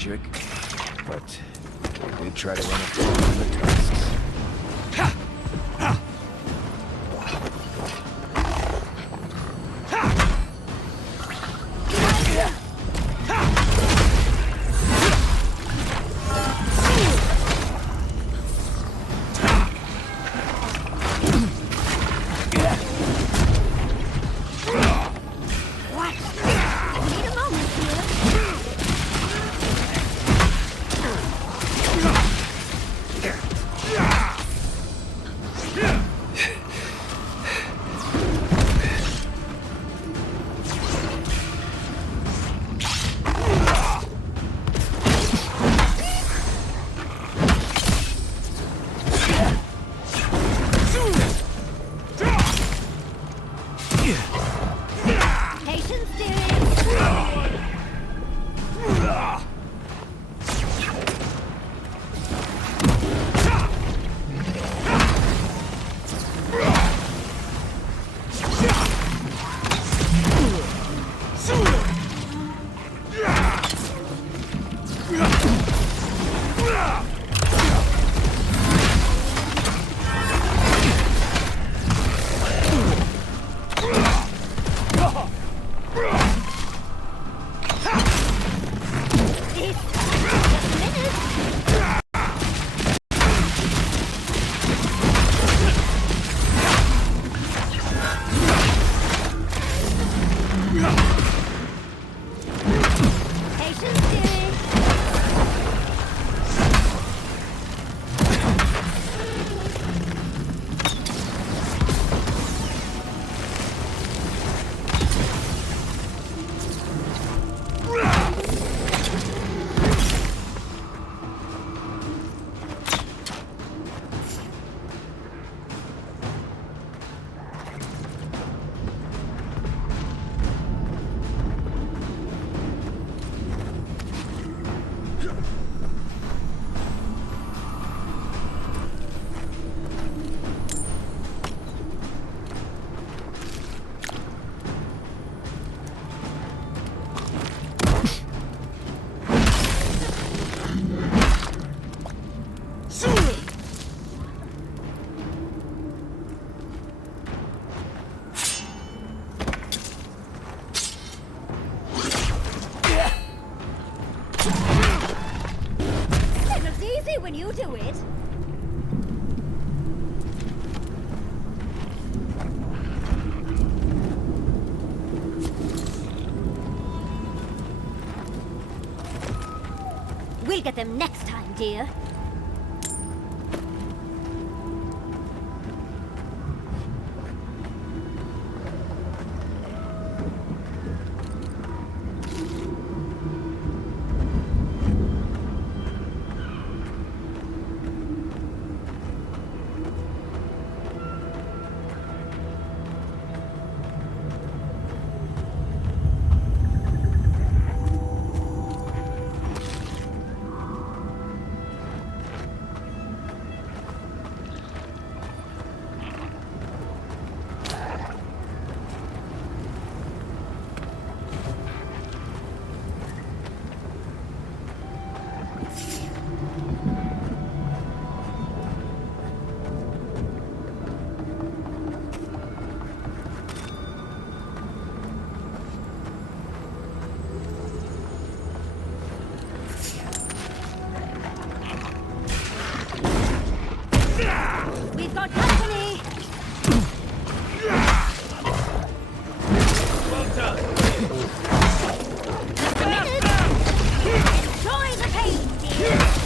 magic, but they did try to run it down on the tusks. When you do it. We'll get them next time, dear. We've got company! Well done! Enjoy the pain, dear!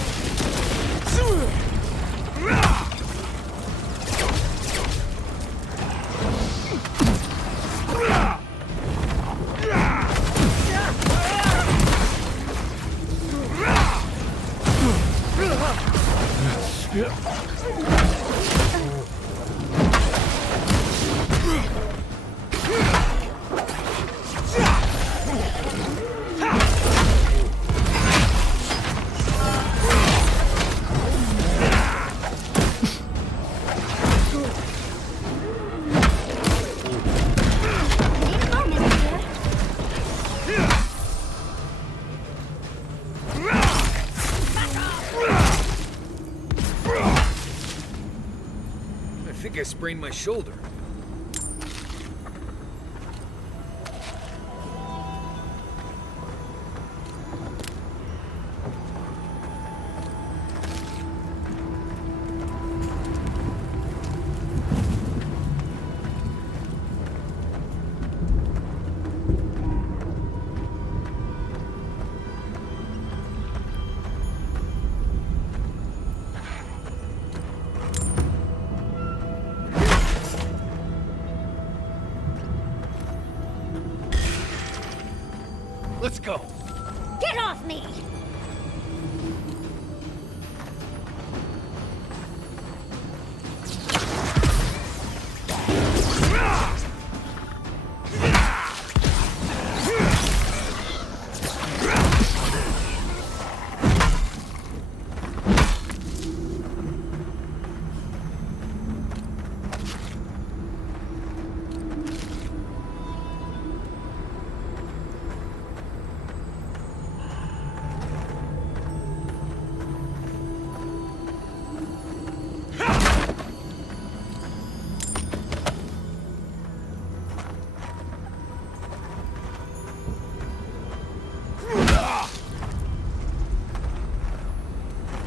think I sprained my shoulder. Let's go. Get off me!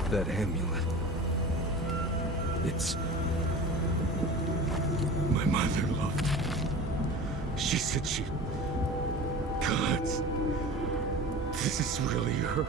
That amulet. It's... My mother loved it. She said she... God... This is really her.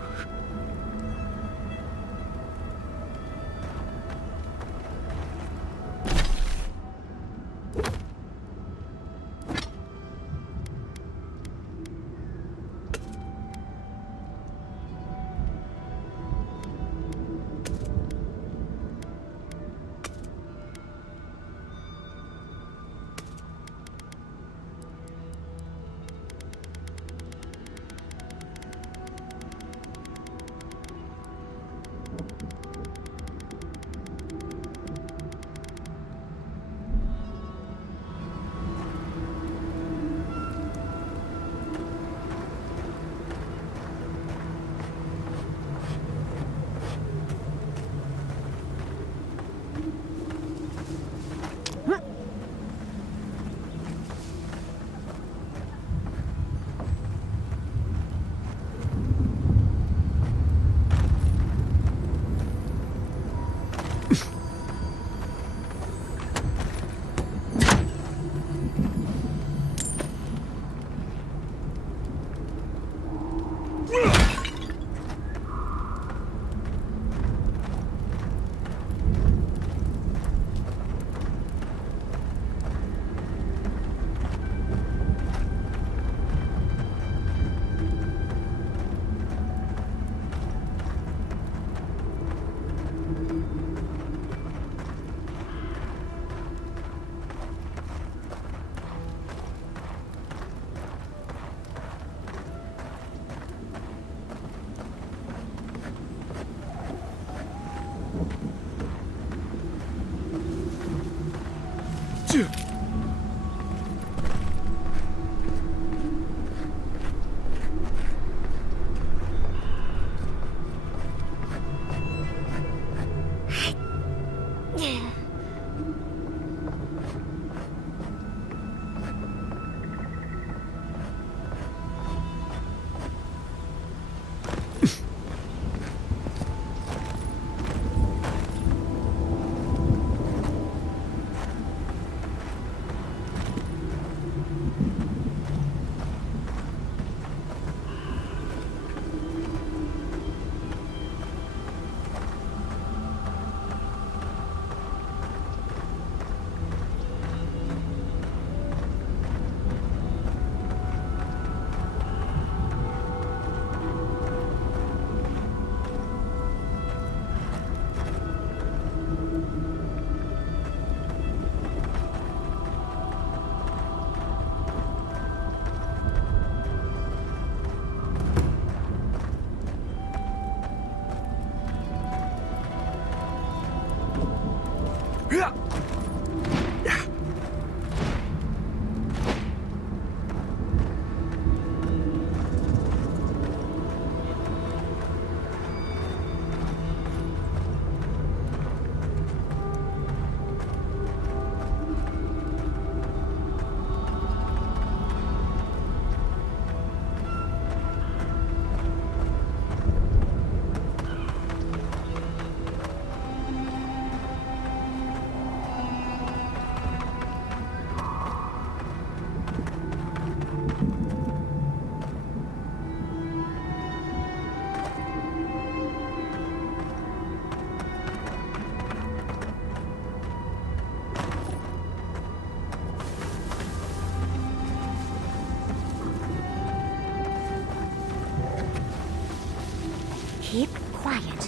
Keep quiet.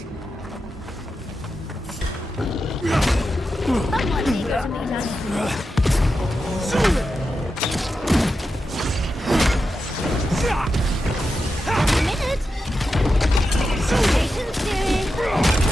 Someone eager to meet us. A minute. Patience, dearie.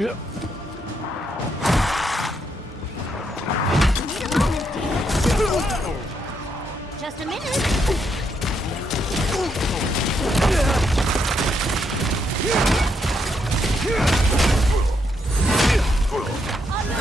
Need a moment, dear. Just a minute. On the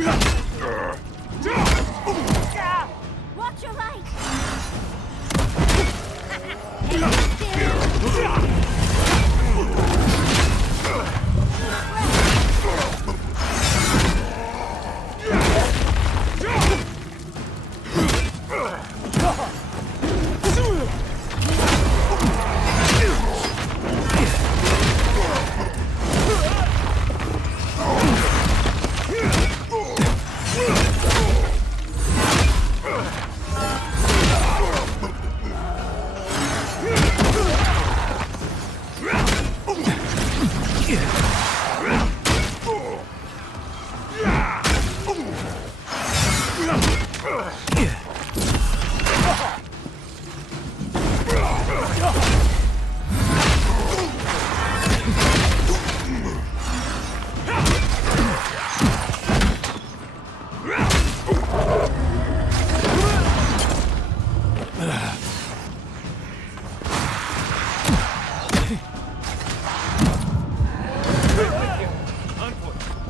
right. Don't watch your right.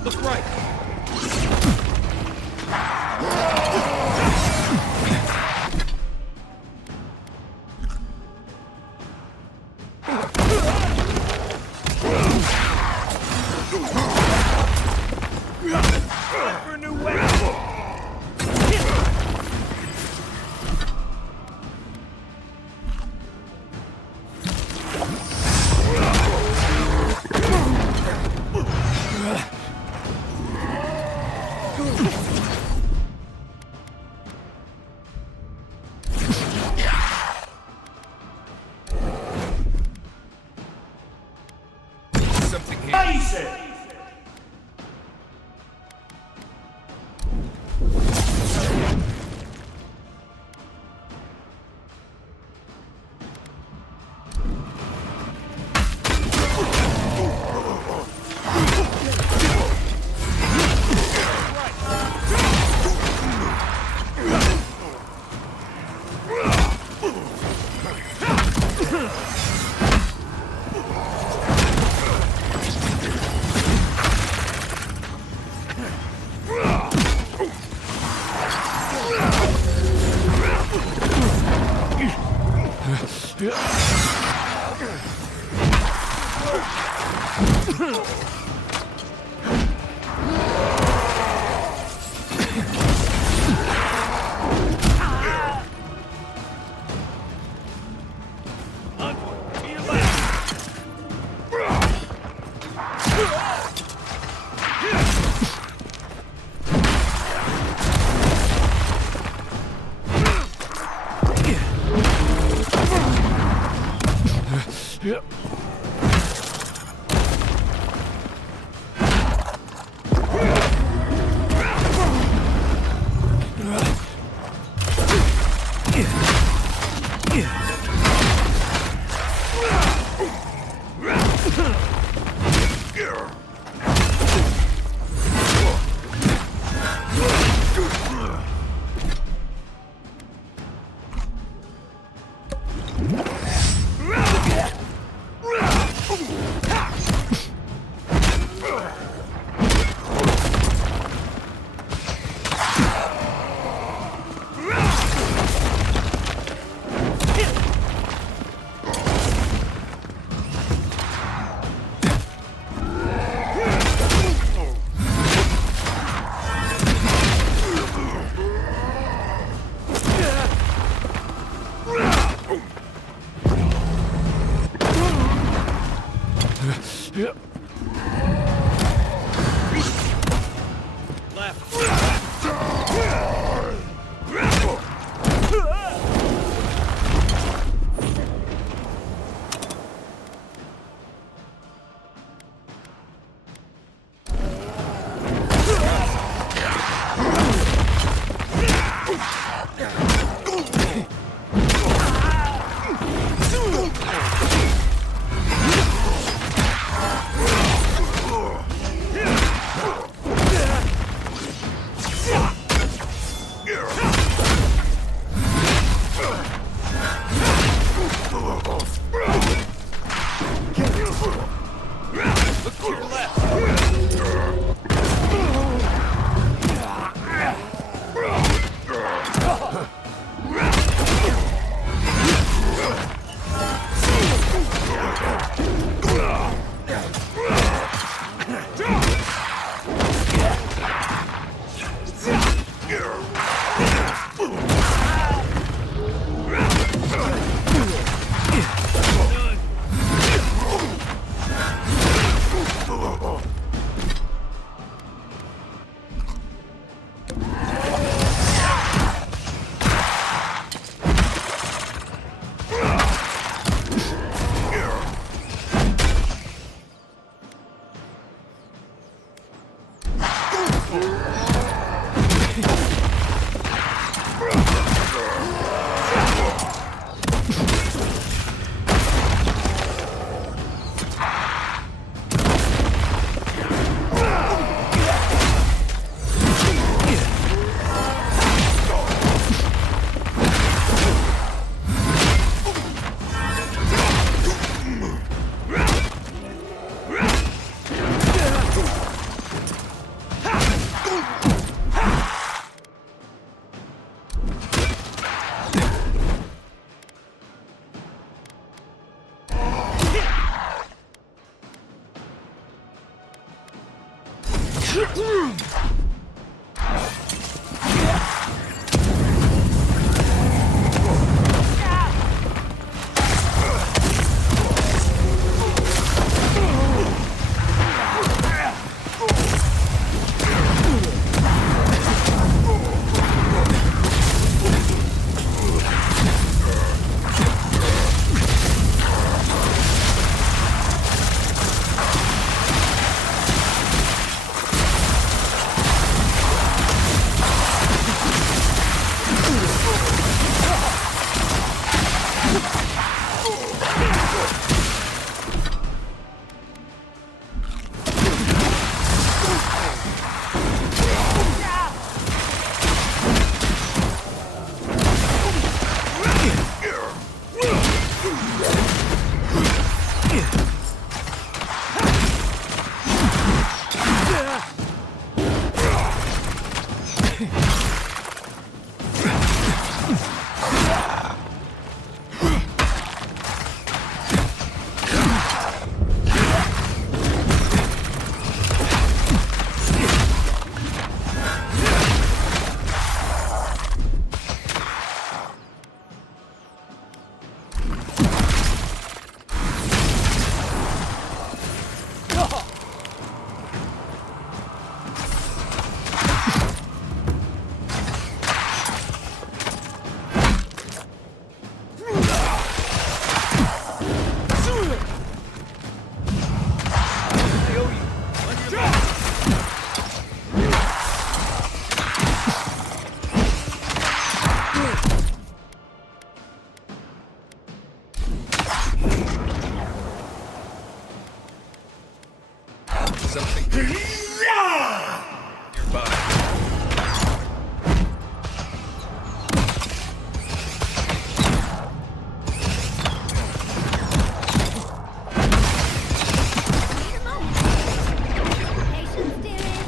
Look right. For a new weapon. Something here. Left. Something nearby. Need a moment. Patience, dearie.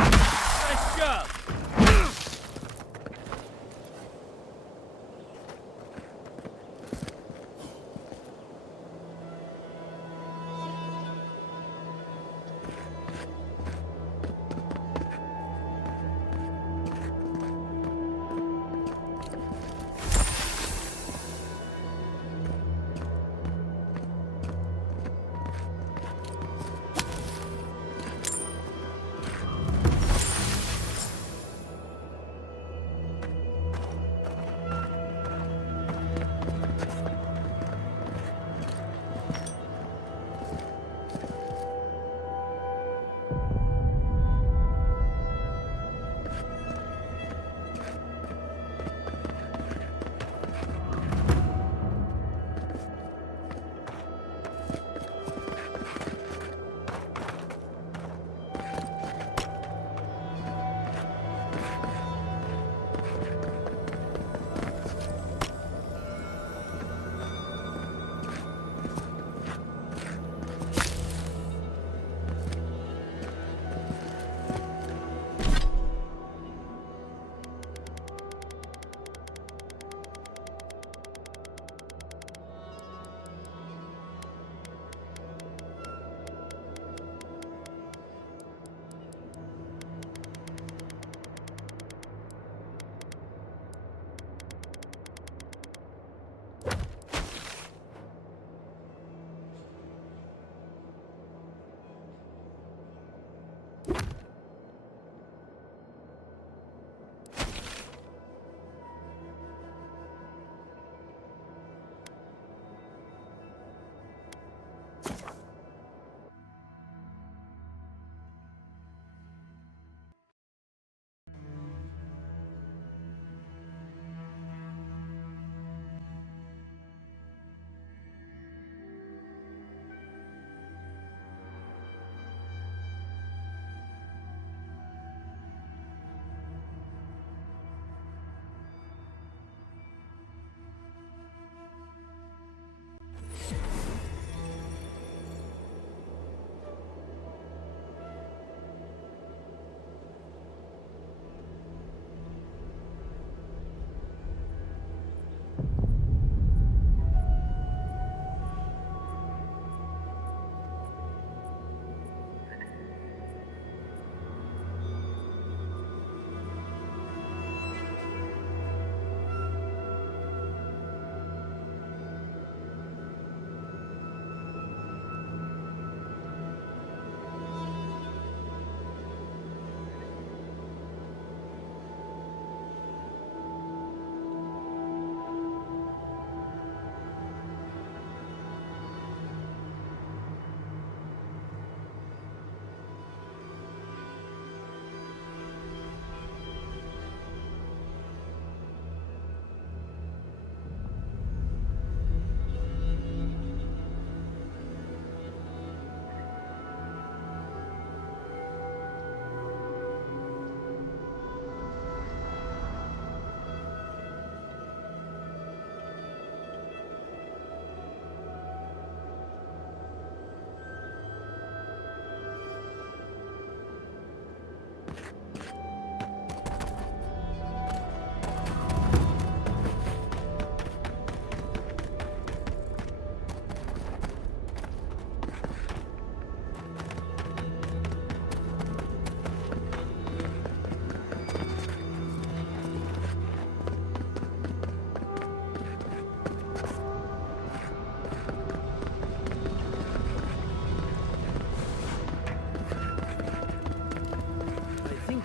Nice job.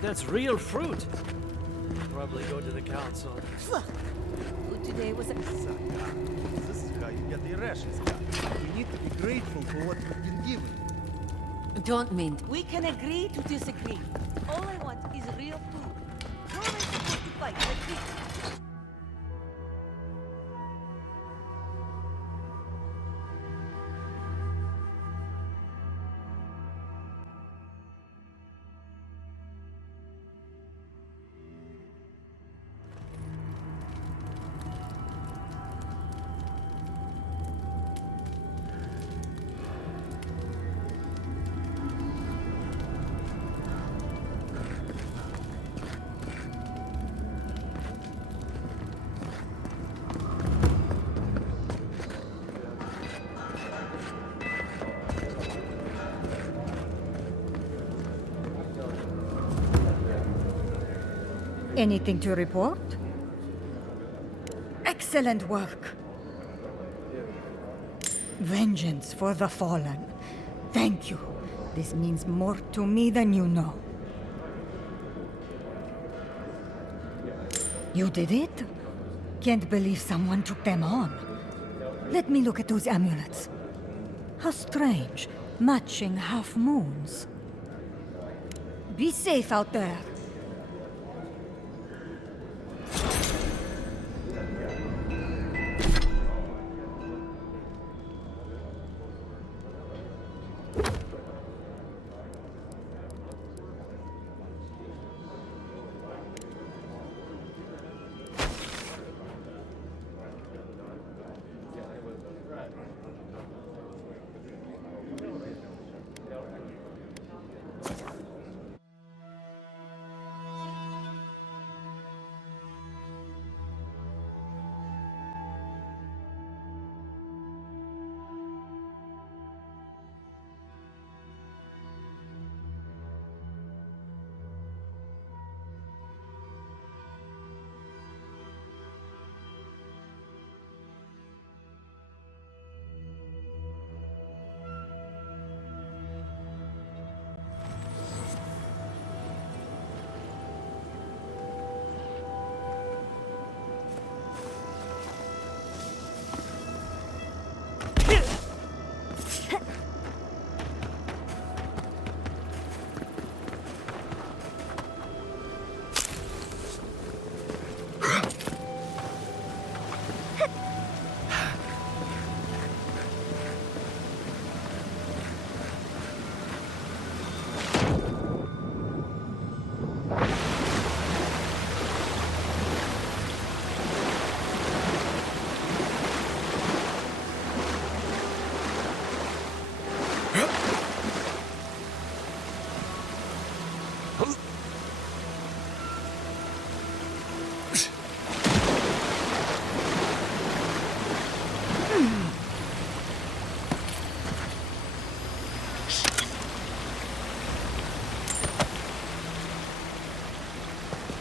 That's real fruit. Probably go to the council. Food today was a... This is how you get the rations cut. We need to be grateful for what we've been given. Don't mint. We can agree to disagree. All I want is real food. Who am I supposed to fight like this? Anything to report? Excellent work. Vengeance for the fallen. Thank you. This means more to me than you know. You did it? Can't believe someone took them on. Let me look at those amulets. How strange, matching half moons. Be safe out there.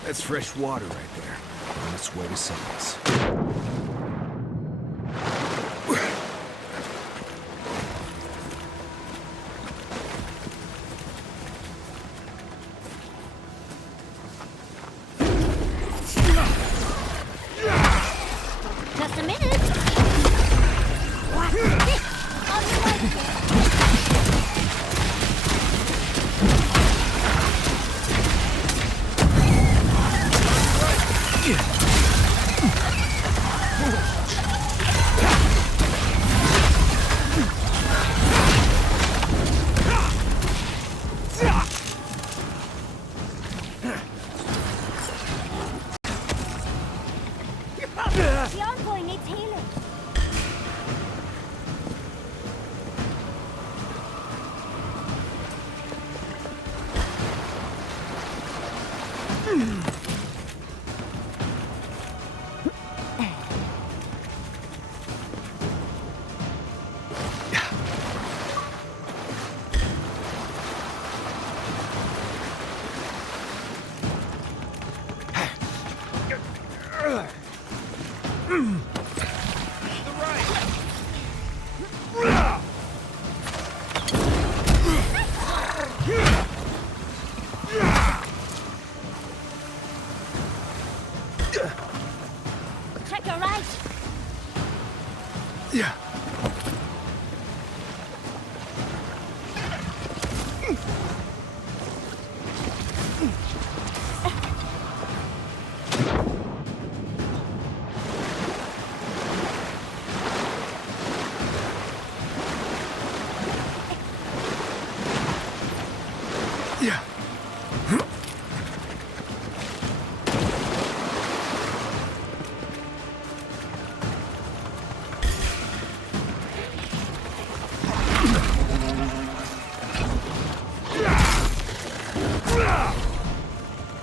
That's fresh water right there. On its way to science. Just a minute. What? On the right. The envoy needs healing. Check your right. Yeah. Yeah.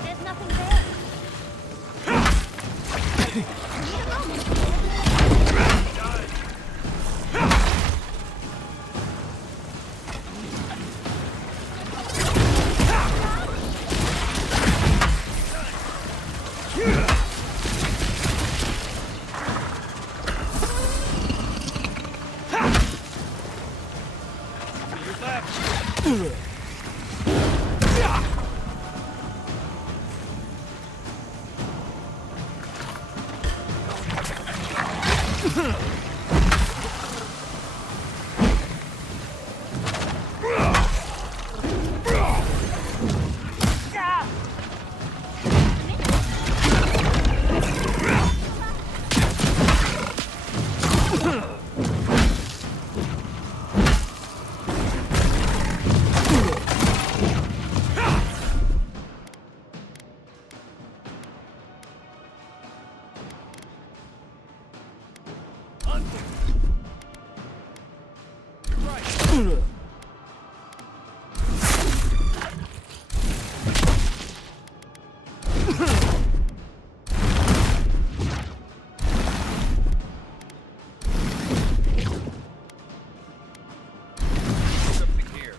There's nothing there. Need a moment. Something here.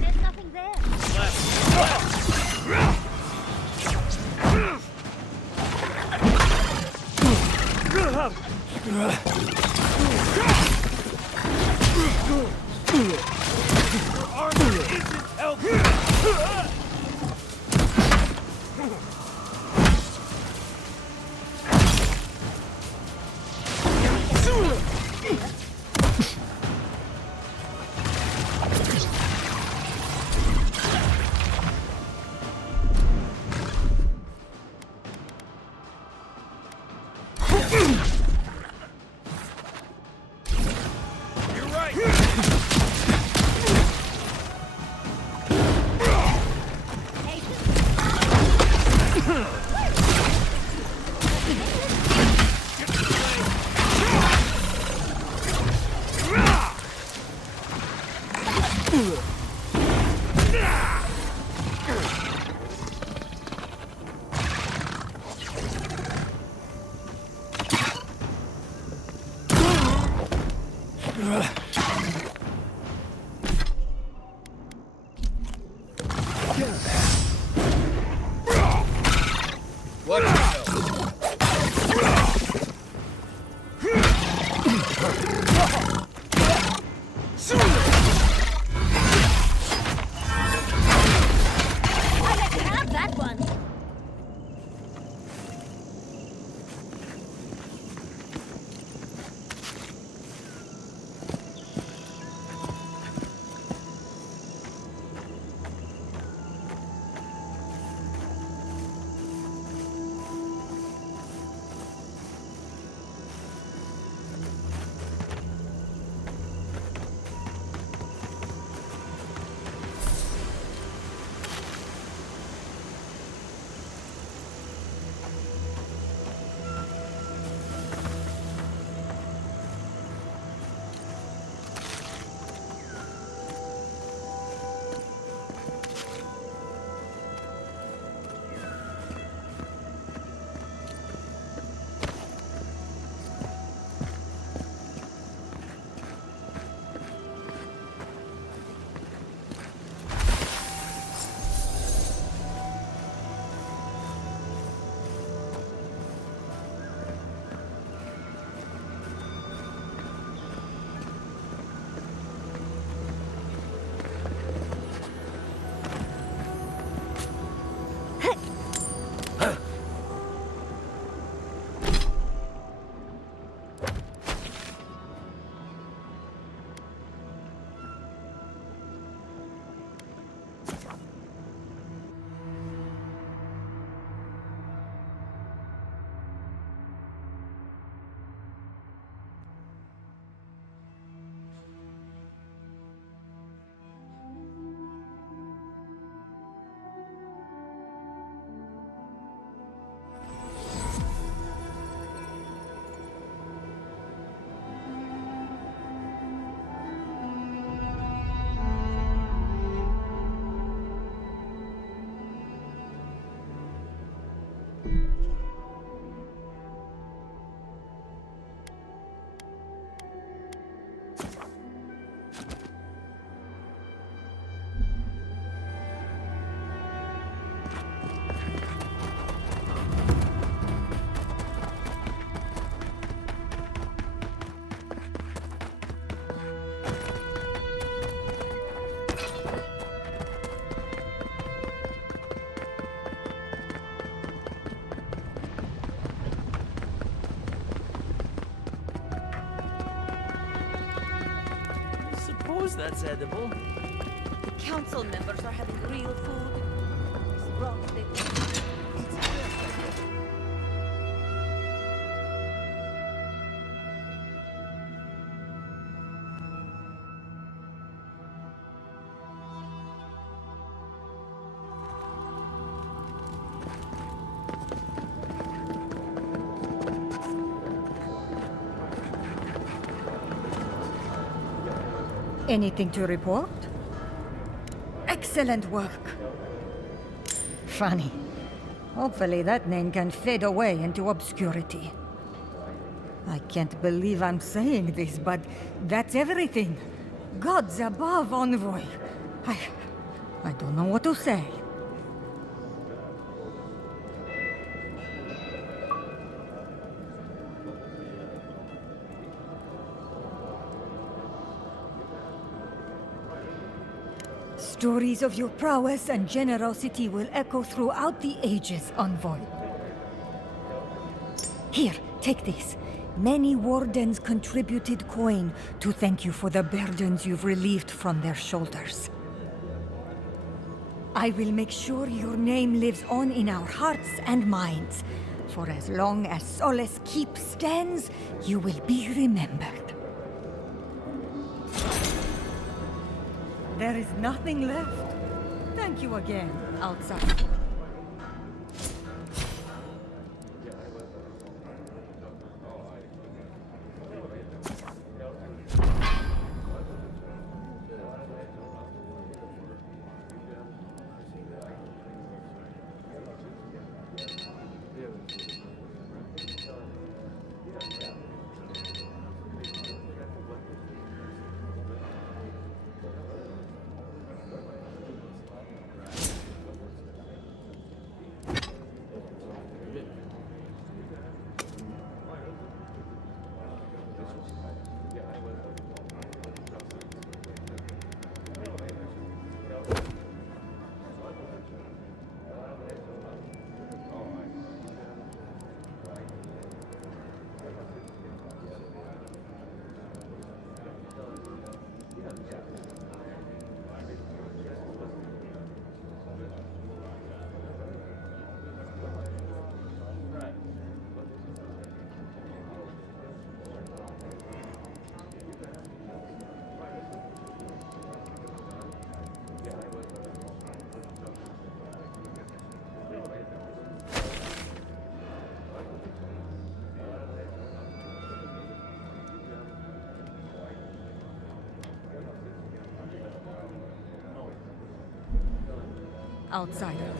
There's nothing there. You're right. Watch yourself. suppose that's edible. The council members are having real food. This broth it's real. Anything to report? Excellent work. Funny. Hopefully that name can fade away into obscurity. I can't believe I'm saying this, but that's everything. Gods above, Envoy. I don't know what to say. Stories of your prowess and generosity will echo throughout the ages, Envoy. Here, take this. Many wardens contributed coin to thank you for the burdens you've relieved from their shoulders. I will make sure your name lives on in our hearts and minds. For as long as Solace Keep stands, you will be remembered. There is nothing left. Thank you again, outside. Outsider.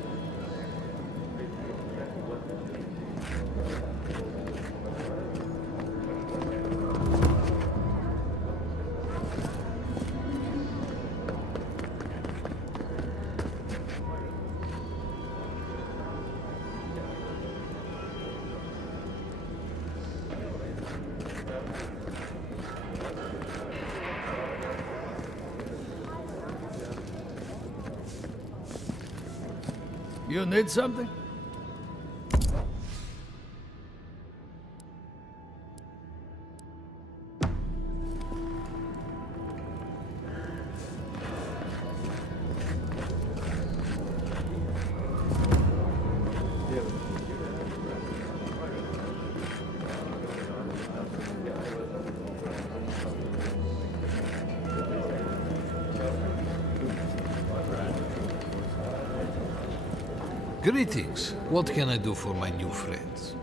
You need something? Greetings. What can I do for my new friends?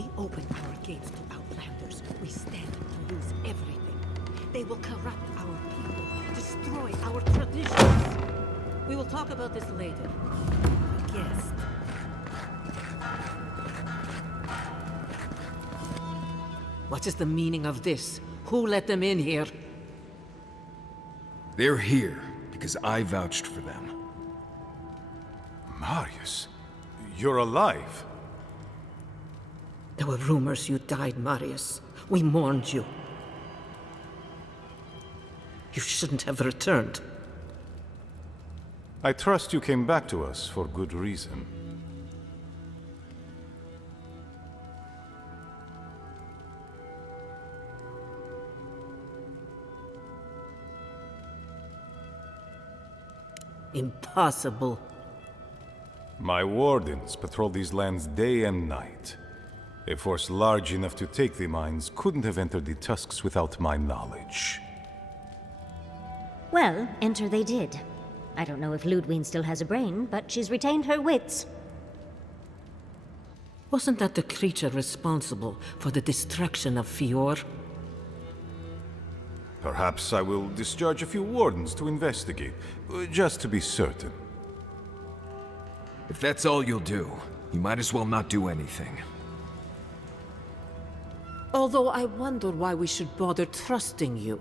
we open our gates to outlanders, we stand to lose everything. They will corrupt our people, destroy our traditions. We will talk about this later. Guest. What is the meaning of this? Who let them in here? They're here because I vouched for them. Marius, you're alive. There were rumors you died, Marius. We mourned you. You shouldn't have returned. I trust you came back to us for good reason. Impossible. My wardens patrol these lands day and night. A force large enough to take the mines couldn't have entered the Tusks without my knowledge. Well, enter they did. I don't know if Ludwine still has a brain, but she's retained her wits. Wasn't that the creature responsible for the destruction of Fior? Perhaps I will discharge a few wardens to investigate, just to be certain. If that's all you'll do, you might as well not do anything. Although I wonder why we should bother trusting you.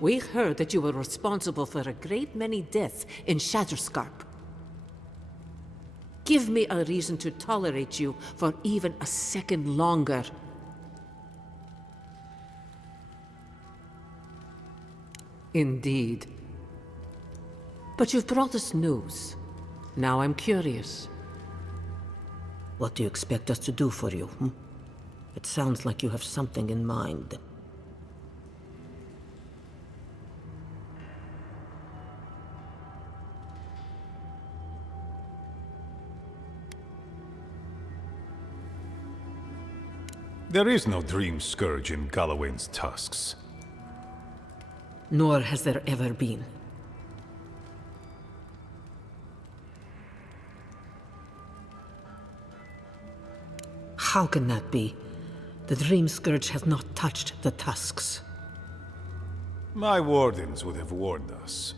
We heard that you were responsible for a great many deaths in Shatterscarp. Give me a reason to tolerate you for even a second longer. Indeed. But you've brought us news. Now I'm curious. What do you expect us to do for you? It sounds like you have something in mind. There is no Dream Scourge in Galawain's tusks. Nor has there ever been. How can that be? The Dream Scourge has not touched the tusks. My wardens would have warned us.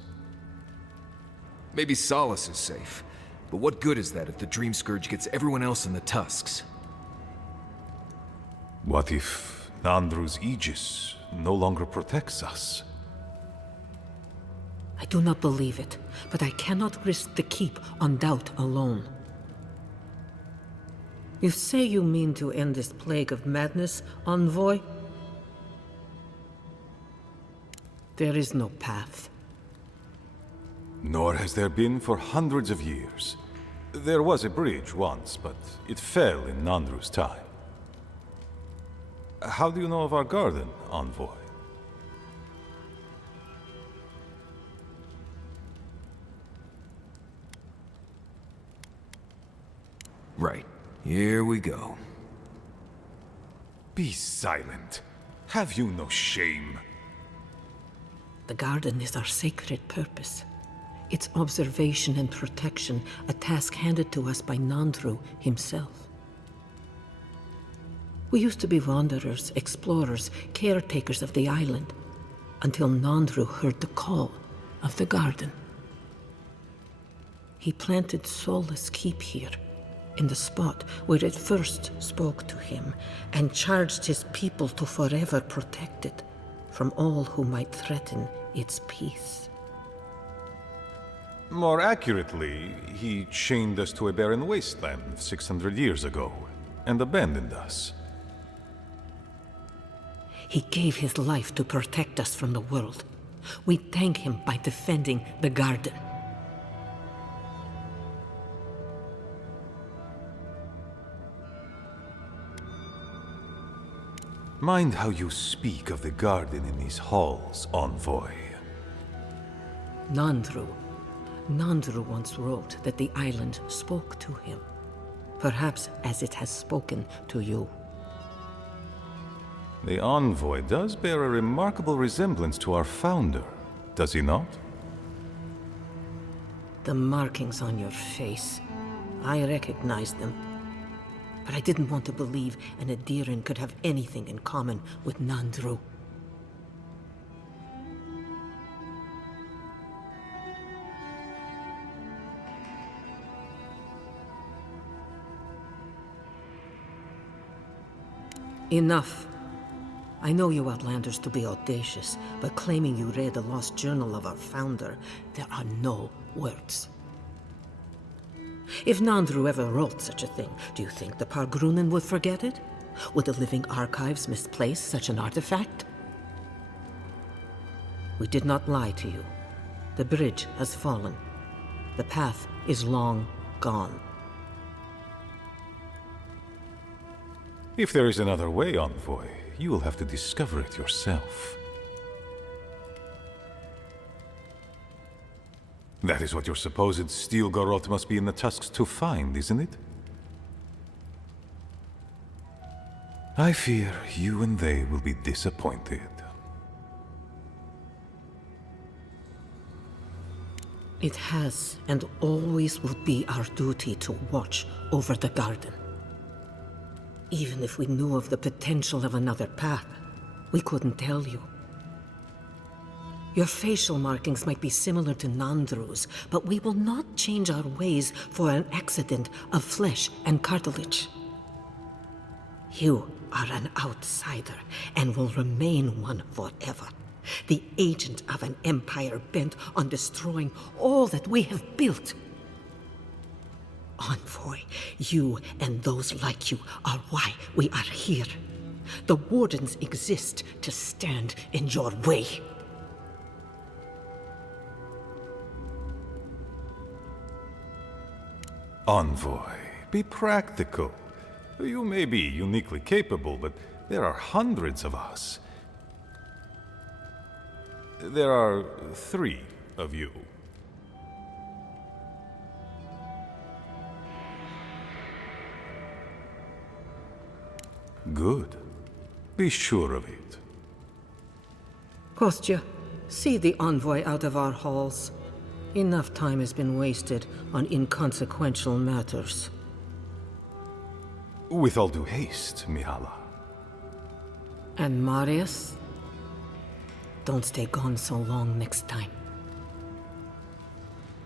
Maybe Solace is safe, but what good is that if the Dream Scourge gets everyone else in the Tusks? What if Nandru's Aegis no longer protects us? I do not believe it, but I cannot risk the keep on doubt alone. You say you mean to end this plague of madness, Envoy? There is no path. Nor has there been for hundreds of years. There was a bridge once, but it fell in Nandru's time. How do you know of our garden, Envoy? Right. Here we go. Be silent. Have you no shame? The garden is our sacred purpose. Its observation and protection, a task handed to us by Nandru himself. We used to be wanderers, explorers, caretakers of the island, until Nandru heard the call of the garden. He planted Solace Keep here, in the spot where it first spoke to him, and charged his people to forever protect it from all who might threaten its peace. More accurately, he chained us to a barren wasteland 600 years ago, and abandoned us. He gave his life to protect us from the world. We thank him by defending the garden. Mind how you speak of the garden in these halls, Envoy. Nandru once wrote that the island spoke to him. Perhaps as it has spoken to you. The Envoy does bear a remarkable resemblance to our founder, does he not? The markings on your face, I recognize them. but I didn't want to believe an Adiran could have anything in common with Nandru. Enough. I know you Outlanders to be audacious, but claiming you read the lost journal of our founder, there are no words. If Nandru ever wrote such a thing, do you think the Pargrunen would forget it? Would the living archives misplace such an artifact? We did not lie to you. The bridge has fallen. The path is long gone. If there is another way, Envoy, you will have to discover it yourself. That is what your supposed steel garrote must be in the tusks to find, isn't it? I fear you and they will be disappointed. It has and always will be our duty to watch over the garden. Even if we knew of the potential of another path, we couldn't tell you. Your facial markings might be similar to Nandru's, but we will not change our ways for an accident of flesh and cartilage. You are an outsider and will remain one forever. The agent of an empire bent on destroying all that we have built. Envoy, you and those like you are why we are here. The Wardens exist to stand in your way. Envoy, be practical. You may be uniquely capable, but there are hundreds of us. There are 3 of you. Good. Be sure of it. Kostya, see the envoy out of our halls. Enough time has been wasted on inconsequential matters. With all due haste, Mihala. And Marius? Don't stay gone so long next time.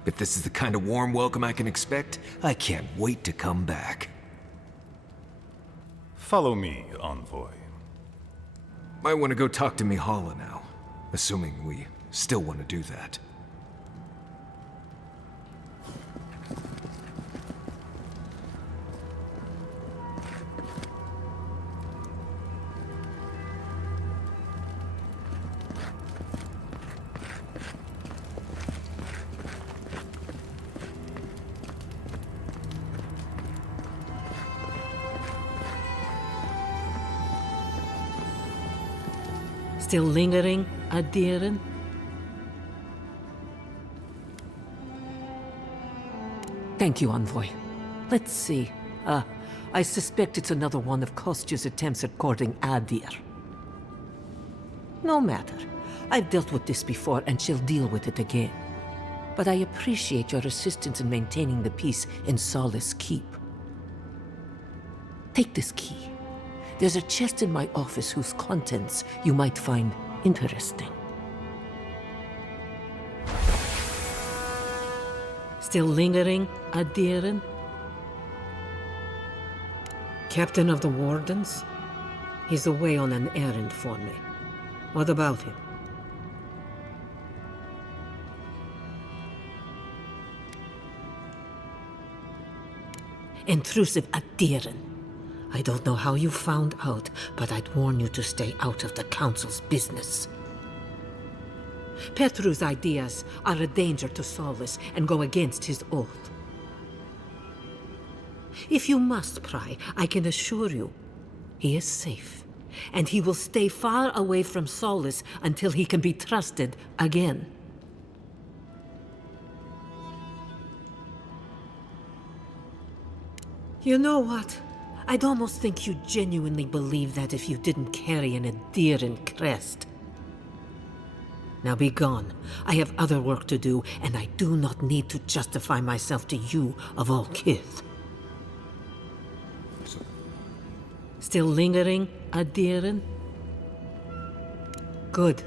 If this is the kind of warm welcome I can expect, I can't wait to come back. Follow me, Envoy. Might want to go talk to Mihala now, assuming we still want to do that. Still lingering, Adiran? Thank you, Envoy. Let's see. I suspect it's another one of Kostya's attempts at courting Adir. No matter. I've dealt with this before, and she'll deal with it again. But I appreciate your assistance in maintaining the peace in Solace Keep. Take this key. There's a chest in my office whose contents you might find interesting. Still lingering, Adiran? Captain of the Wardens? He's away on an errand for me. What about him? Intrusive Adiran. I don't know how you found out, but I'd warn you to stay out of the Council's business. Petru's ideas are a danger to Solus and go against his oath. If you must pry, I can assure you, he is safe, and he will stay far away from Solus until he can be trusted again. You know what? I'd almost think you genuinely believe that if you didn't carry an Adiran crest. Now be gone. I have other work to do, and I do not need to justify myself to you of all kith. So Still lingering, Adiren? Good.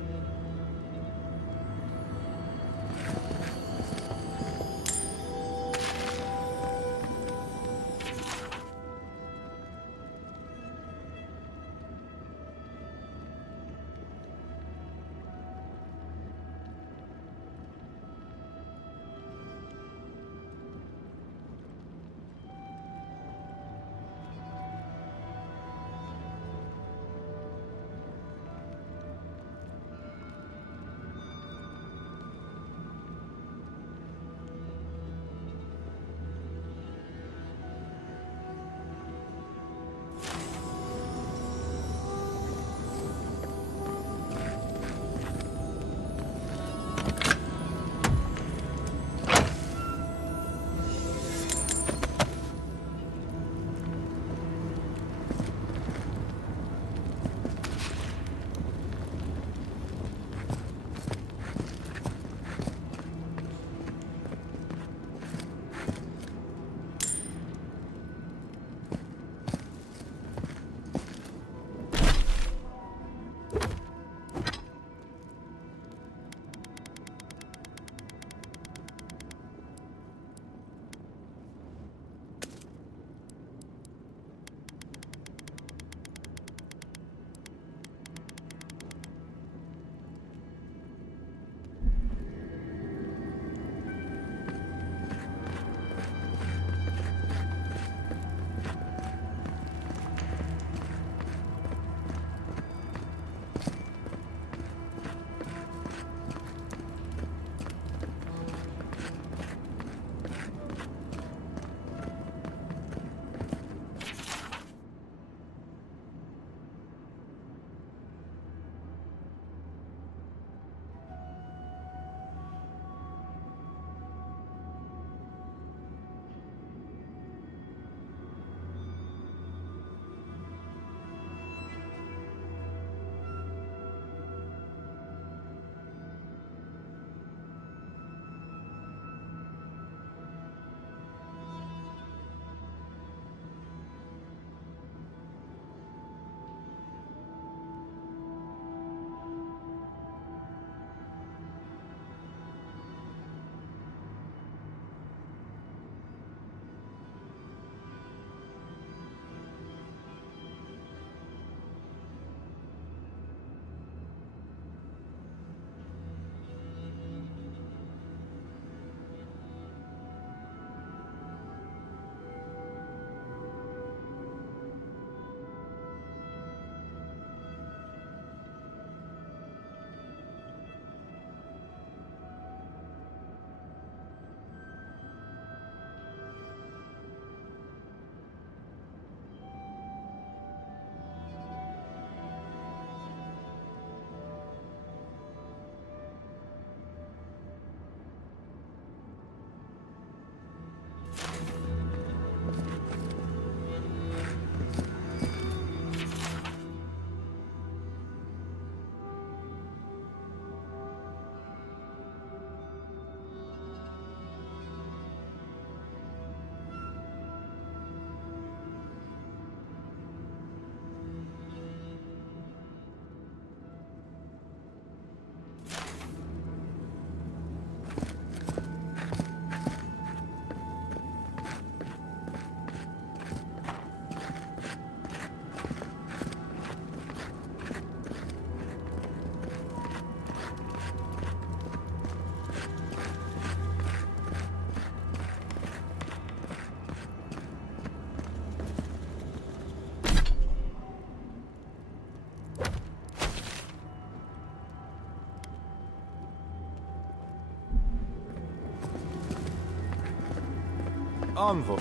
Envoy.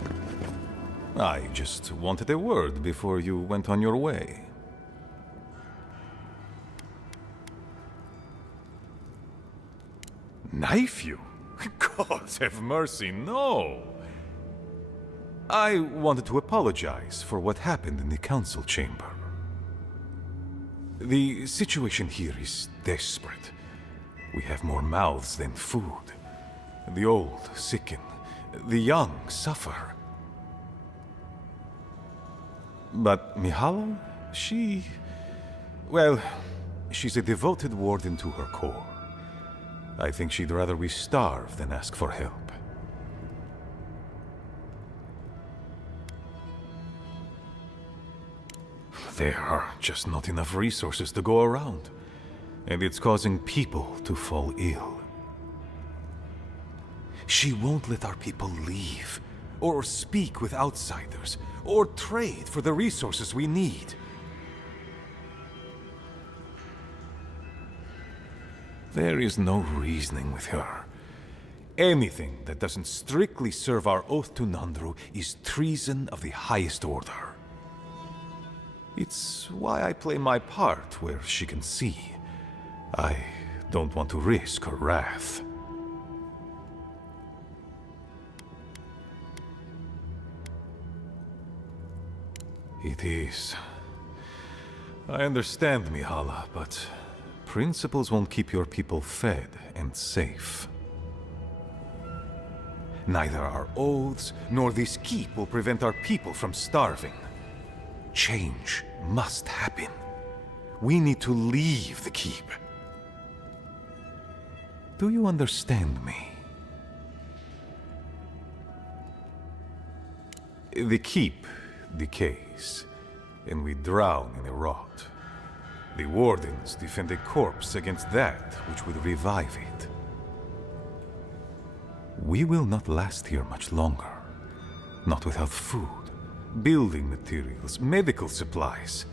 I just wanted a word before you went on your way. Knife you? God have mercy, no! I wanted to apologize for what happened in the council chamber. The situation here is desperate. We have more mouths than food. The old sicken. The young suffer. But Mihala, she... well, she's a devoted warden to her core. I think she'd rather we starve than ask for help. There are just not enough resources to go around, and it's causing people to fall ill. She won't let our people leave, or speak with outsiders, or trade for the resources we need. There is no reasoning with her. Anything that doesn't strictly serve our oath to Nandru is treason of the highest order. It's why I play my part where she can see. I don't want to risk her wrath. It is. I understand, Mihala, but principles won't keep your people fed and safe. Neither our oaths nor this keep will prevent our people from starving. Change must happen. We need to leave the keep. Do you understand me? The keep decays, and we drown in a rot. The wardens defend a corpse against that which would revive it. We will not last here much longer. Not without food, building materials, medical supplies.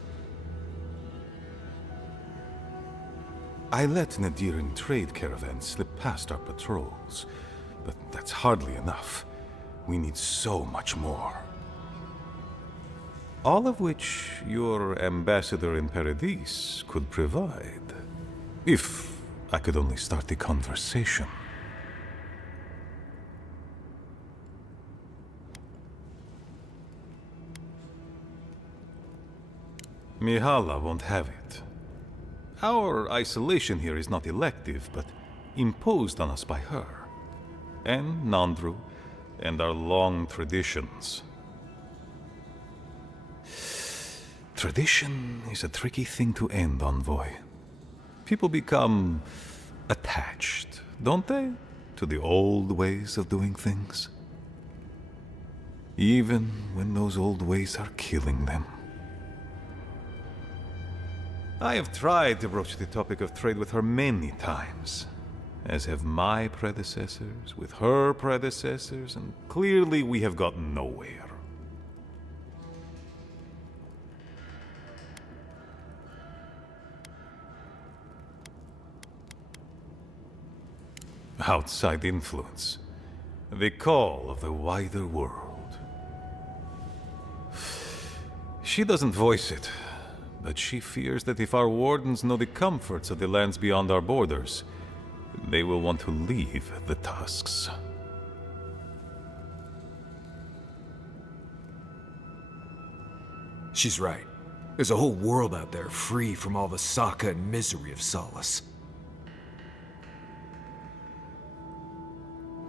I let Nadiran trade caravans slip past our patrols, but that's hardly enough. We need so much more. All of which your ambassador in Paradis could provide. If I could only start the conversation. Mihala won't have it. Our isolation here is not elective, but imposed on us by her. And Nandru, and our long traditions. Tradition is a tricky thing to end, Envoy. People become attached, don't they? To the old ways of doing things. Even when those old ways are killing them. I have tried to broach the topic of trade with her many times, as have my predecessors with her predecessors, and clearly we have gotten nowhere. Outside influence. The call of the wider world. She doesn't voice it, but she fears that if our wardens know the comforts of the lands beyond our borders, they will want to leave the Tusks. She's right. There's a whole world out there free from all the Sokka and misery of Solace.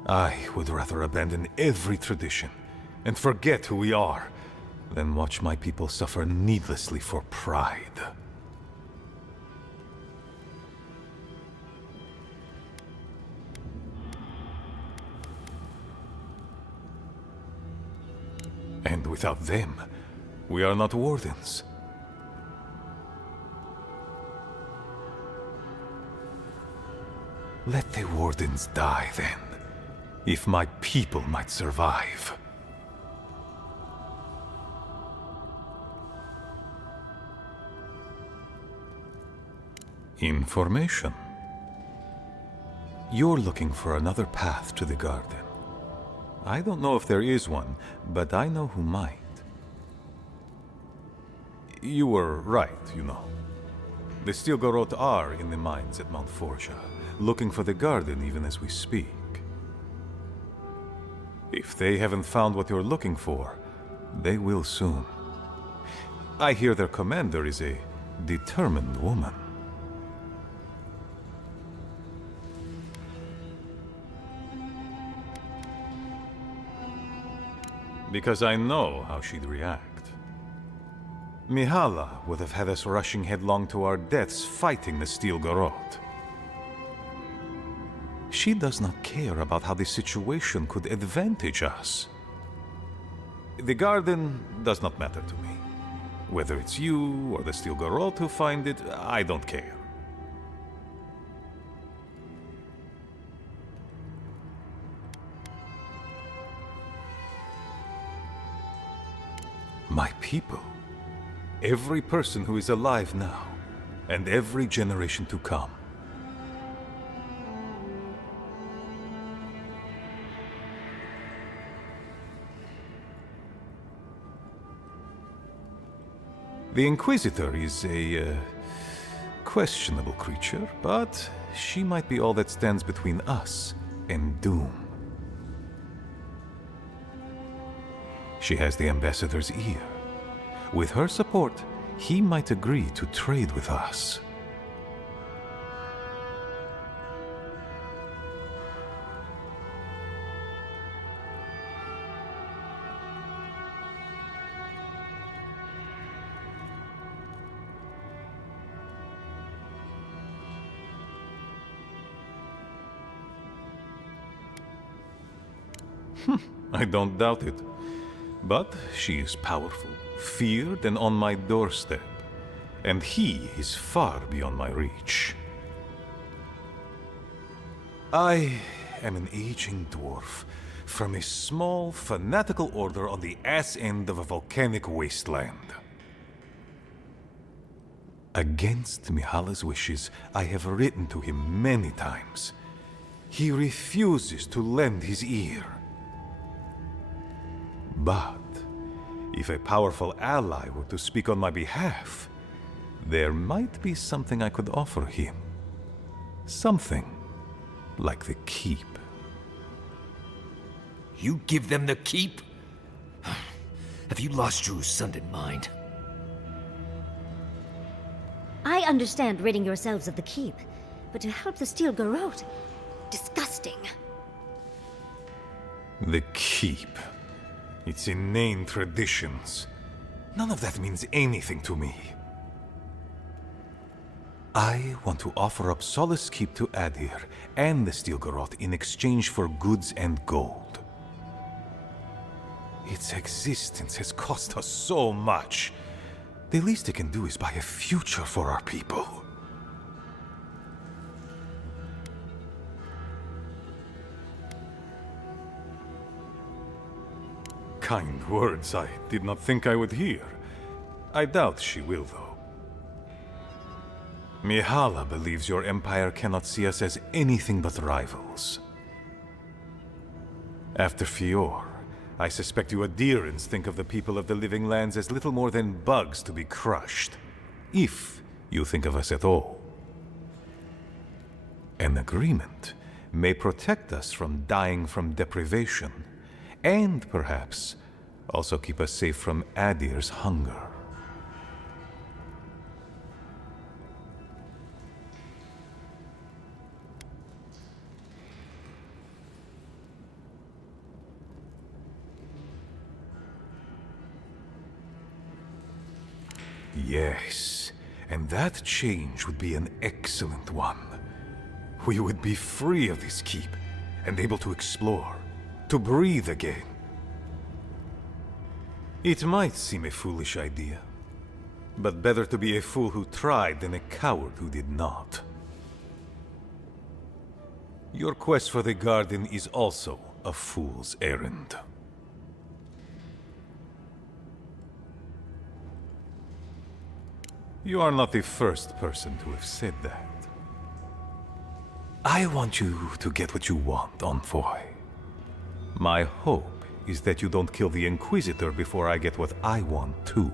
I would rather abandon every tradition and forget who we are than watch my people suffer needlessly for pride. And without them, we are not wardens. Let the wardens die then, if my people might survive. Information. You're looking for another path to the garden. I don't know if there is one, but I know who might. You were right, you know. The Stilgarot are in the mines at Mount Forja, looking for the garden even as we speak. If they haven't found what you're looking for, they will soon. I hear their commander is a determined woman. Because I know how she'd react. Mihala would have had us rushing headlong to our deaths fighting the Steel Garrote. She does not care about how this situation could advantage us. The garden does not matter to me. Whether it's you or the Steel Garrote who find it, I don't care. My people. Every person who is alive now, and every generation to come. The Inquisitor is a questionable creature, but she might be all that stands between us and doom. She has the Ambassador's ear. With her support, he might agree to trade with us. I don't doubt it. But she is powerful, feared, and on my doorstep. And he is far beyond my reach. I am an aging dwarf from a small, fanatical order on the ass end of a volcanic wasteland. Against Mihala's wishes, I have written to him many times. He refuses to lend his ear. But if a powerful ally were to speak on my behalf, there might be something I could offer him. Something like the keep. You give them the keep? Have you lost your Sundan mind? I understand ridding yourselves of the keep, but to help the Steel Garrote? Disgusting. The keep. Its inane traditions. None of that means anything to me. I want to offer up Solace Keep to Adir and the Steel Garrote in exchange for goods and gold. Its existence has cost us so much. The least it can do is buy a future for our people. Kind words I did not think I would hear. I doubt she will, though. Mihala believes your empire cannot see us as anything but rivals. After Fior, I suspect you Adirans think of the people of the Living Lands as little more than bugs to be crushed. If you think of us at all. An agreement may protect us from dying from deprivation, and perhaps also keep us safe from Adir's hunger. Yes, and that change would be an excellent one. We would be free of this keep, and able to explore, to breathe again. It might seem a foolish idea, but better to be a fool who tried than a coward who did not. Your quest for the garden is also a fool's errand. You are not the first person to have said that. I want you to get what you want, Envoy. My hope is that you don't kill the Inquisitor before I get what I want too.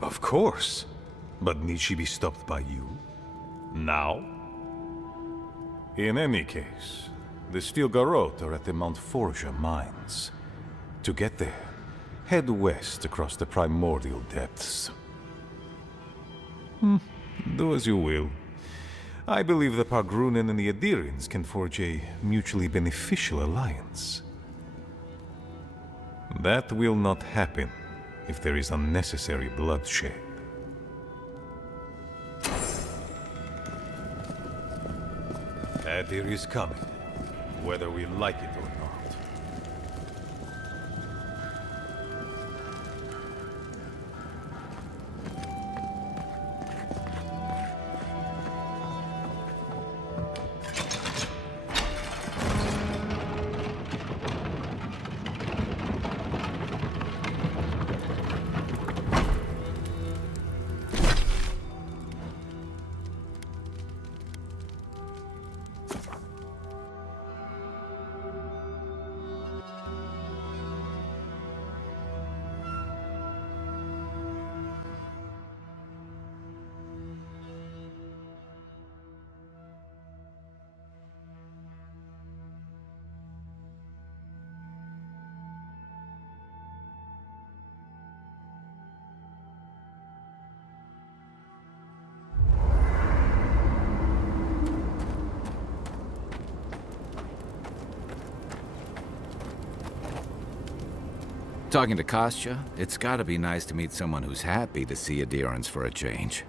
Of course. But need she be stopped by you? Now? In any case, the Steel Garrote are at the Mount Forja mines. To get there, head west across the primordial depths. Do as you will. I believe the Pargrunen and the Adirians can forge a mutually beneficial alliance. That will not happen if there is unnecessary bloodshed. Adir is coming, whether we like it or not. Talking to Kostya, it's gotta be nice to meet someone who's happy to see adherence for a change.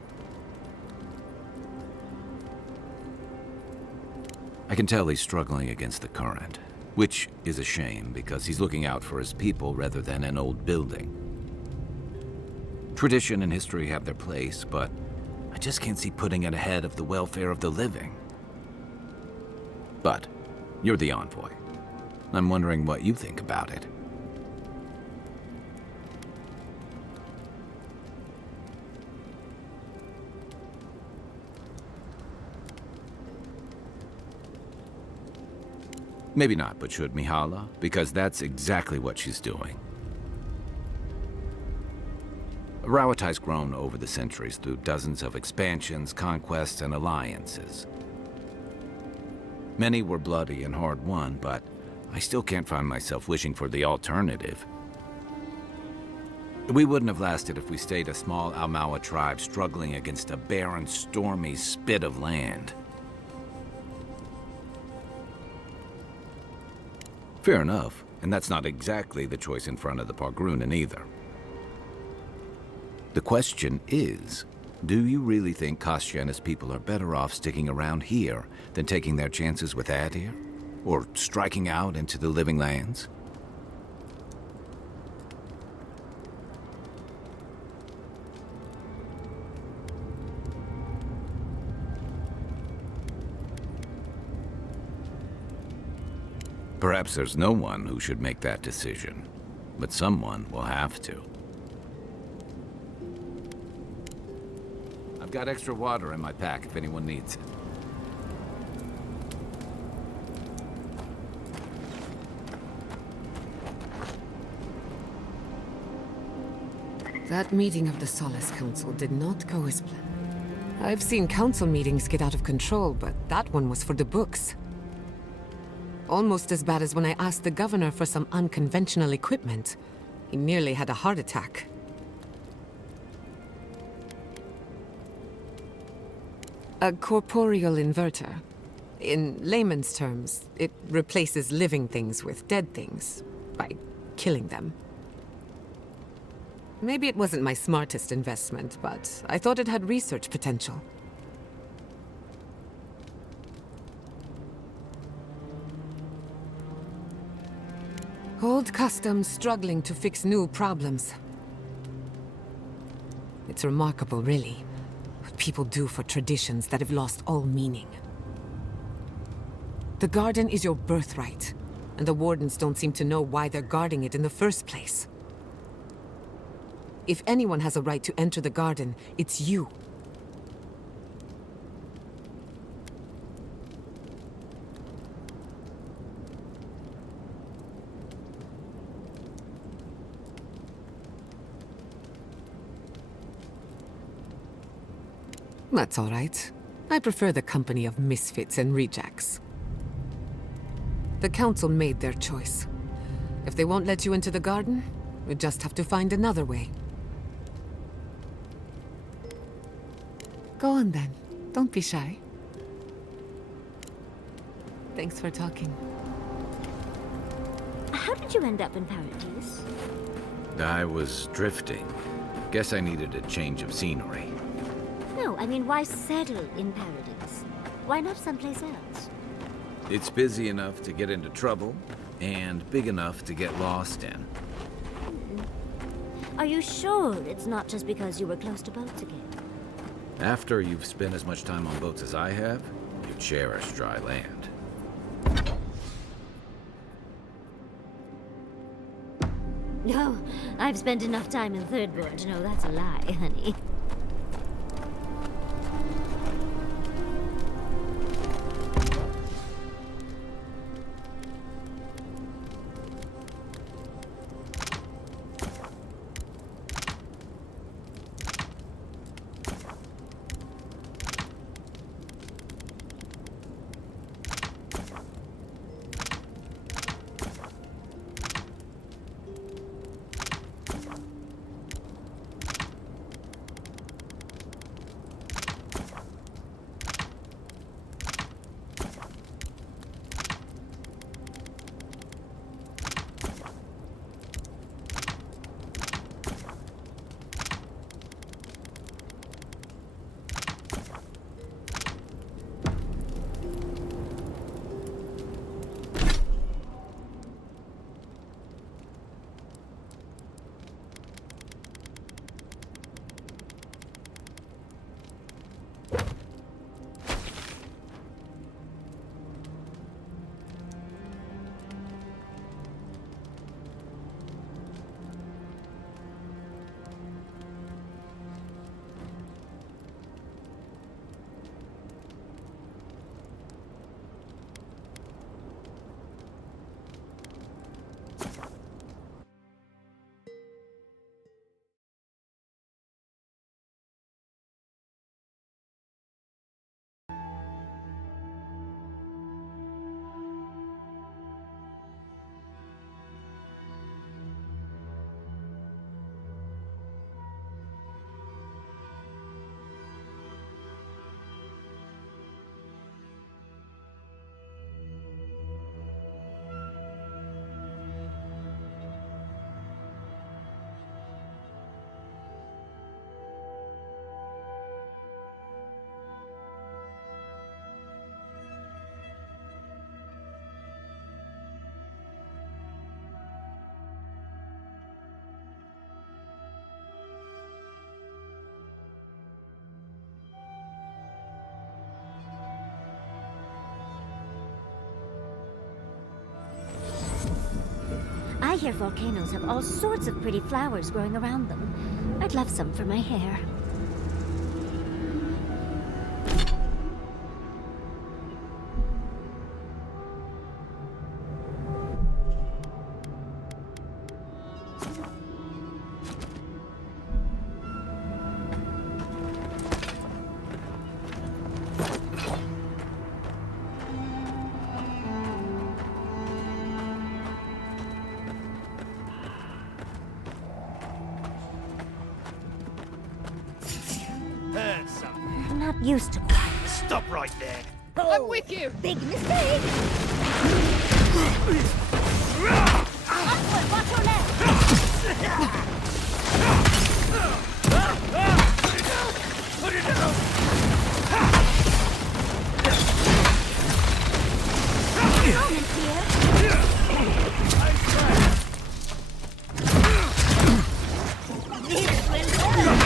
I can tell he's struggling against the current, which is a shame because he's looking out for his people rather than an old building. Tradition and history have their place, but I just can't see putting it ahead of the welfare of the living. But you're the envoy. I'm wondering what you think about it. Maybe not, but should Mihala? Because that's exactly what she's doing. Rawatai's grown over the centuries through dozens of expansions, conquests, and alliances. Many were bloody and hard-won, but I still can't find myself wishing for the alternative. We wouldn't have lasted if we stayed a small Almawa tribe struggling against a barren, stormy spit of land. Fair enough, and that's not exactly the choice in front of the Pargrunen either. The question is, do you really think Kostya and his people are better off sticking around here than taking their chances with Adir? Or striking out into the living lands? Perhaps there's no one who should make that decision, but someone will have to. I've got extra water in my pack if anyone needs it. That meeting of the Solace Council did not go as planned. I've seen council meetings get out of control, but that one was for the books. Almost as bad as when I asked the governor for some unconventional equipment. He nearly had a heart attack. A corporeal inverter. In layman's terms, it replaces living things with dead things by killing them. Maybe it wasn't my smartest investment, but I thought it had research potential. Old customs struggling to fix new problems. It's remarkable, really, what people do for traditions that have lost all meaning. The garden is your birthright, and the wardens don't seem to know why they're guarding it in the first place. If anyone has a right to enter the garden, it's you. That's all right. I prefer the company of misfits and rejects. The council made their choice. If they won't let you into the garden, we just have to find another way. Go on then. Don't be shy. Thanks for talking. How did you end up in Paradise? I was drifting. Guess I needed a change of scenery. No, I mean, why settle in Paradise? Why not someplace else? It's busy enough to get into trouble, and big enough to get lost in. Are you sure it's not just because you were close to boats again? After you've spent as much time on boats as I have, you cherish dry land. No, I've spent enough time in Third Board to know that's a lie, honey. I hear volcanoes have all sorts of pretty flowers growing around them. I'd love some for my hair. Heard something. I'm not used to quiet. Stop right there. I'm with you! Big mistake! Upward, watch your left! Put it down! Moment here! This will work!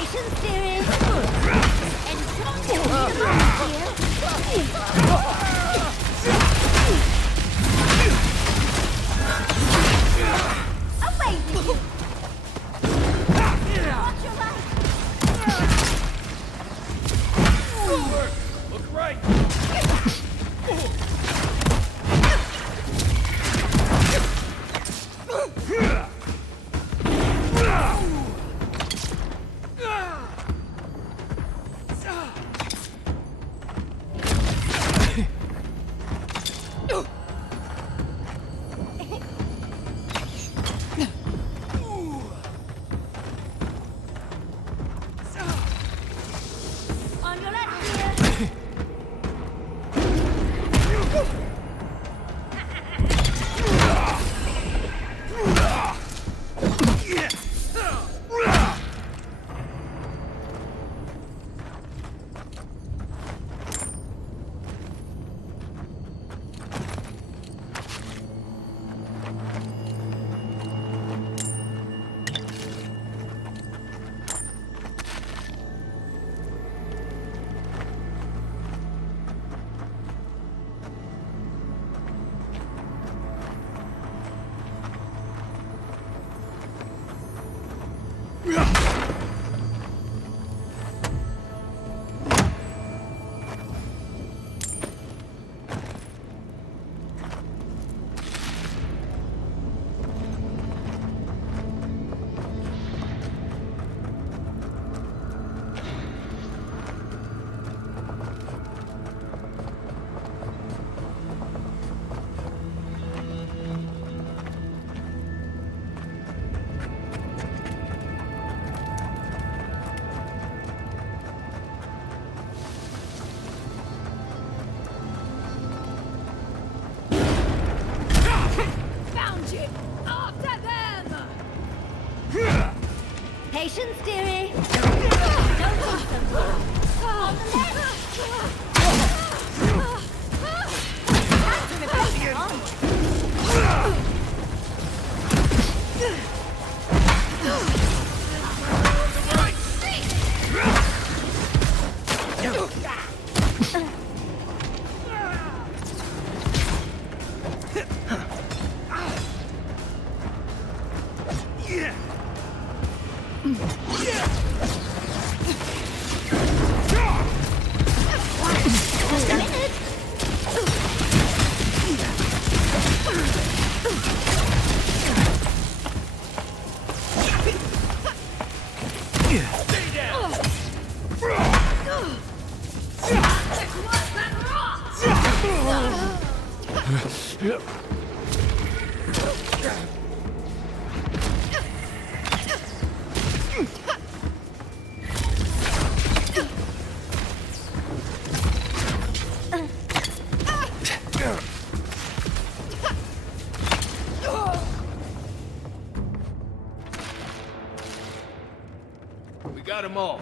Patience, dearest. And don't you need a moment here. Away with you. Watch your life. Look right. On your left, dear. Found you! After them! Patience, dearie. Don't lose them. On the left! Time to replace your armor. Just a minute. Stay down. We got them all.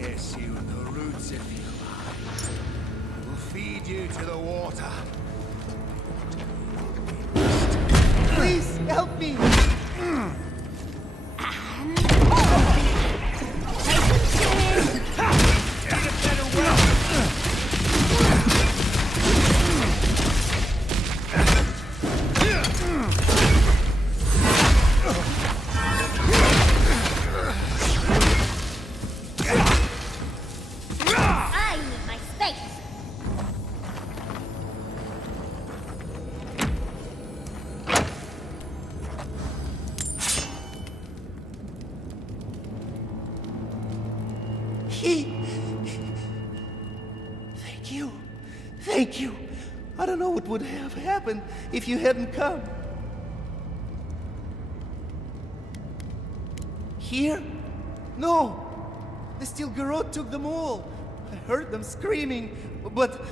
Yes, you, the roots if you like. We'll feed you to the water. Please help me! I need my space. Thank you. Thank you. I don't know what would have happened if you hadn't come. Here? No. The steel garrote took them all. I heard them screaming, but...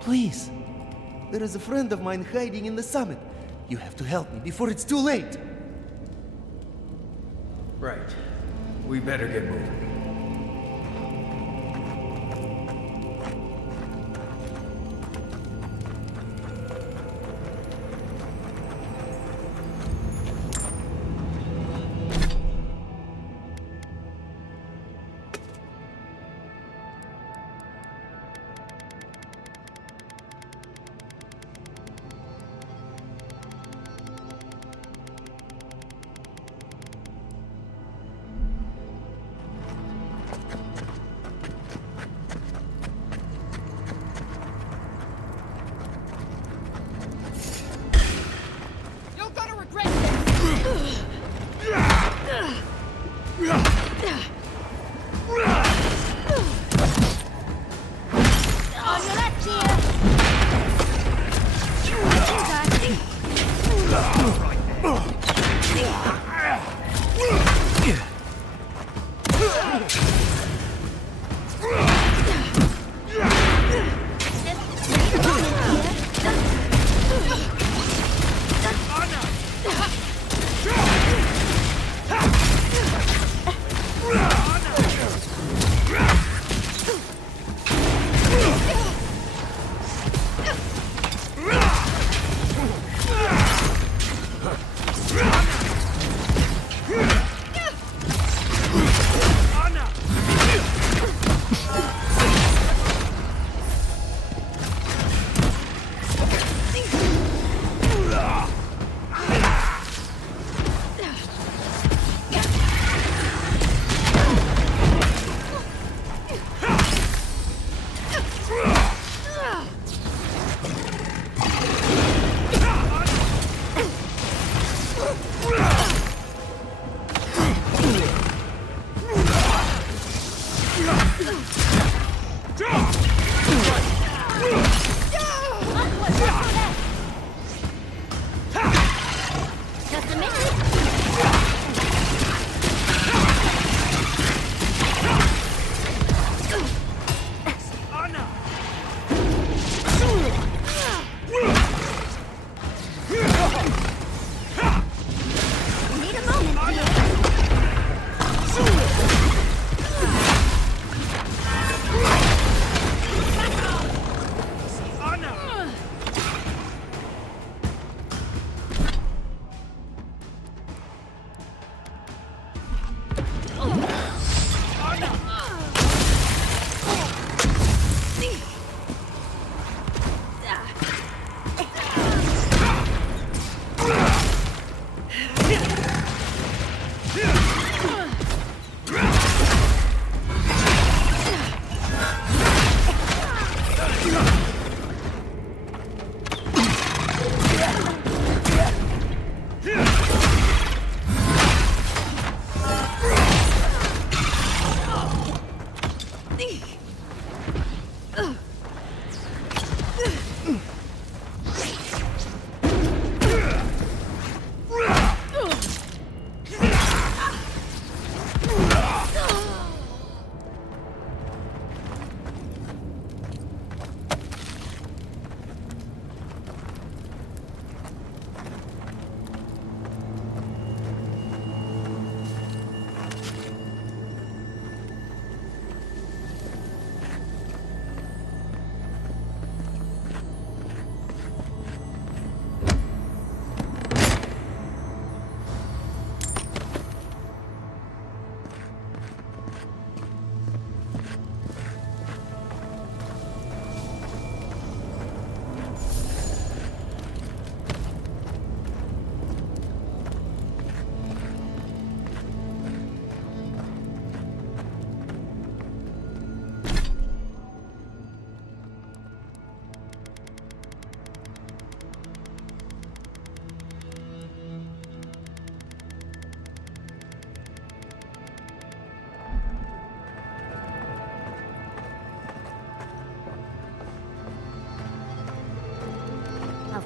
Please. There is a friend of mine hiding in the summit. You have to help me before it's too late. Right. We better get moving.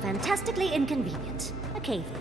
fantastically inconvenient. A cave-in.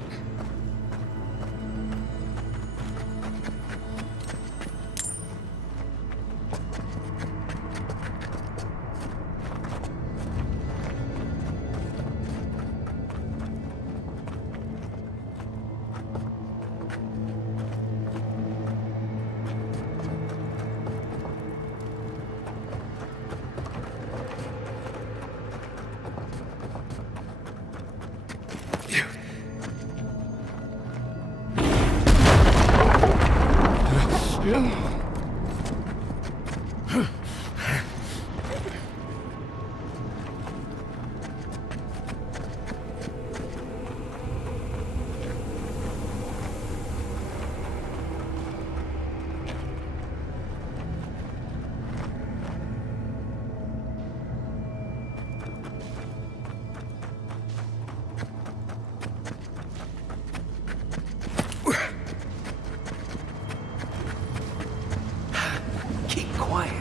Keep quiet.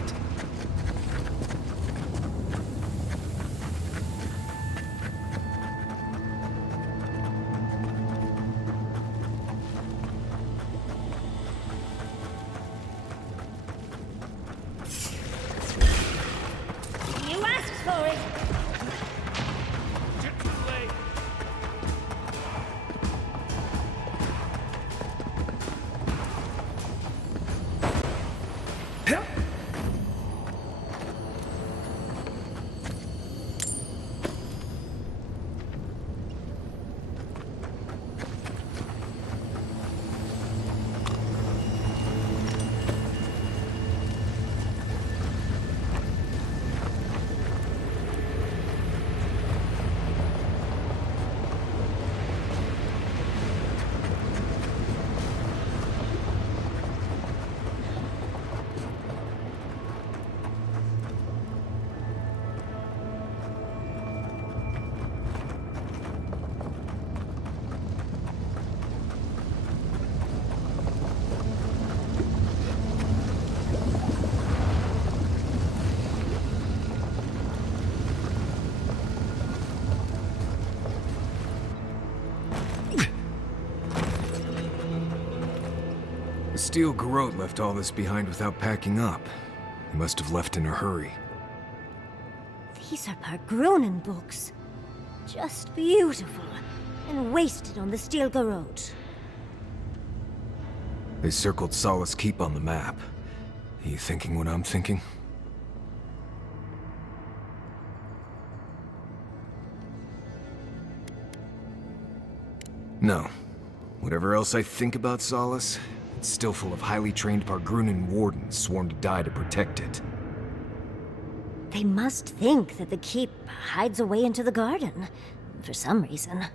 You asked for it! Too late. The steel garrote left all this behind without packing up. He must have left in a hurry. These are Pargrunen books. Just beautiful. And wasted on the steel garrote. They circled Solace Keep on the map. Are you thinking what I'm thinking? No. Whatever else I think about Solace, it's still full of highly trained Pargrunen wardens sworn to die to protect it. They must think that the keep hides away into the garden. For some reason.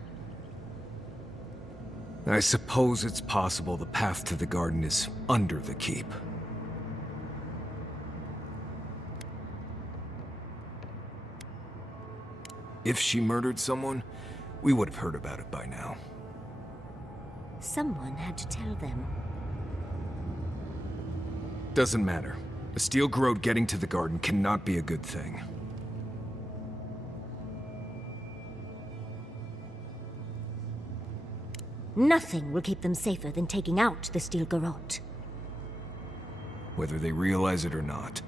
I suppose it's possible the path to the garden is under the keep. If she murdered someone, we would have heard about it by now. Someone had to tell them. Doesn't matter. A steel garrote getting to the garden cannot be a good thing. Nothing will keep them safer than taking out the steel garrote. Whether they realize it or not.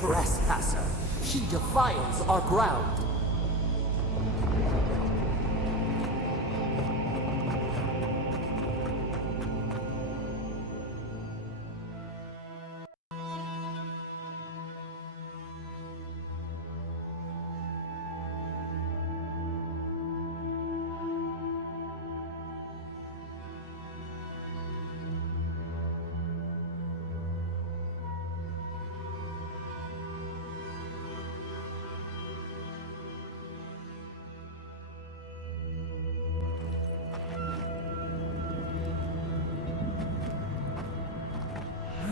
trespasser. She defiles our ground.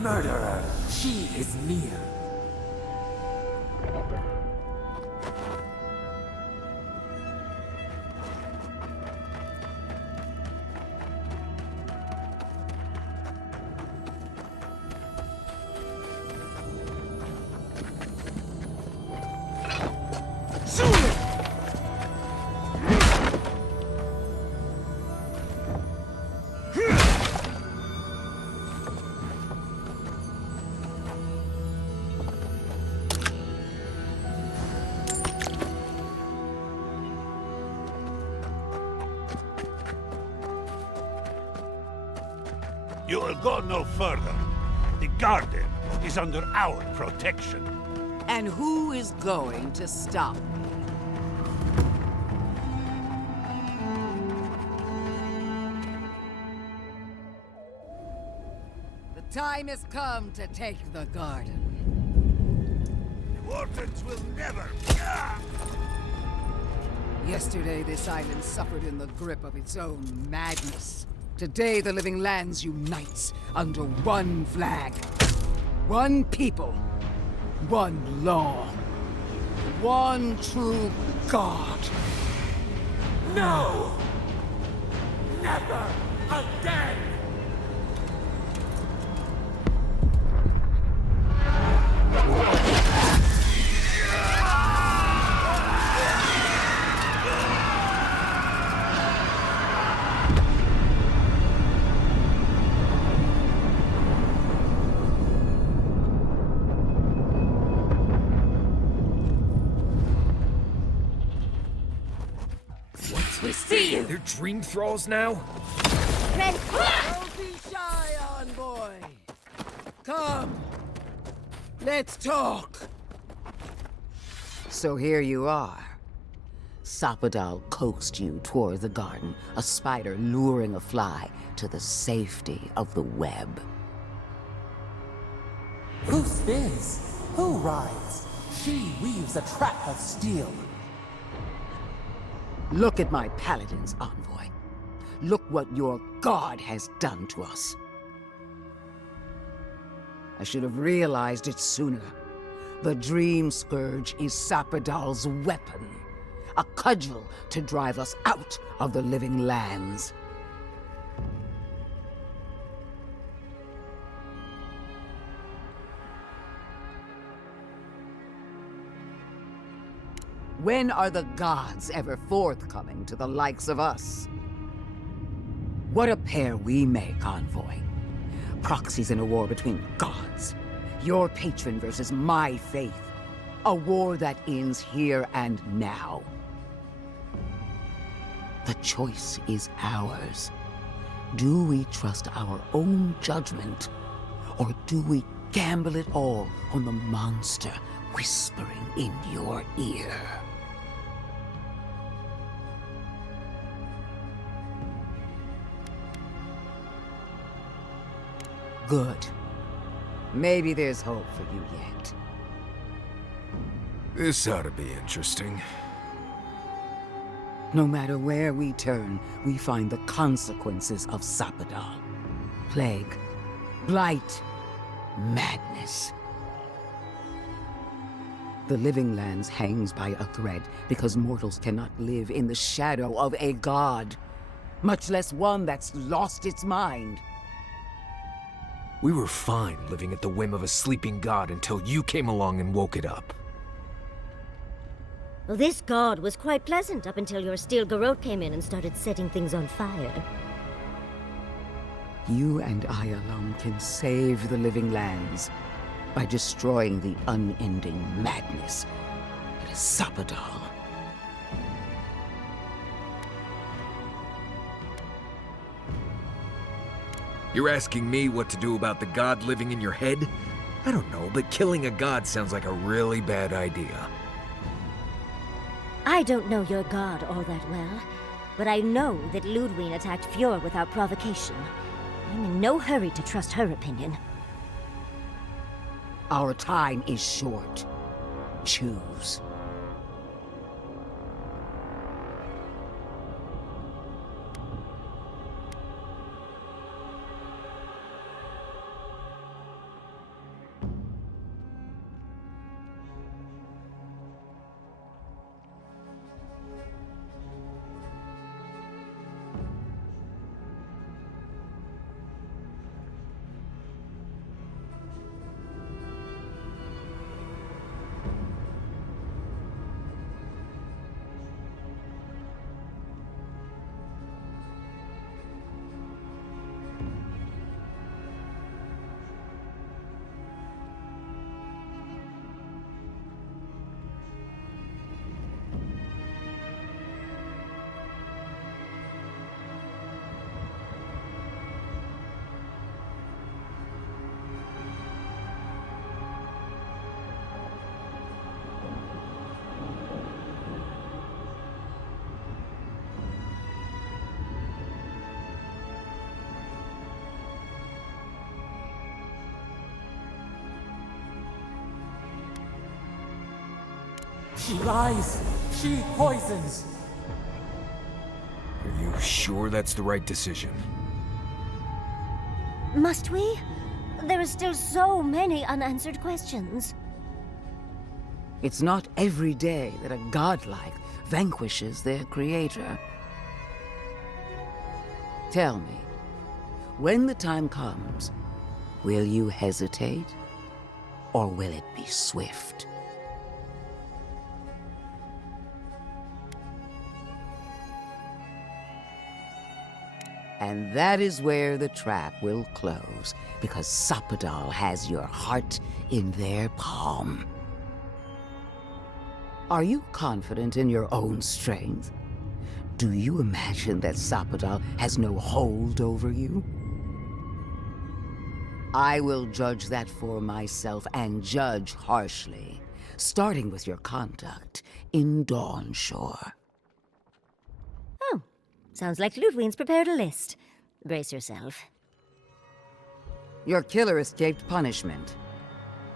Murderer, she is near. You will go no further. The garden is under our protection. And who is going to stop me? The time has come to take the garden. The Wardens will never... Yesterday, this island suffered in the grip of its own madness. Today, the Living Lands unites under one flag. One people. One law. One true God. No! Never again! We see you! They're dream thralls now? Don't be shy, envoy! Come! Let's talk! So here you are. Sapadal coaxed you toward the garden, a spider luring a fly to the safety of the web. Who spins? Who rides? She weaves a trap of steel. Look at my paladins, envoy. Look what your god has done to us. I should have realized it sooner. The Dream Scourge is Sapadal's weapon. A cudgel to drive us out of the Living Lands. When are the gods ever forthcoming to the likes of us? What a pair we make, envoy. Proxies in a war between gods. Your patron versus my faith. A war that ends here and now. The choice is ours. Do we trust our own judgment, or do we gamble it all on the monster whispering in your ear? Good. Maybe there's hope for you yet. This ought to be interesting. No matter where we turn, we find the consequences of Sapadal. Plague, blight, madness. The Living Lands hangs by a thread because mortals cannot live in the shadow of a god, much less one that's lost its mind. We were fine living at the whim of a sleeping god until you came along and woke it up. Well, this god was quite pleasant up until your steel garrote came in and started setting things on fire. You and I alone can save the Living Lands. by destroying the unending madness that is Sapadal. You're asking me what to do about the god living in your head? I don't know, but killing a god sounds like a really bad idea. I don't know your god all that well, but I know that Ludwig attacked Fjord without provocation. I'm in no hurry to trust her opinion. Our time is short. Choose. She lies. She poisons. Are you sure that's the right decision? Must we? There are still so many unanswered questions. It's not every day that a godlike vanquishes their creator. Tell me, when the time comes, will you hesitate, or will it be swift? And that is where the trap will close, because Sapadal has your heart in their palm. Are you confident in your own strength? Do you imagine that Sapadal has no hold over you? I will judge that for myself, and judge harshly, starting with your conduct in Dawnshore. Oh, sounds like Ludwig's prepared a list. Brace yourself. Your killer escaped punishment,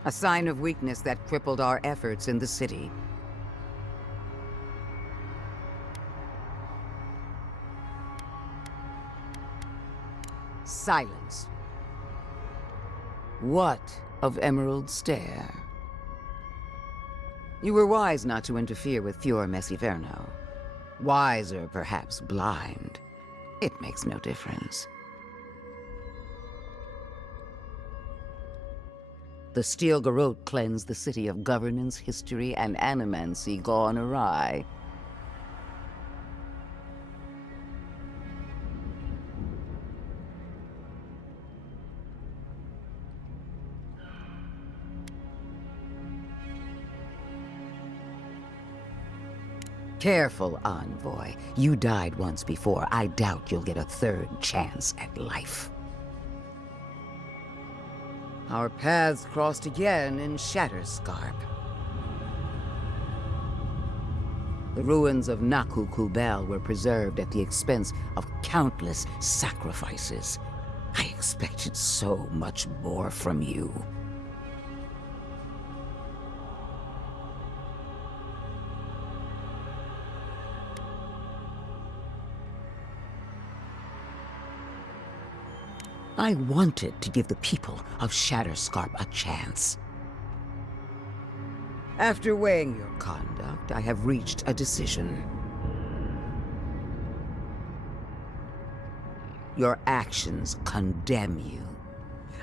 a sign of weakness that crippled our efforts in the city. Silence. What of Emerald Stair? You were wise not to interfere with Fior Messiverno. Wise, or perhaps blind. It makes no difference. The Steel Garrote cleansed the city of governance, history, and animancy gone awry. Careful, envoy. You died once before. I doubt you'll get a third chance at life. Our paths crossed again in Shatterscarp. The ruins of Naku Kubel were preserved at the expense of countless sacrifices. I expected so much more from you. I wanted to give the people of Shatterscarp a chance. After weighing your conduct, I have reached a decision. Your actions condemn you.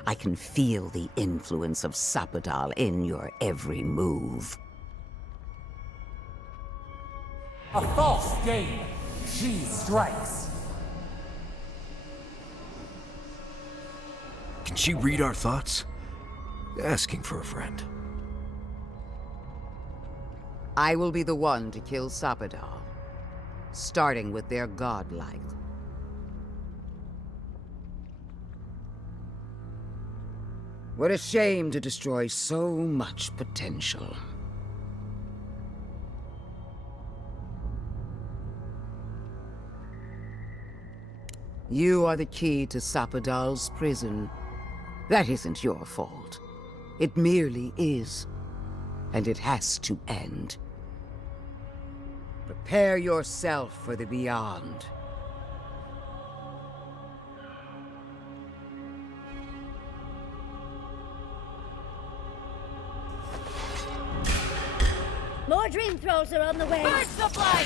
I can feel the influence of Sapadal in your every move. A false game. She strikes. Can she read our thoughts? asking for a friend. I will be the one to kill Sapadal, starting with their godlike. What a shame to destroy so much potential. You are the key to Sapadal's prison. That isn't your fault. It merely is. And it has to end. Prepare yourself for the beyond. More dream throws are on the way. Bird supply!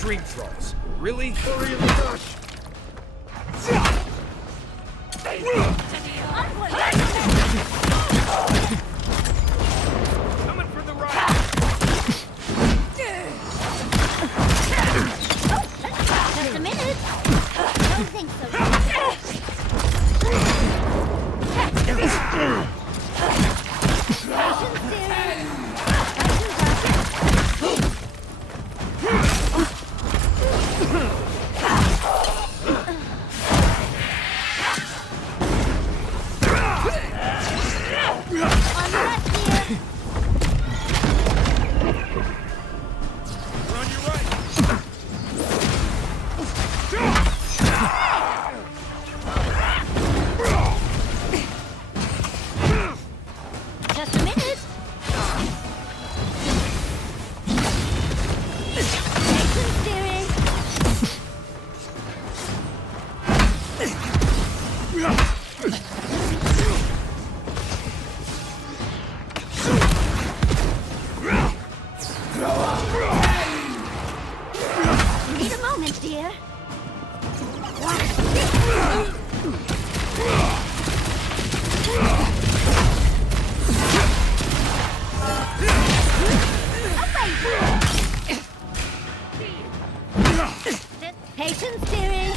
Dream thralls. Really? Hurry in the rush! Coming for the ride! Just a minute. Don't think so. Patience, dear. Patience, dearie.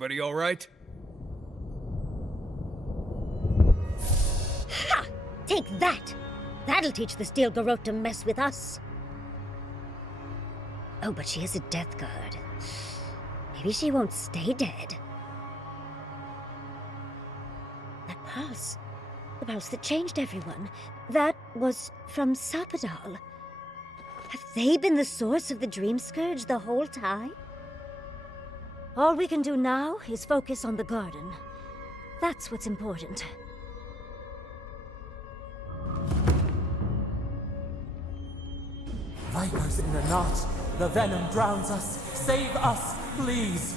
Everybody all right? Ha! Take that! That'll teach the Steel Garrote to mess with us. Oh, but she is a death guard. Maybe she won't stay dead. That pulse. The pulse that changed everyone. That was from Sapadal. Have they been the source of the Dream Scourge the whole time? All we can do now is focus on the garden. That's what's important. Vipers in a knot. The venom drowns us. Save us, please.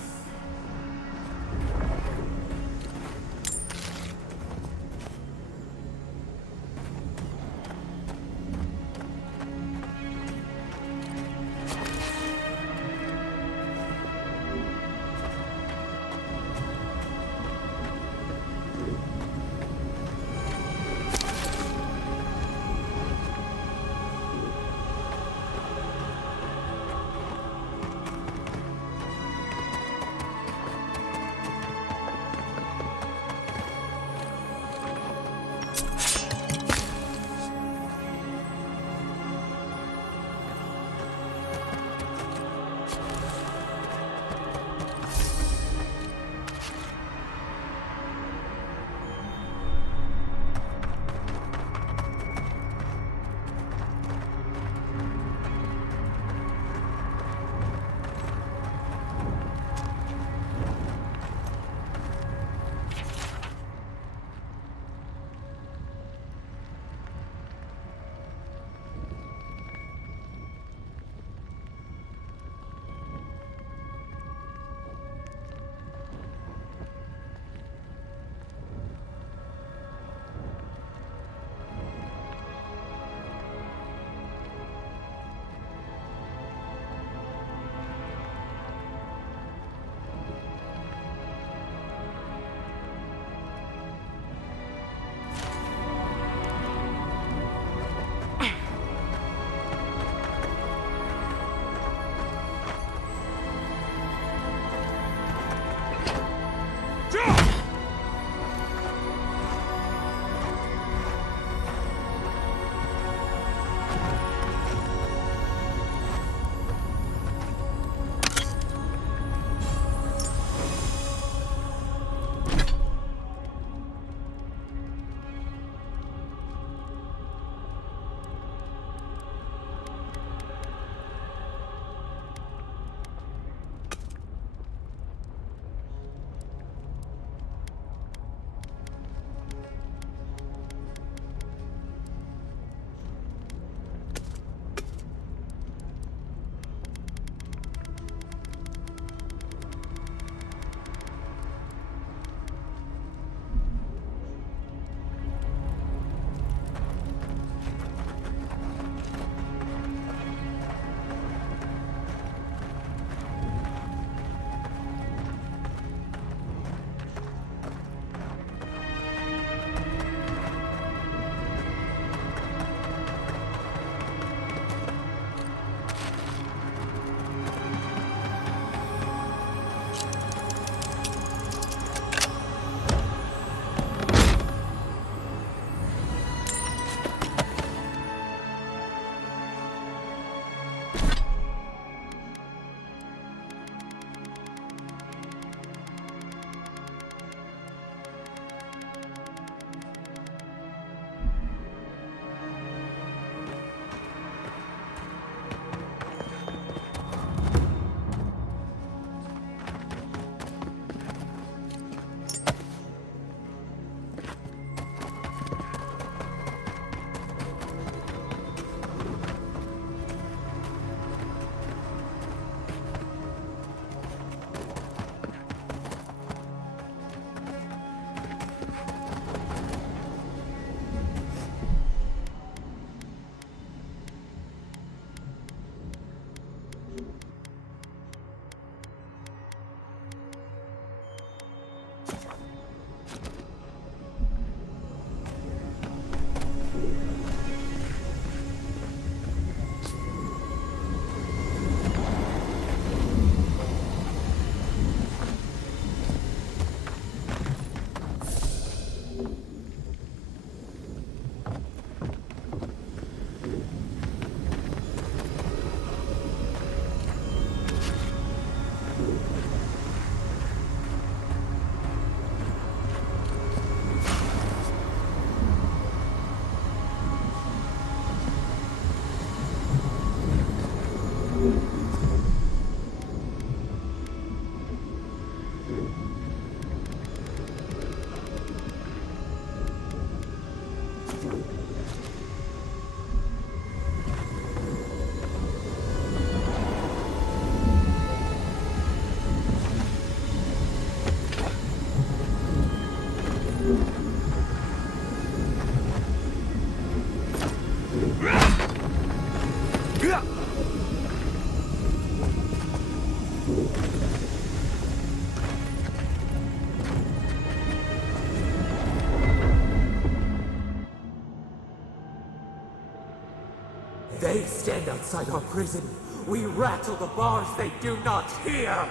inside our prison. We rattle the bars they do not hear.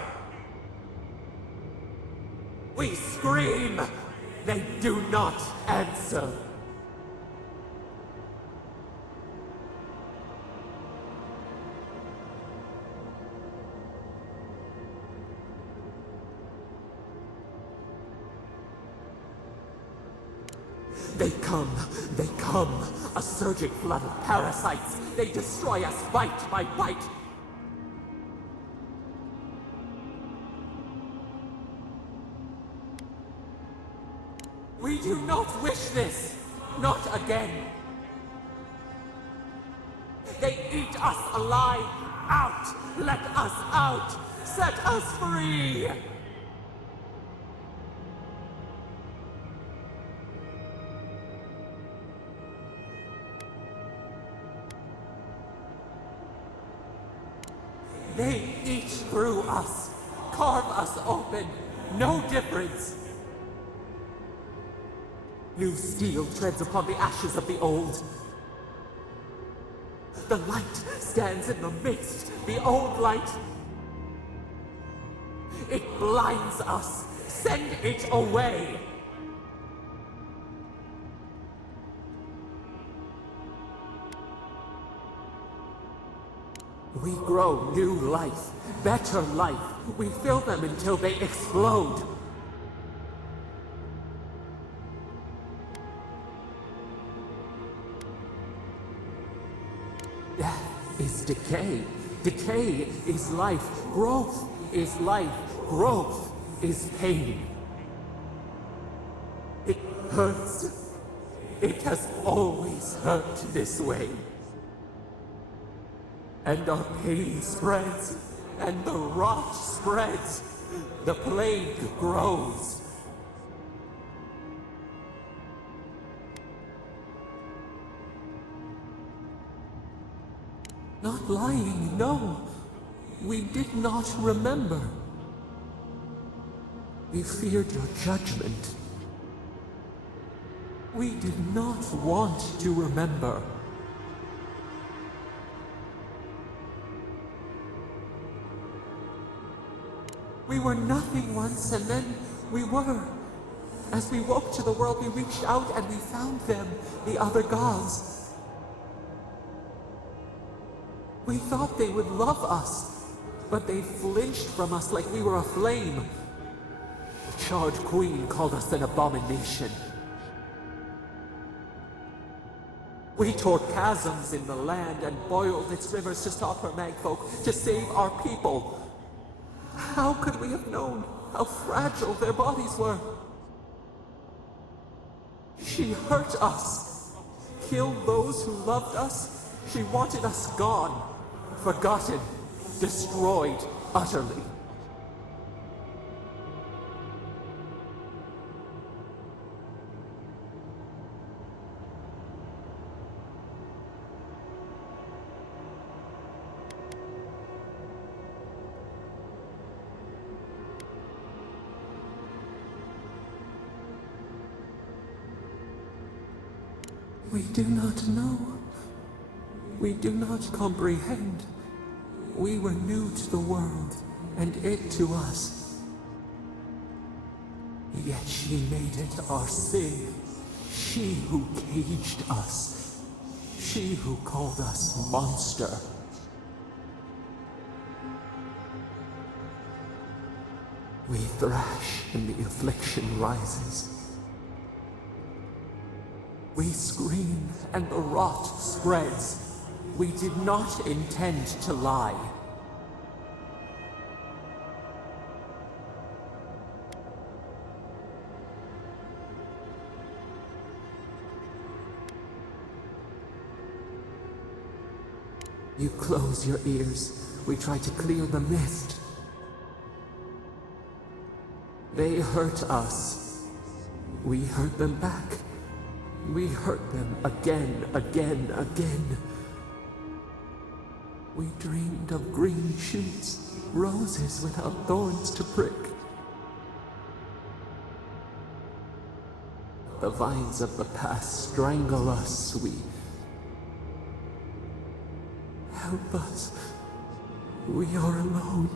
We scream. They do not answer. They come, a surging flood of parasites. They destroy us bite by bite. We do not wish this, not again. They eat us alive. Out, let us out, set us free. They eat through us, carve us open, no difference. New steel treads upon the ashes of the old. The light stands in the midst, the old light. It blinds us, send it away. We grow new life, better life. We fill them until they explode. Death is decay. Decay is life. Growth is life. Growth is pain. It hurts. It has always hurt this way. And our pain spreads, and the rot spreads. The plague grows. Not lying, no. We did not remember. We feared your judgment. We did not want to remember. We were nothing once, and then we were. As we woke to the world, we reached out and we found them, the other gods. We thought they would love us, but they flinched from us like we were a flame. The charred queen called us an abomination. We tore chasms in the land and boiled its rivers to stop her magfolk, to save our people. How could we have known how fragile their bodies were? She hurt us, killed those who loved us. She wanted us gone, forgotten, destroyed utterly. We do not know. We do not comprehend. We were new to the world, and it to us. Yet she made it our sin. She who caged us. She who called us monster. We thrash, and the affliction rises. We scream, and the rot spreads. We did not intend to lie. You close your ears. We try to clear the mist. They hurt us. We hurt them back. We hurt them again, again, again. We dreamed of green shoots, roses without thorns to prick. The vines of the past strangle us, we Help us. We are alone.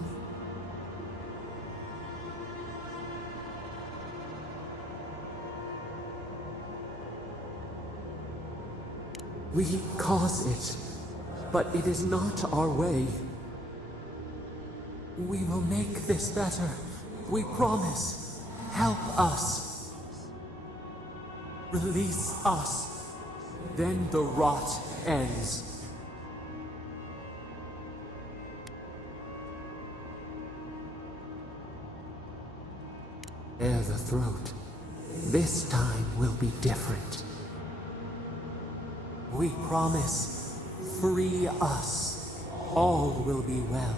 We cause it, but it is not our way. We will make this better. We promise. Help us. Release us. Then the rot ends. Bare the throat. This time will be different. We promise. Free us. All will be well.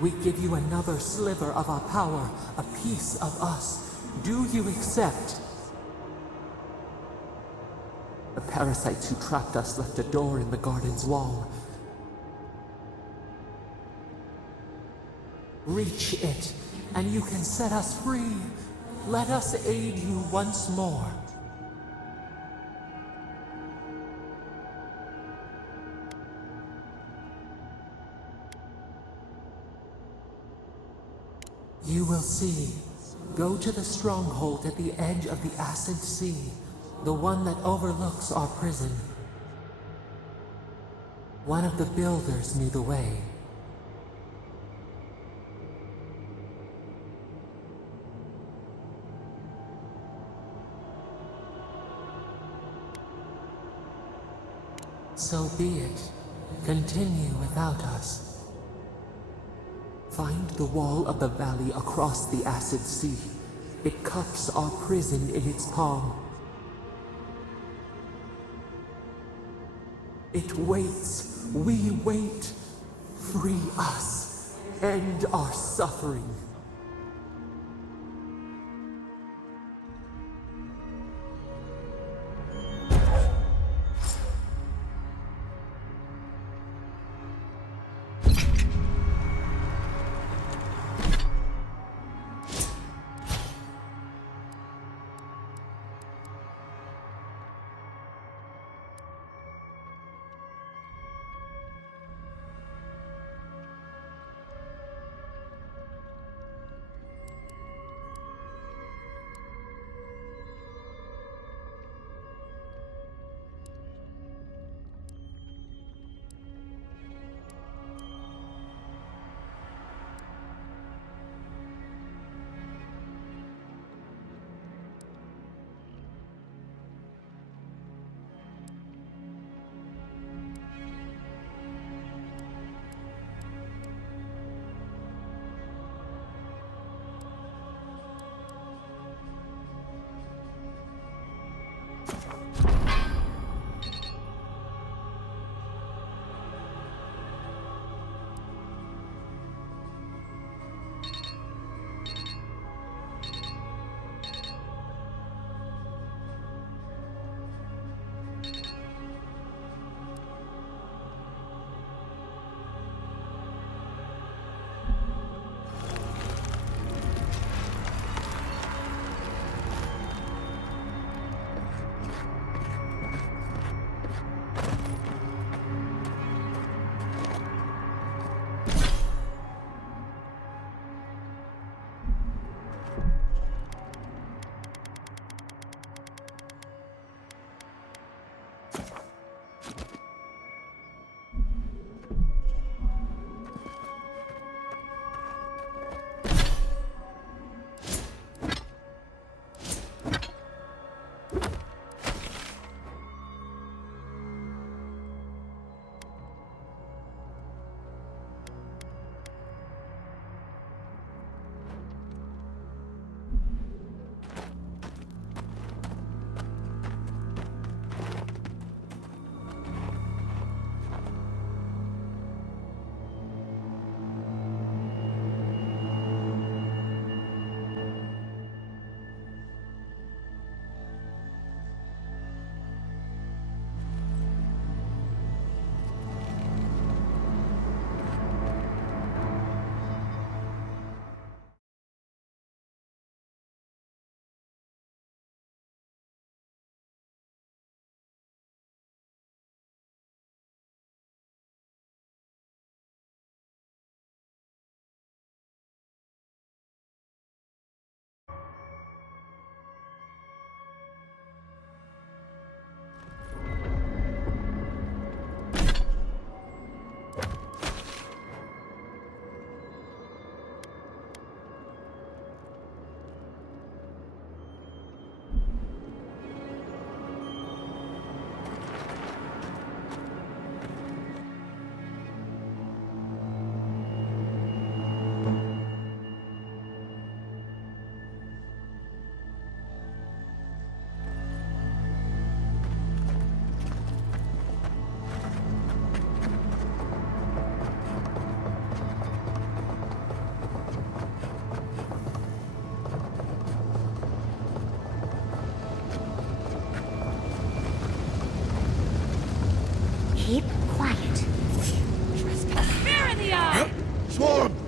We give you another sliver of our power, a piece of us. Do you accept? The parasites who trapped us left a door in the garden's wall. Reach it, and you can set us free. Let us aid you once more. You will see. Go to the stronghold at the edge of the Acid Sea, the one that overlooks our prison. One of the builders knew the way. So be it. Continue without us. Find the wall of the valley across the Acid Sea. It cups our prison in its palm. It waits. We wait. Free us. End our suffering.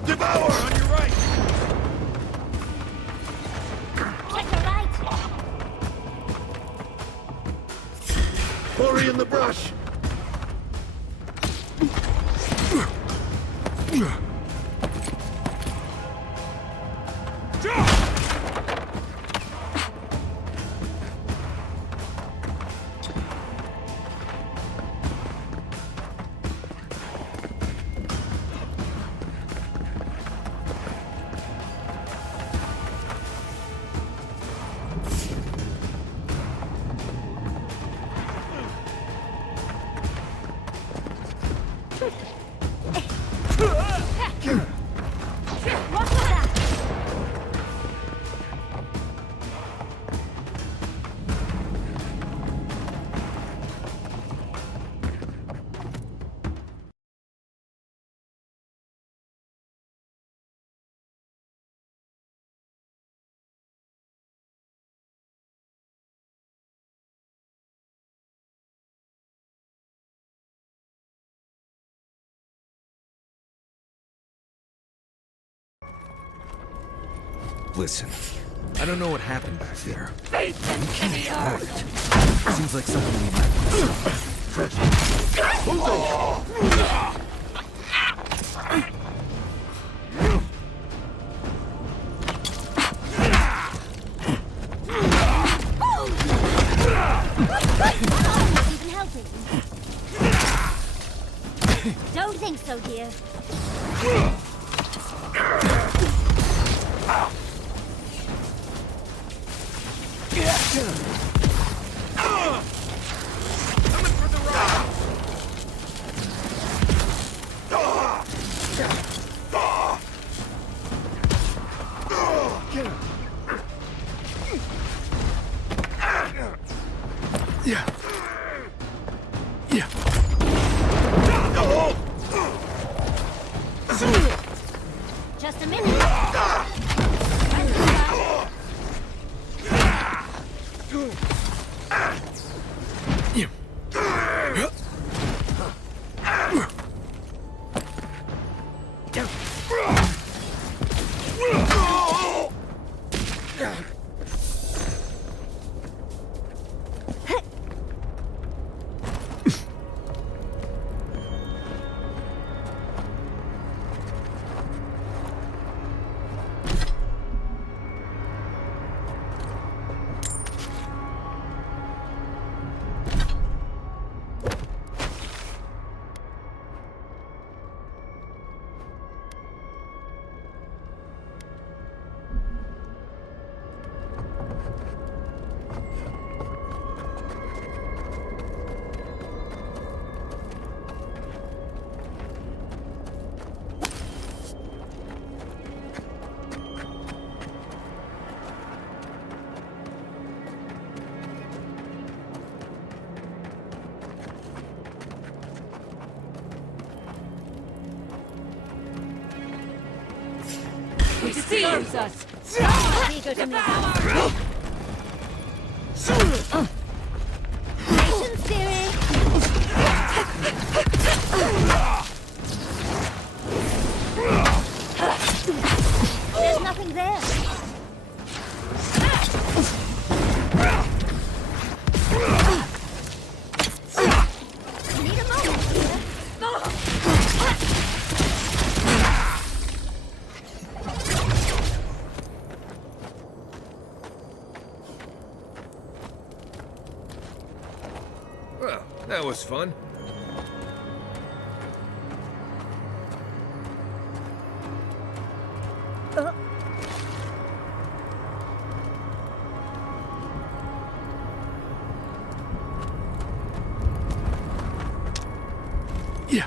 Devour on your right! Check your right! Quarry in the brush! What was that? Listen, I don't know what happened back there. You can't ignore it. Seems like something we might Even helping. Don't think so, dear. Just a minute. It seals us! Eager to meet us. Patience, dearie. There's nothing there. Need a moment, dear. Well, that was fun. Yeah.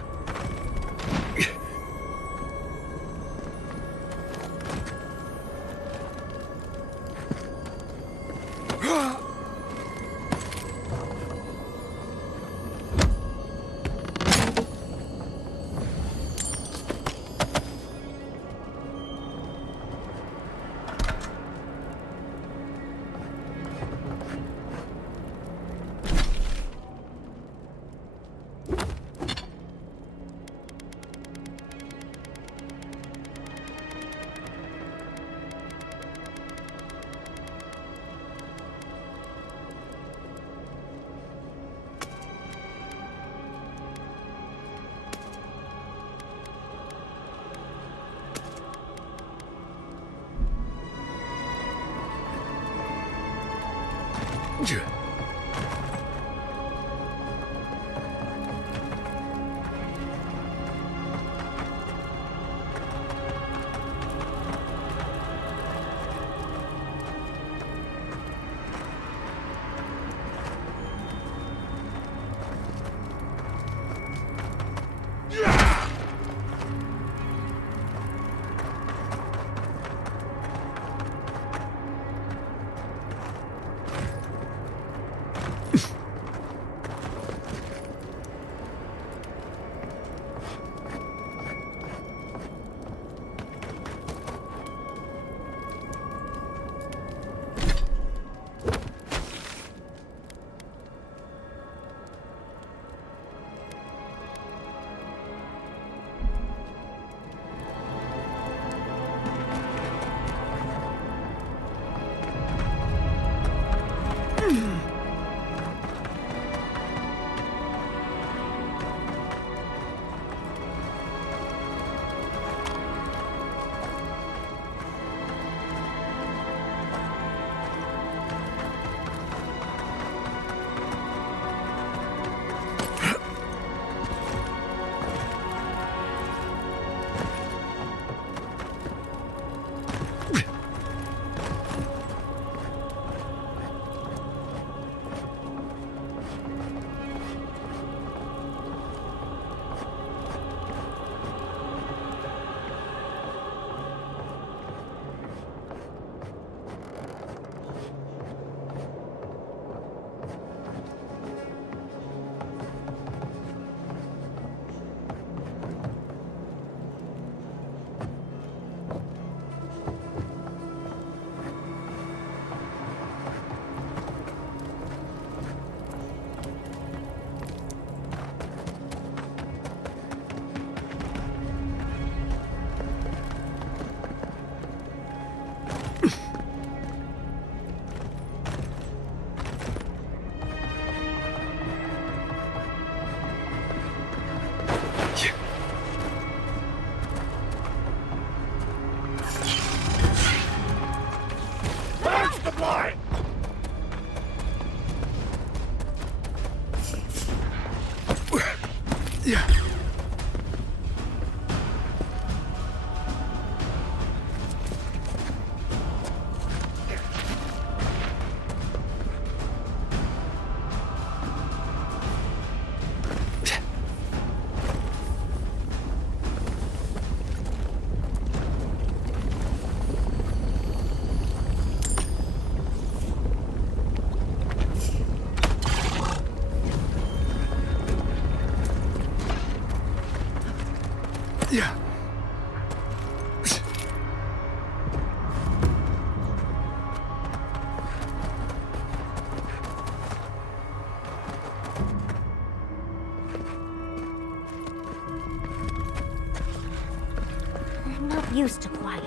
I'm not used to quiet.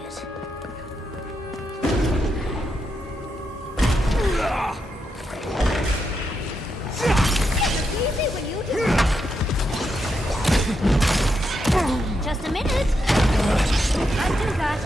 Easy when you do it. Just a minute. I'll do that.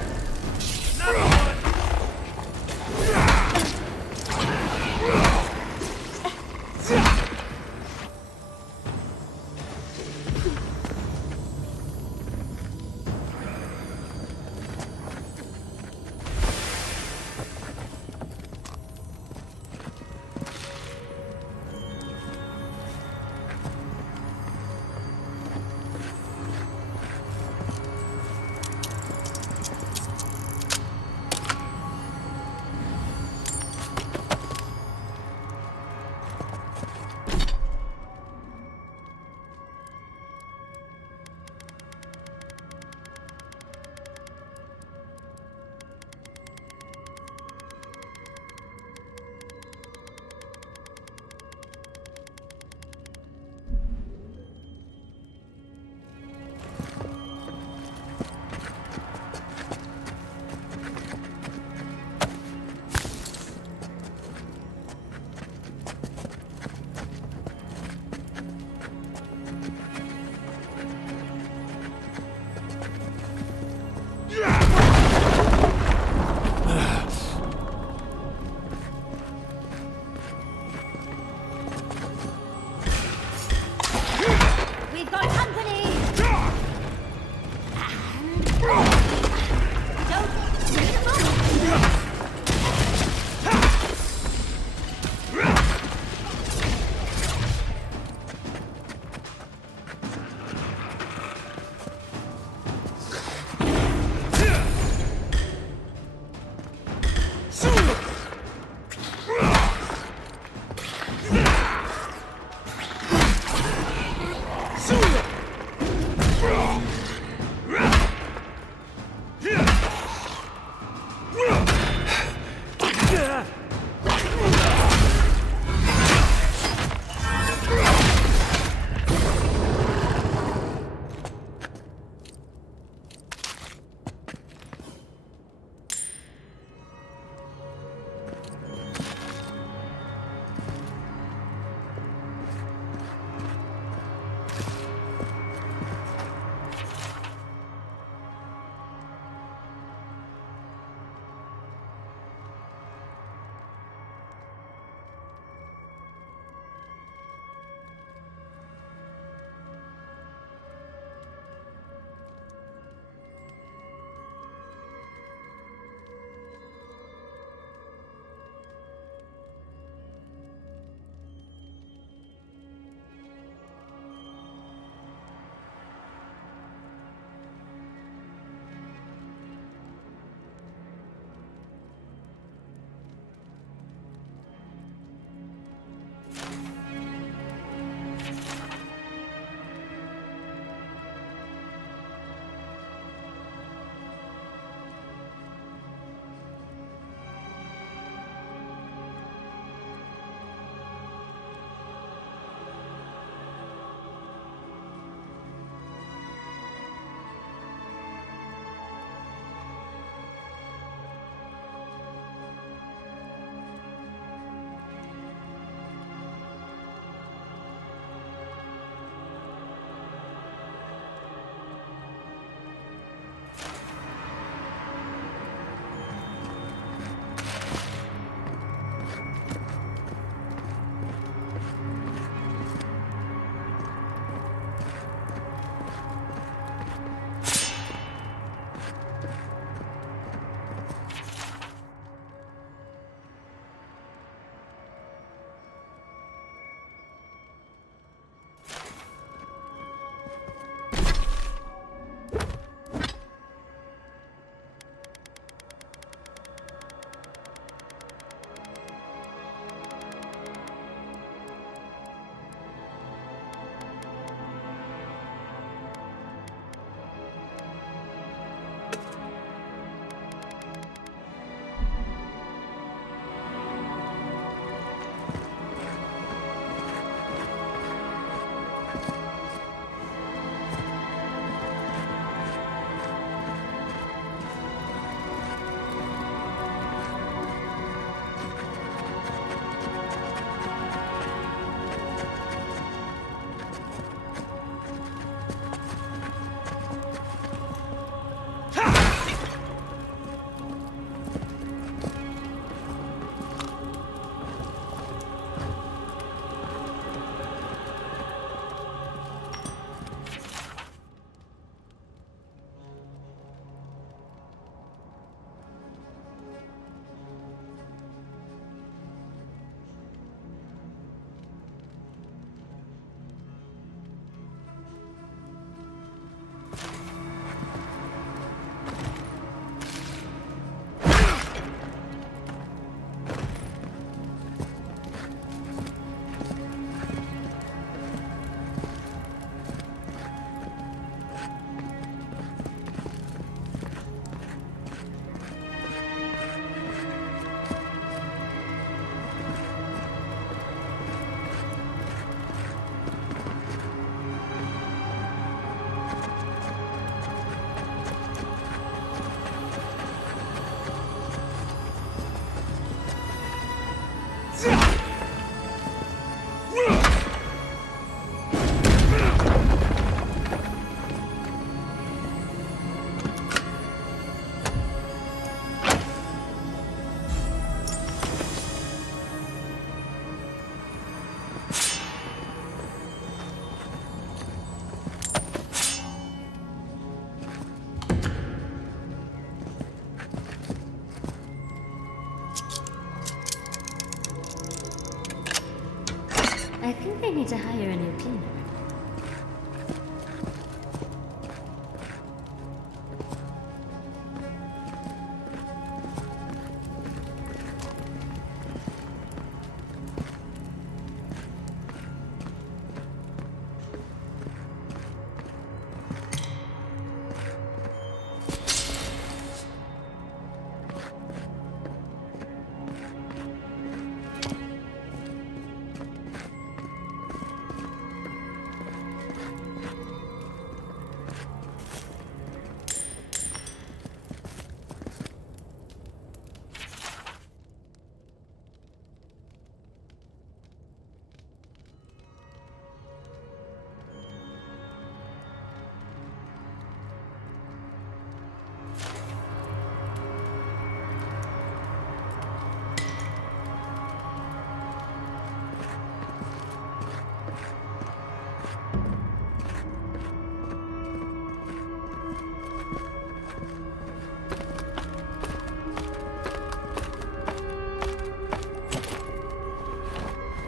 think they need to hire a new cleaner.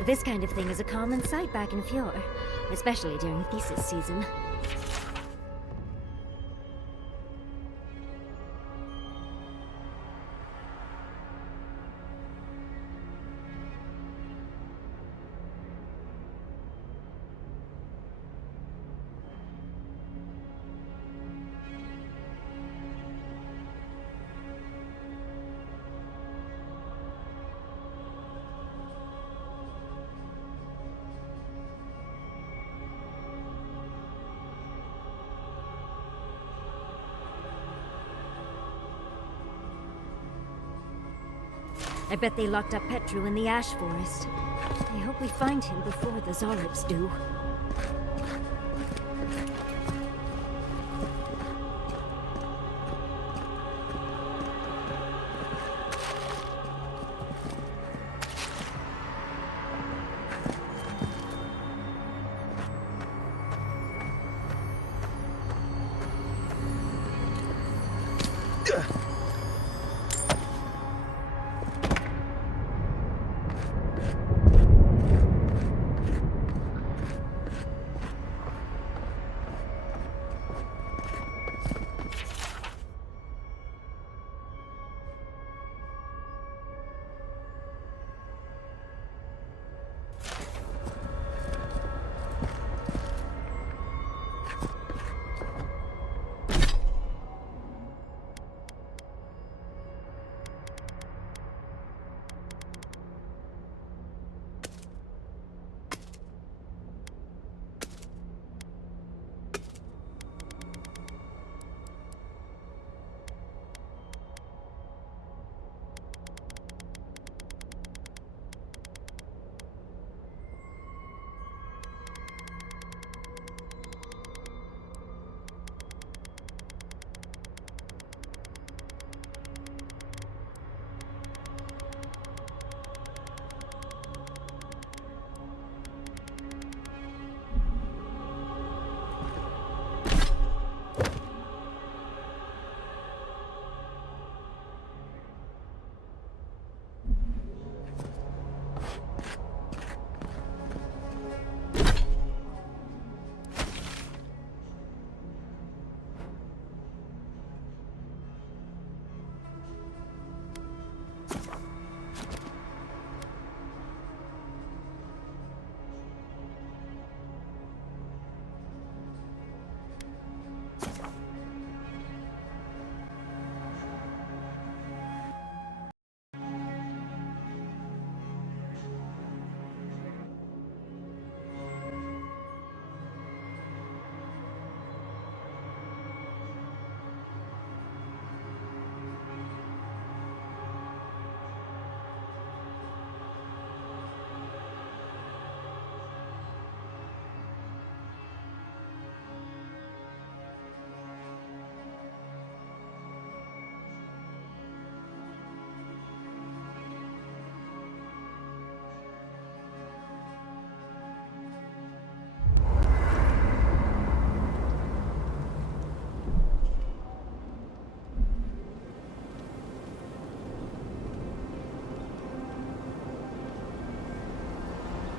This kind of thing is a common sight back in Fjord, especially during thesis season. I bet they locked up Petru in the Ash Forest. I hope we find him before the Zoribs do.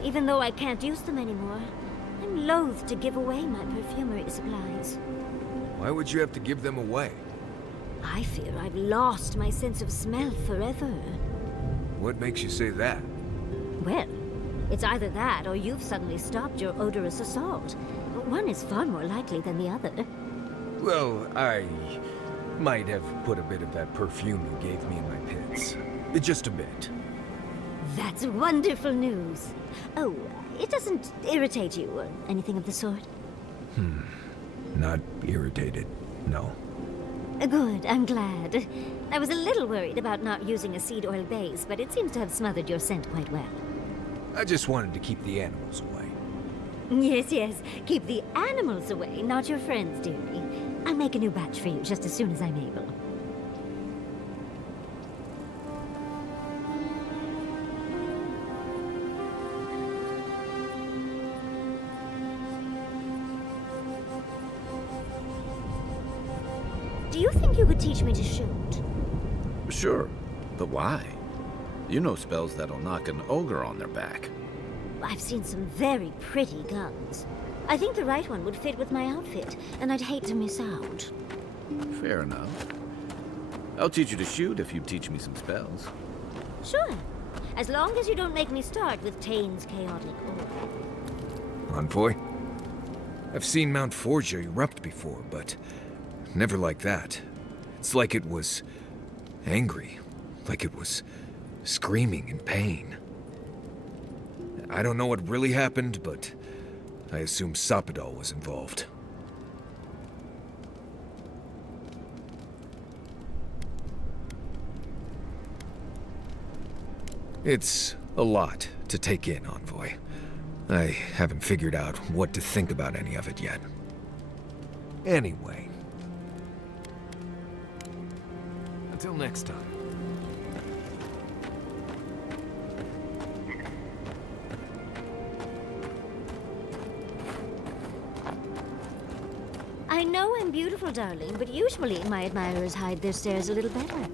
even though I can't use them anymore. I'm loath to give away my perfumery supplies. Why would you have to give them away? I fear I've lost my sense of smell forever. What makes you say that? Well, it's either that or you've suddenly stopped your odorous assault. One is far more likely than the other. Well, I might have put a bit of that perfume you gave me in my pits. Just a bit. That's wonderful news. Oh, it doesn't irritate you or anything of the sort? Not irritated, no. Good, I'm glad. I was a little worried about not using a seed oil base, but it seems to have smothered your scent quite well. I just wanted to keep the animals away. Yes, yes. Keep the animals away, not your friends, dearie. I'll make a new batch for you just as soon as I'm able. Do you think you could teach me to shoot? Sure, but why? You know spells that'll knock an ogre on their back. I've seen some very pretty guns. I think the right one would fit with my outfit, and I'd hate to miss out. Fair enough. I'll teach you to shoot if you teach me some spells. Sure. As long as you don't make me start with Tane's chaotic order. Envoy? I've seen Mount Forgia erupt before, but never like that. It's like it was angry, like it was screaming in pain. I don't know what really happened, but I assume Sappadal was involved. It's a lot to take in, Envoy. I haven't figured out what to think about any of it yet. Anyway. Until next time. I know I'm beautiful, darling, but usually my admirers hide their stares a little better.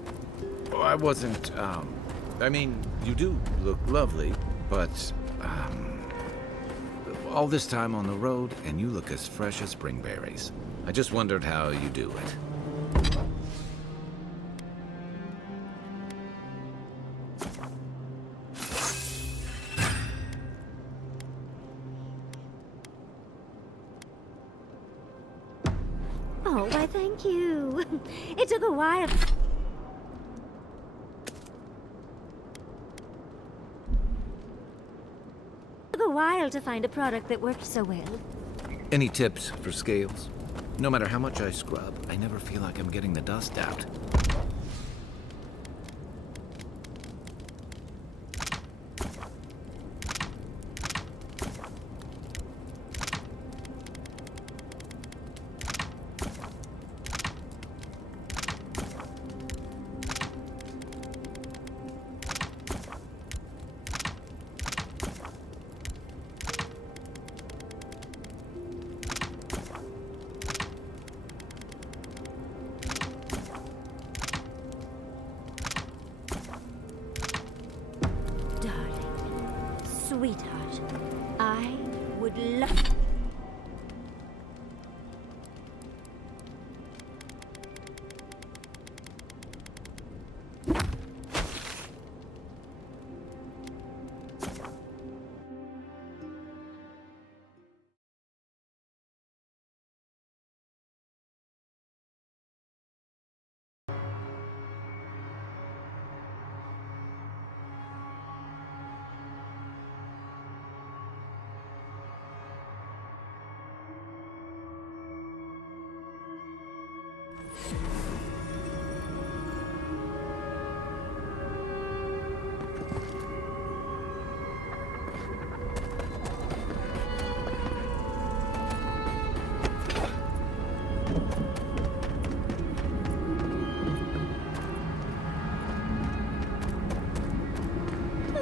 Oh, I wasn't, I mean, you do look lovely, but, all this time on the road, and you look as fresh as spring berries. I just wondered how you do it. Oh, why thank you. It took a while. To find a product that worked so well. Any tips for scales? No matter how much I scrub, I never feel like I'm getting the dust out. Sweetheart, I would love...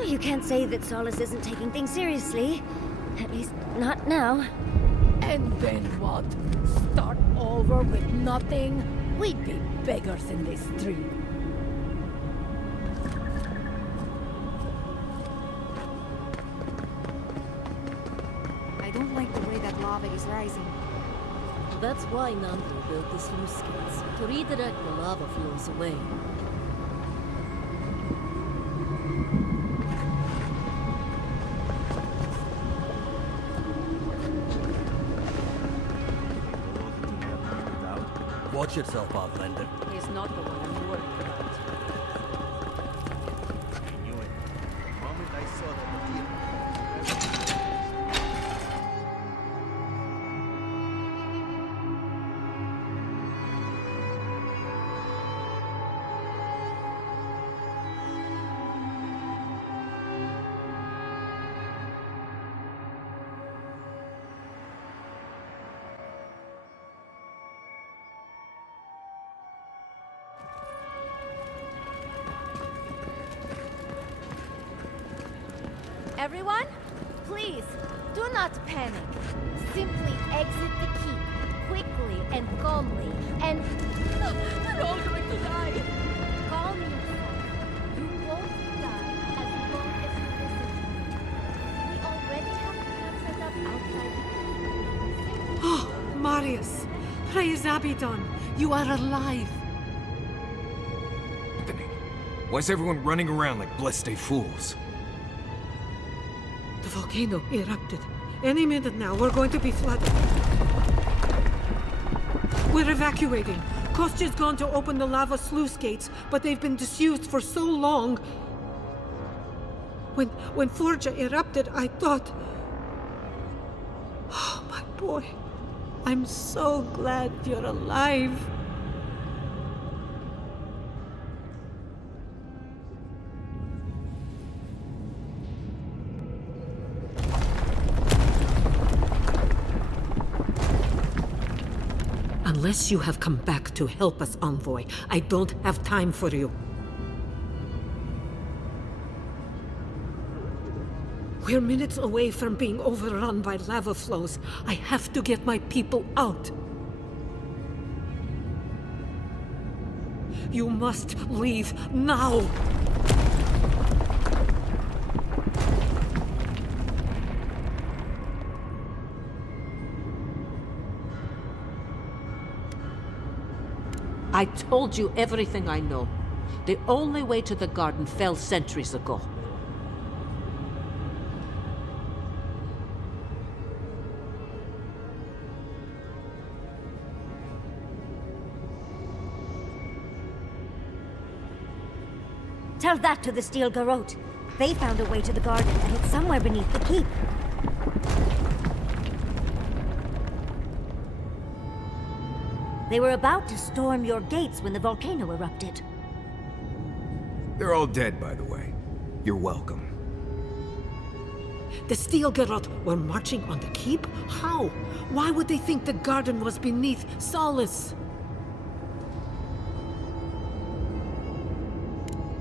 You can't say that Solace isn't taking things seriously. At least, not now. And then what? Start over with nothing? We'd be beggars in this street. lava is rising. That's why Nandru built the sluice gates, to redirect the lava flows away. Watch yourself, Outlander. He's not the one I'm worried about. I knew it. The moment I saw that appear. Everyone, please, do not panic. Simply exit the keep, quickly and calmly, and... They're all going to die! Calm yourself. You won't die as long as you listen to me. We already have the camp set up outside the keep. Oh, Marius! Praise Abaddon! You are alive! Why's everyone running around like blessed fools? The volcano erupted. Any minute now, we're going to be flooded. We're evacuating. Kostya's gone to open the lava sluice gates, but they've been disused for so long. When Forja erupted, I thought... Oh, my boy. I'm so glad you're alive. Unless you have come back to help us, Envoy, I don't have time for you. We're minutes away from being overrun by lava flows. I have to get my people out. You must leave now! I told you everything I know. The only way to the garden fell centuries ago. Tell that to the Steel Garrote. They found a way to the garden, and it's somewhere beneath the keep. They were about to storm your gates when the volcano erupted. They're all dead, by the way. You're welcome. The Steel Garrote were marching on the keep? How? Why would they think the garden was beneath Solace?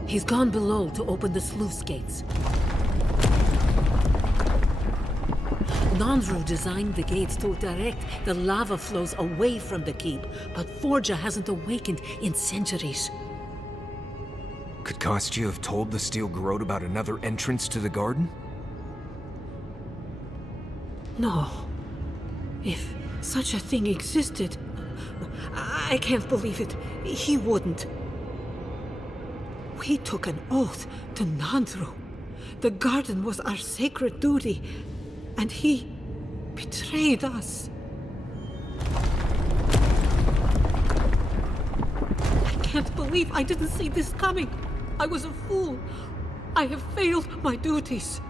He's gone below to open the sluice gates. Nandru designed the gates to direct the lava flows away from the keep, but Forja hasn't awakened in centuries. Could Kostya have told the Steel Garrote about another entrance to the garden? No. If such a thing existed, I can't believe it. He wouldn't. We took an oath to Nandru. The garden was our sacred duty, and he betrayed us. I can't believe I didn't see this coming. I was a fool. I have failed my duties.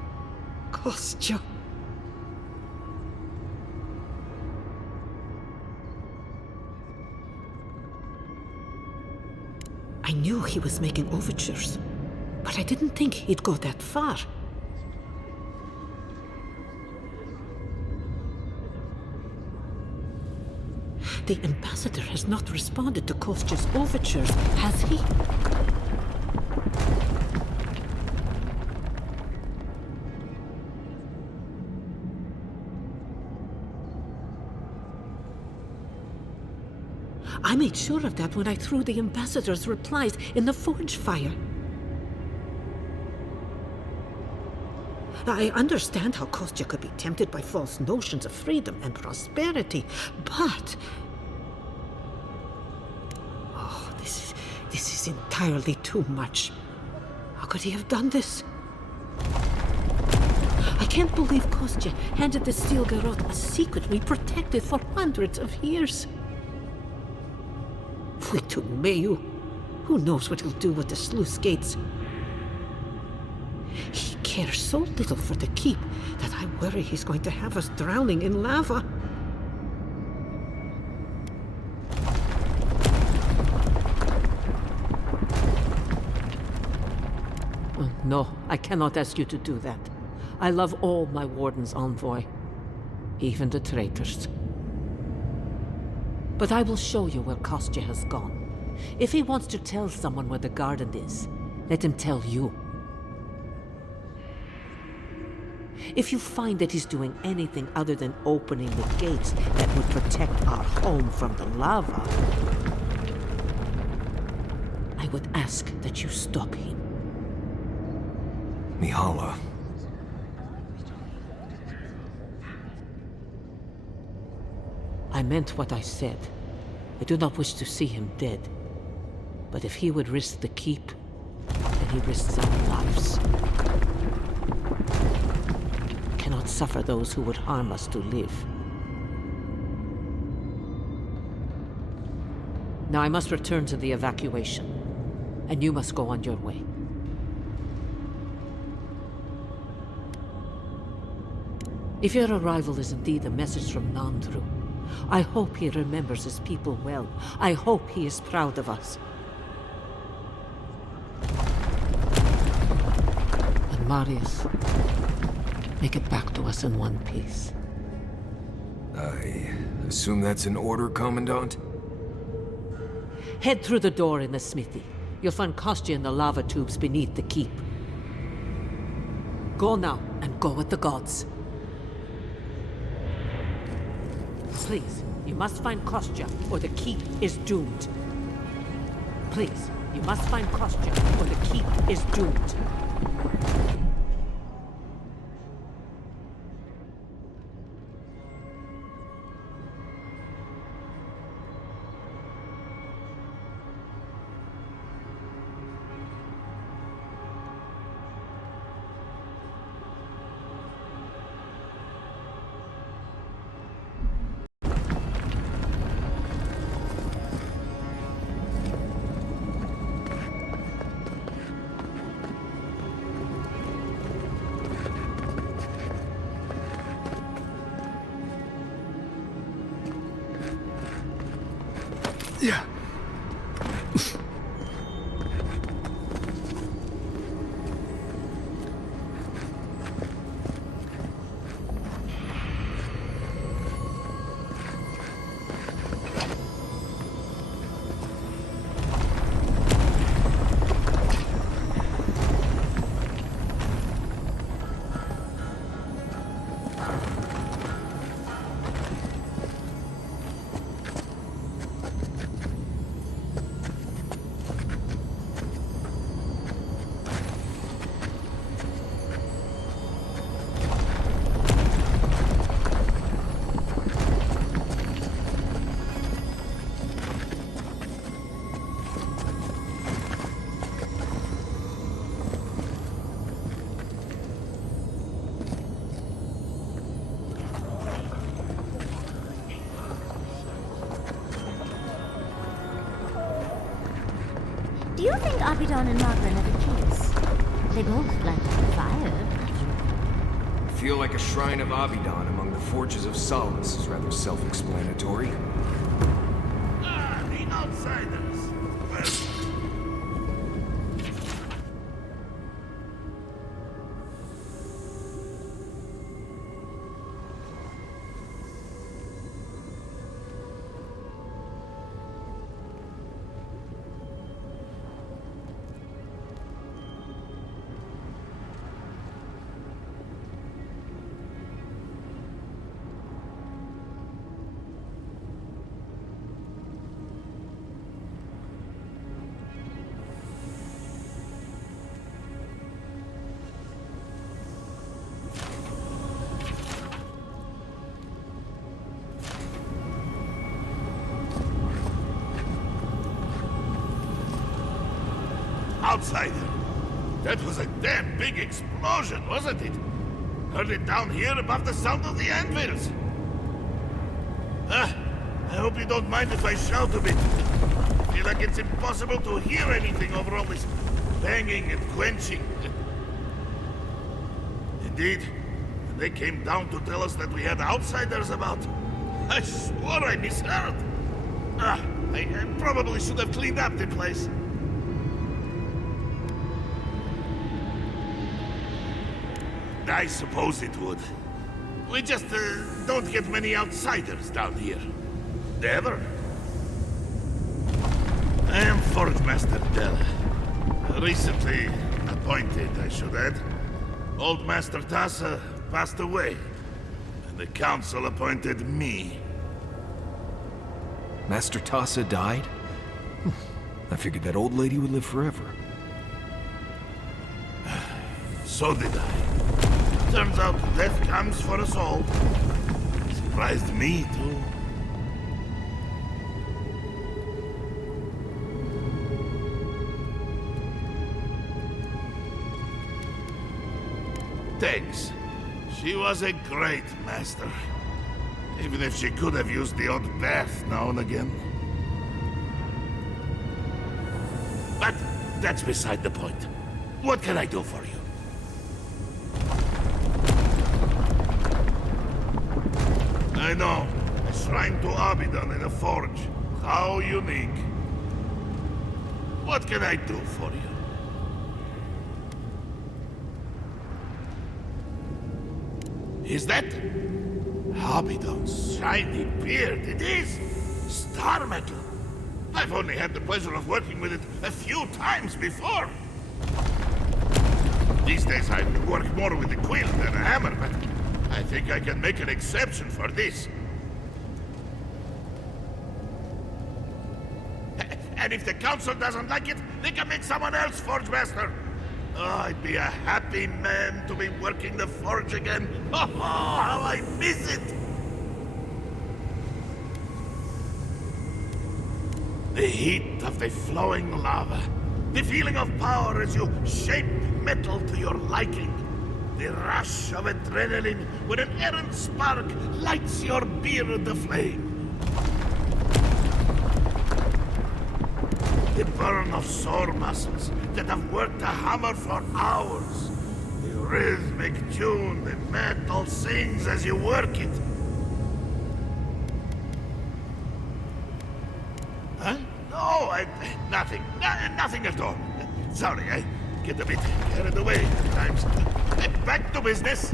Kostya. I knew he was making overtures, but I didn't think he'd go that far. The ambassador has not responded to Kostya's overtures, has he? I made sure of that when I threw the ambassador's replies in the forge fire. I understand how Kostya could be tempted by false notions of freedom and prosperity, but... Oh, this is entirely too much. How could he have done this? I can't believe Kostya handed the steel garrote a secret we protected for hundreds of years. We took Mayu. Who knows what he'll do with the sluice gates? He cares so little for the keep that I worry he's going to have us drowning in lava. No, I cannot ask you to do that. I love all my warden's envoy, even the traitors. But I will show you where Kostya has gone. If he wants to tell someone where the garden is, let him tell you. If you find that he's doing anything other than opening the gates that would protect our home from the lava, I would ask that you stop him. Mihala. I meant what I said. I do not wish to see him dead. But if he would risk the keep, then he risks our lives. I cannot suffer those who would harm us to live. Now I must return to the evacuation, and you must go on your way. If your arrival is indeed a message from Nandru, I hope he remembers his people well. I hope he is proud of us. And Marius, make it back to us in one piece. I assume that's an order, Commandant? Head through the door in the smithy. You'll find Kostya in the lava tubes beneath the keep. Go now, and go with the gods. Please, you must find Kostya, or the keep is doomed. Please, you must find Kostya, or the keep is doomed. Yeah. Do you think Abidon and Margaret have a kiss? They both like fire. I feel like a shrine of Abidon among the Forges of Solace is rather self-explanatory. The outsiders! outsider. That was a damn big explosion, wasn't it? Heard it down here above the sound of the anvils. I hope you don't mind if I shout a bit. I feel like it's impossible to hear anything over all this banging and quenching. Indeed, when they came down to tell us that we had outsiders about, I swore I misheard. I probably should have cleaned up the place. I suppose it would. We just don't get many outsiders down here. Ever. I am Forge Master Della. Recently appointed, I should add. Old Master Tassa passed away, and the council appointed me. Master Tassa died? I figured that old lady would live forever. So did I. Turns out death comes for us all. Surprised me, too. Thanks. She was a great master. Even if she could have used the odd bath now and again. But that's beside the point. What can I do for you? I know. A shrine to Abidan in a forge. How unique. What can I do for you? Is that Abidan's shiny beard? It is! Star metal! I've only had the pleasure of working with it a few times before. These days I work more with a quill than a hammer, but I think I can make an exception for this. And if the council doesn't like it, they can make someone else Forge Master. Oh, I'd be a happy man to be working the forge again. Oh, how I miss it! The heat of the flowing lava. The feeling of power as you shape metal to your liking. The rush of adrenaline when an errant spark lights your beard aflame. The burn of sore muscles that have worked a hammer for hours. The rhythmic tune the metal sings as you work it. Huh? No, nothing. Nothing at all. Sorry, I get a bit carried away at times. Back to business.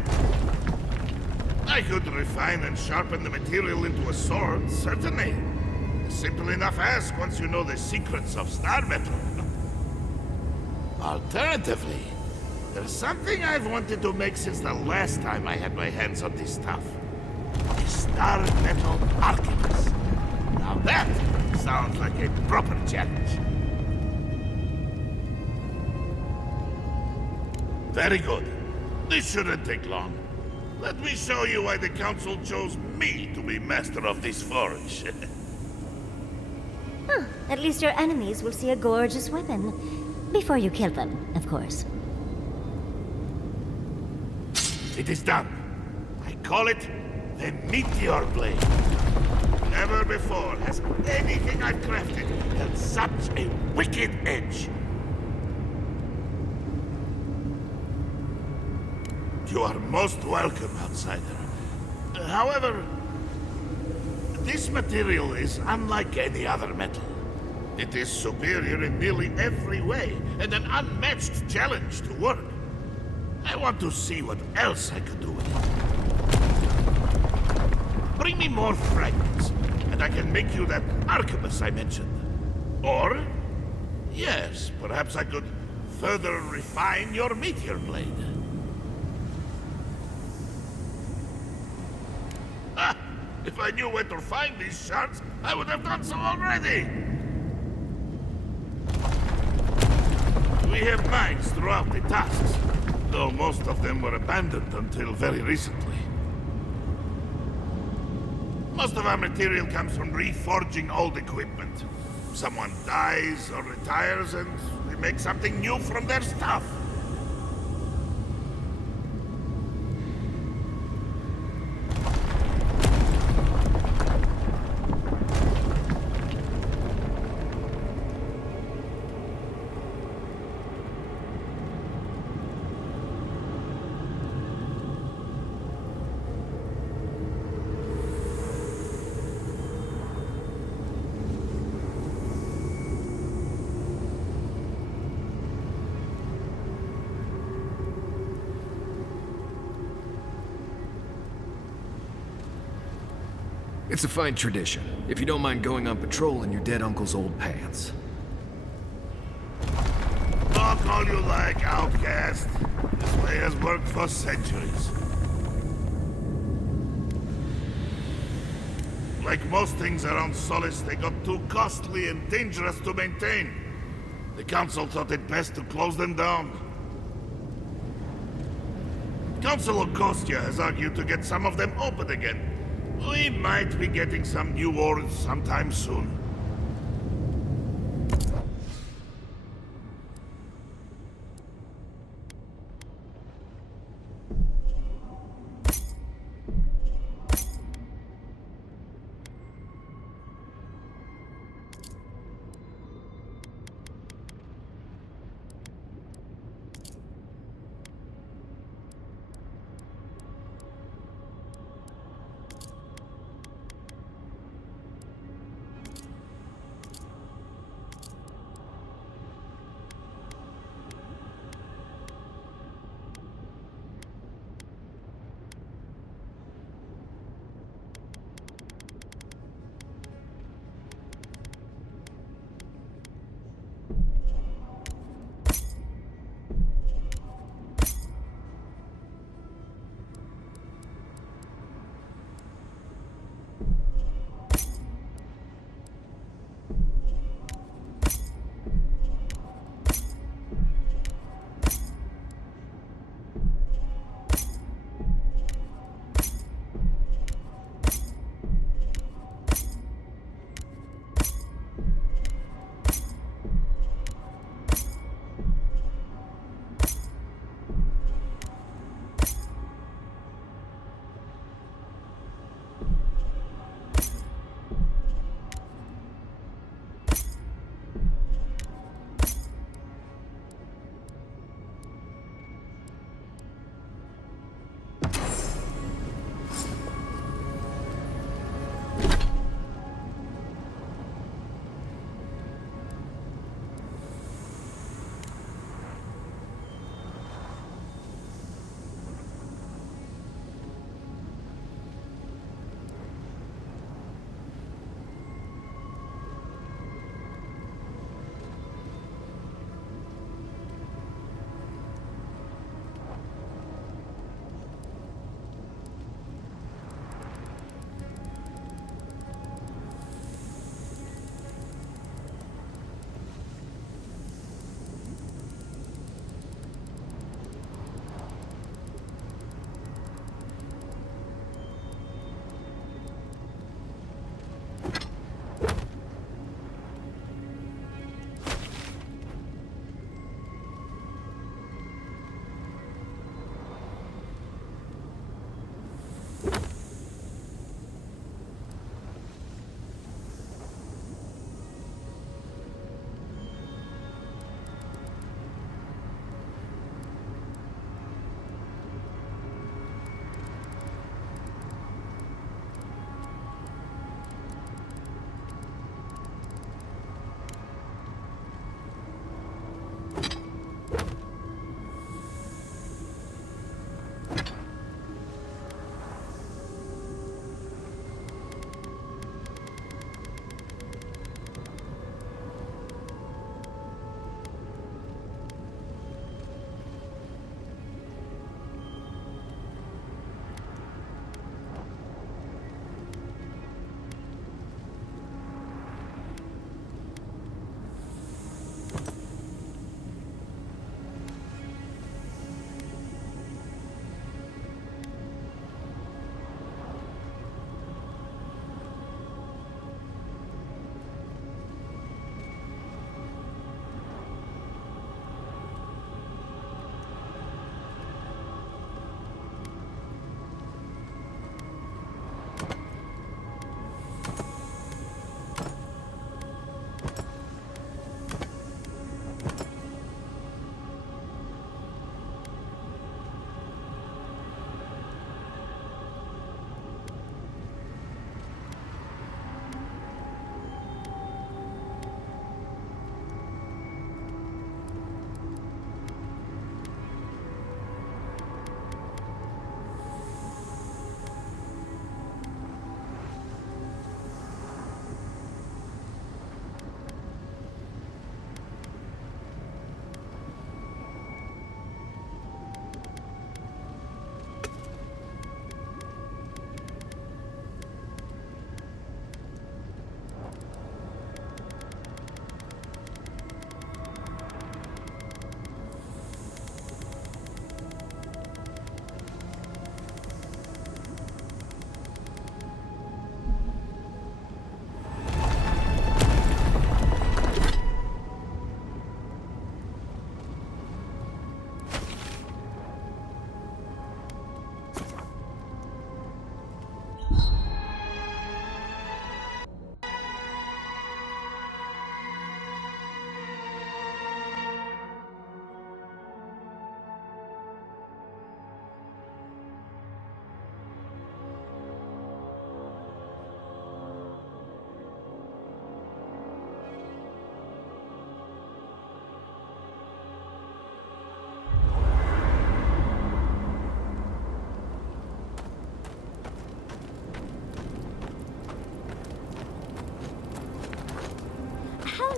I could refine and sharpen the material into a sword, certainly. Simple enough ask once you know the secrets of star metal. Alternatively, there's something I've wanted to make since the last time I had my hands on this stuff. A star metal alchemist. Now that sounds like a proper challenge. Very good. This shouldn't take long. Let me show you why the council chose me to be master of this forge. At least your enemies will see a gorgeous weapon. Before you kill them, of course. It is done. I call it the Meteor Blade. Never before has anything I've crafted had such a wicked edge. You are most welcome, outsider. However, this material is unlike any other metal. It is superior in nearly every way, and an unmatched challenge to work. I want to see what else I could do with it. Bring me more fragments, and I can make you that arquebus I mentioned. Or, yes, perhaps I could further refine your meteor blade. Ah! If I knew where to find these shards, I would have done so already! We have mines throughout the tasks, though most of them were abandoned until very recently. Most of our material comes from reforging old equipment. Someone dies or retires and the make something new from their stuff. It's a fine tradition, if you don't mind going on patrol in your dead uncle's old pants. Talk all you like, outcast. This way has worked for centuries. Like most things around Solace, they got too costly and dangerous to maintain. The Council thought it best to close them down. Council of Kostya has argued to get some of them open again. We might be getting some new ores sometime soon.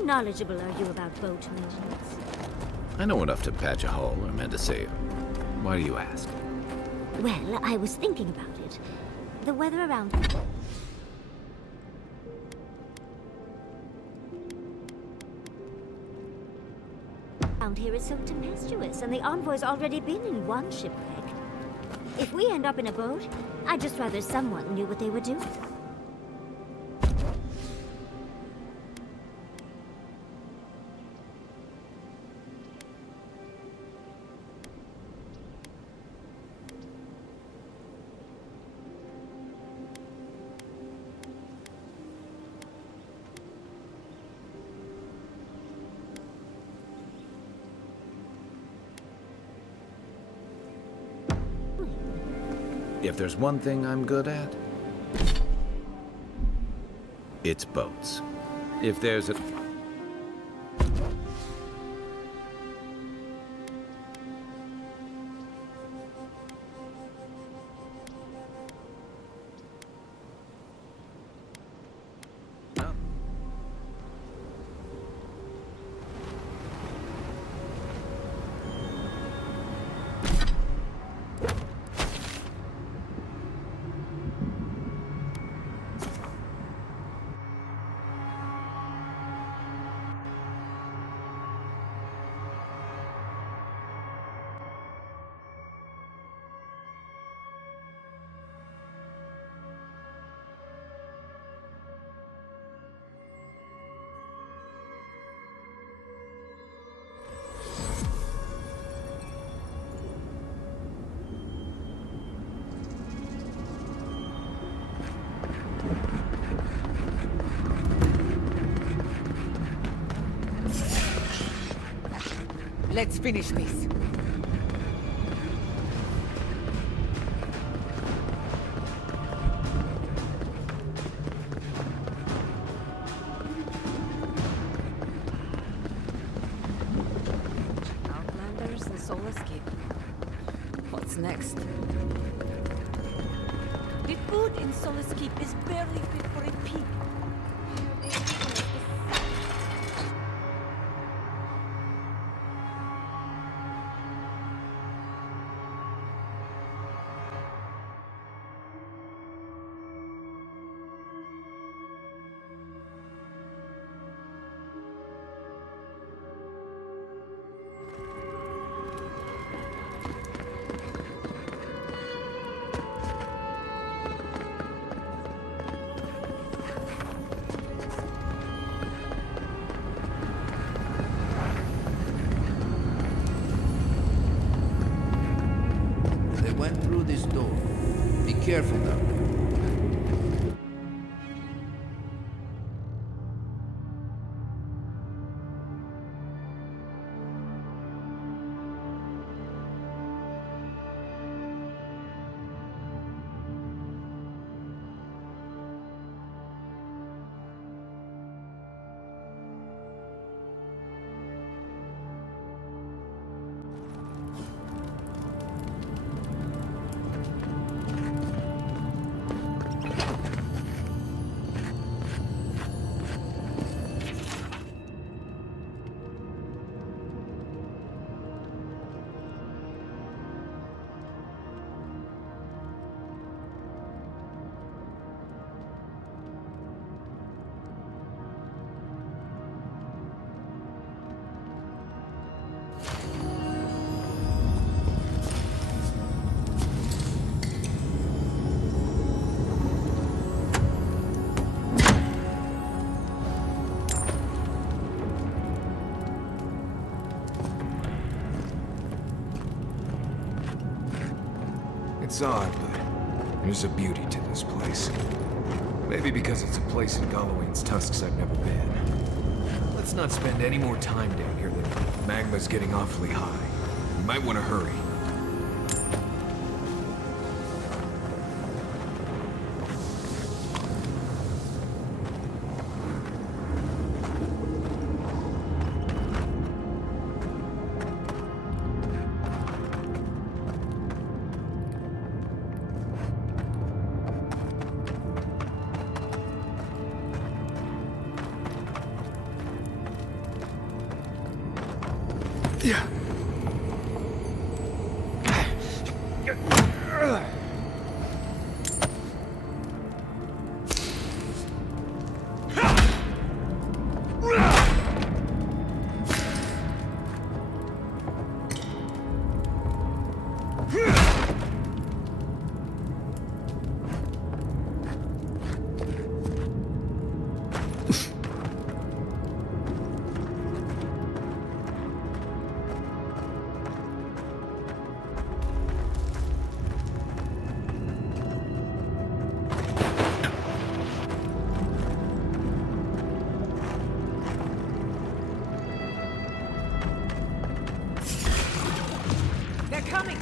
knowledgeable are you about boat maintenance? I know enough to patch a hull or mend a sail. Why do you ask? Well, I was thinking about it. The weather around here is so tempestuous, and the envoy's already been in one shipwreck. If we end up in a boat, I'd just rather someone knew what they were doing. If there's one thing I'm good at, it's boats. If there's a... Let's finish this. Outlanders and Soul Escape. What's next? The food in Soul Escape is barely fit for a pig. Went through this door. Be careful now. It's odd, but there's a beauty to this place. Maybe because it's a place in Galloway's tusks I've never been. Let's not spend any more time down here. The magma's getting awfully high. You might want to hurry. They're coming!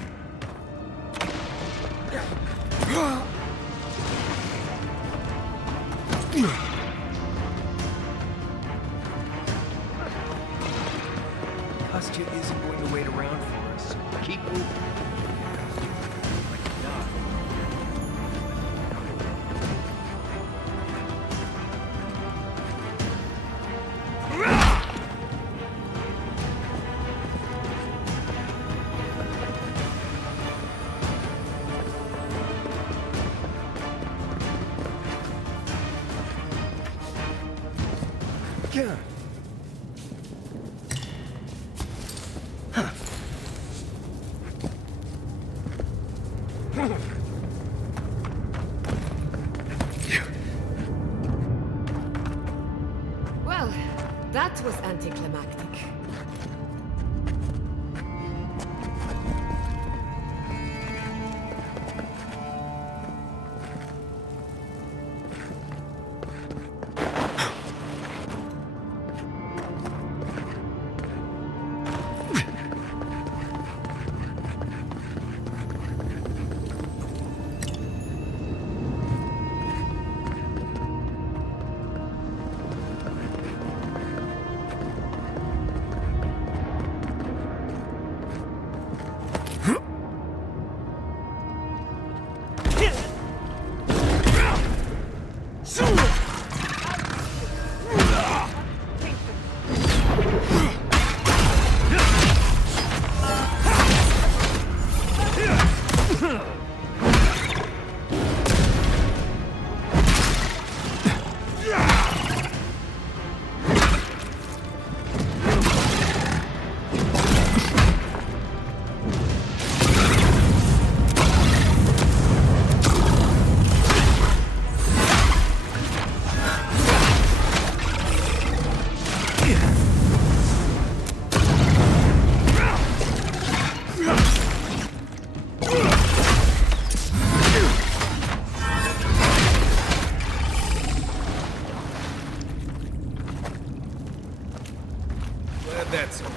Kostya isn't going to wait around for us. Keep moving. Yeah. Well, that was anticlimactic. That's all.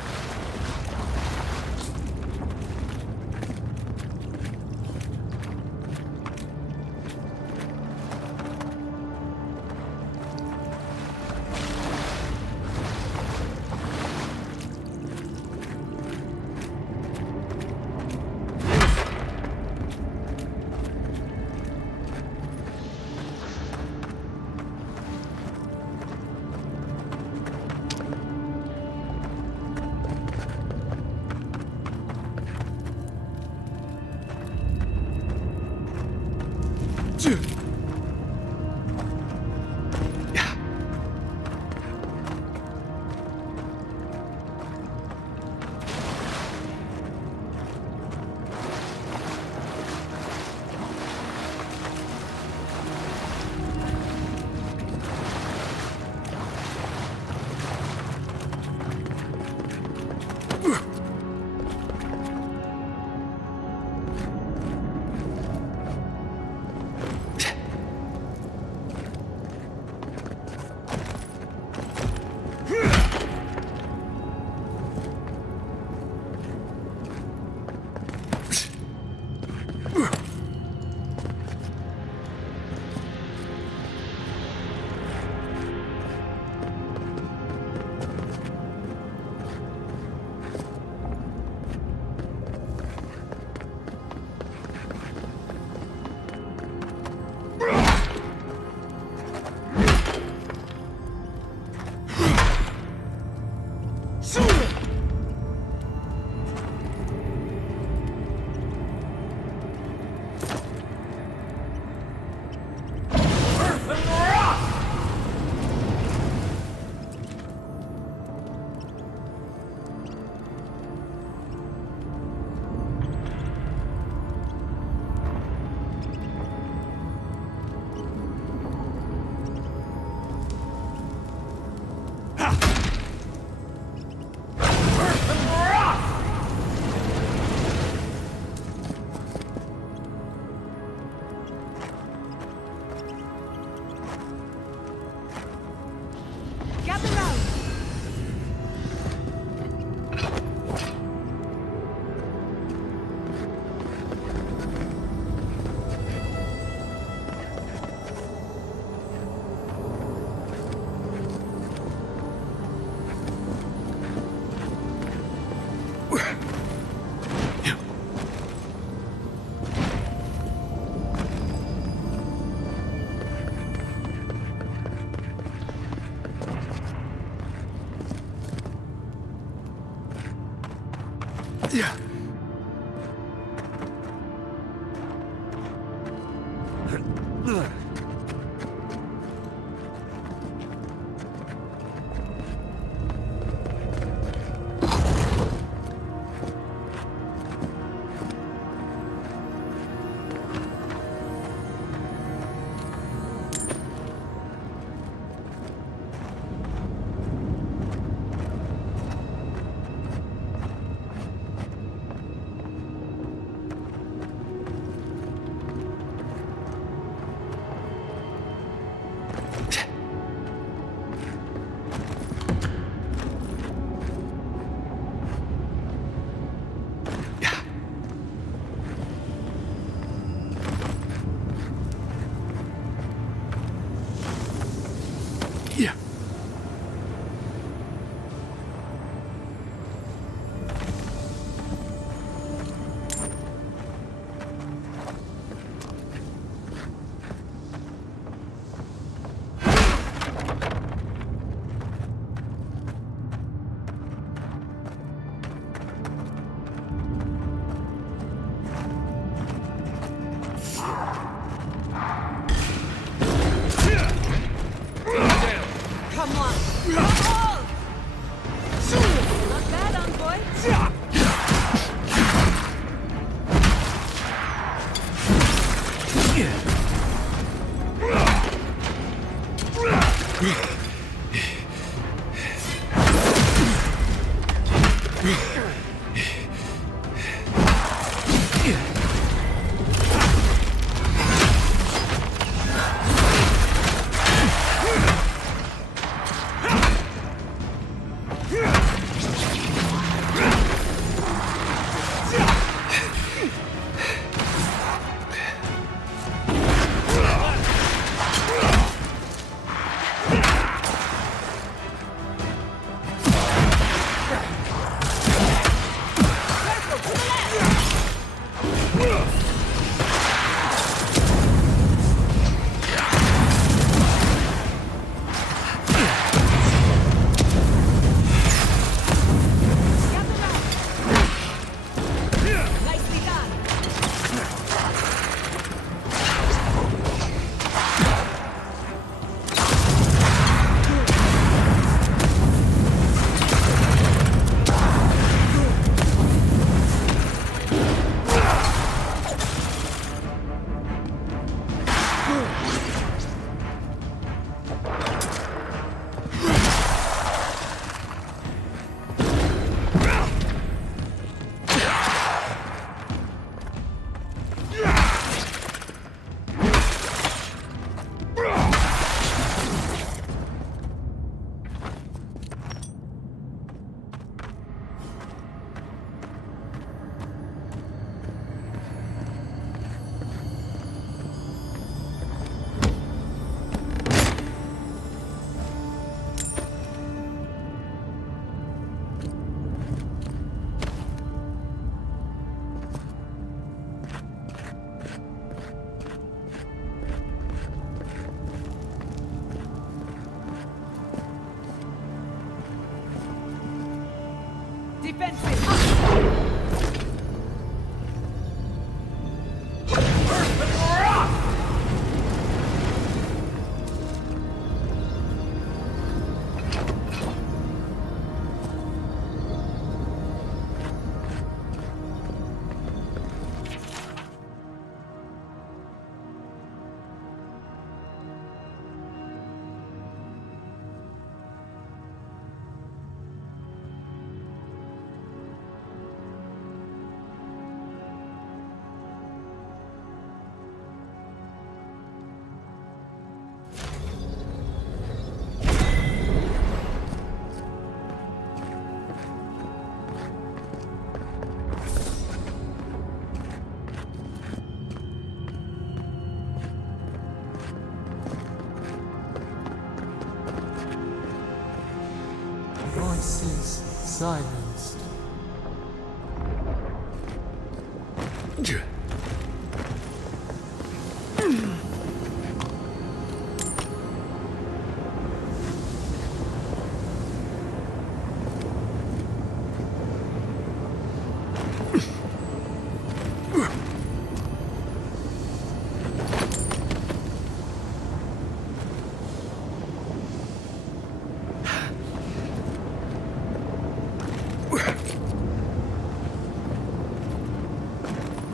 Voices silenced.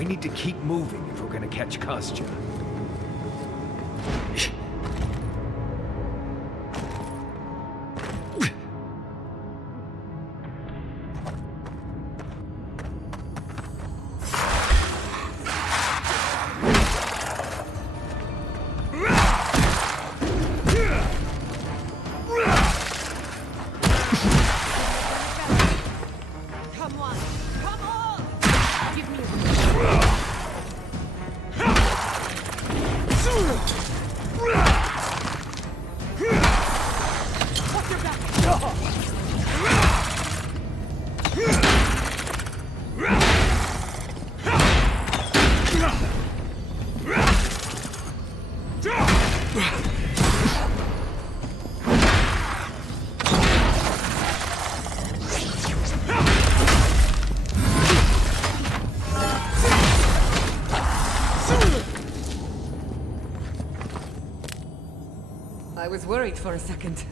We need to keep moving if we're gonna catch Kostya. I was worried for a second.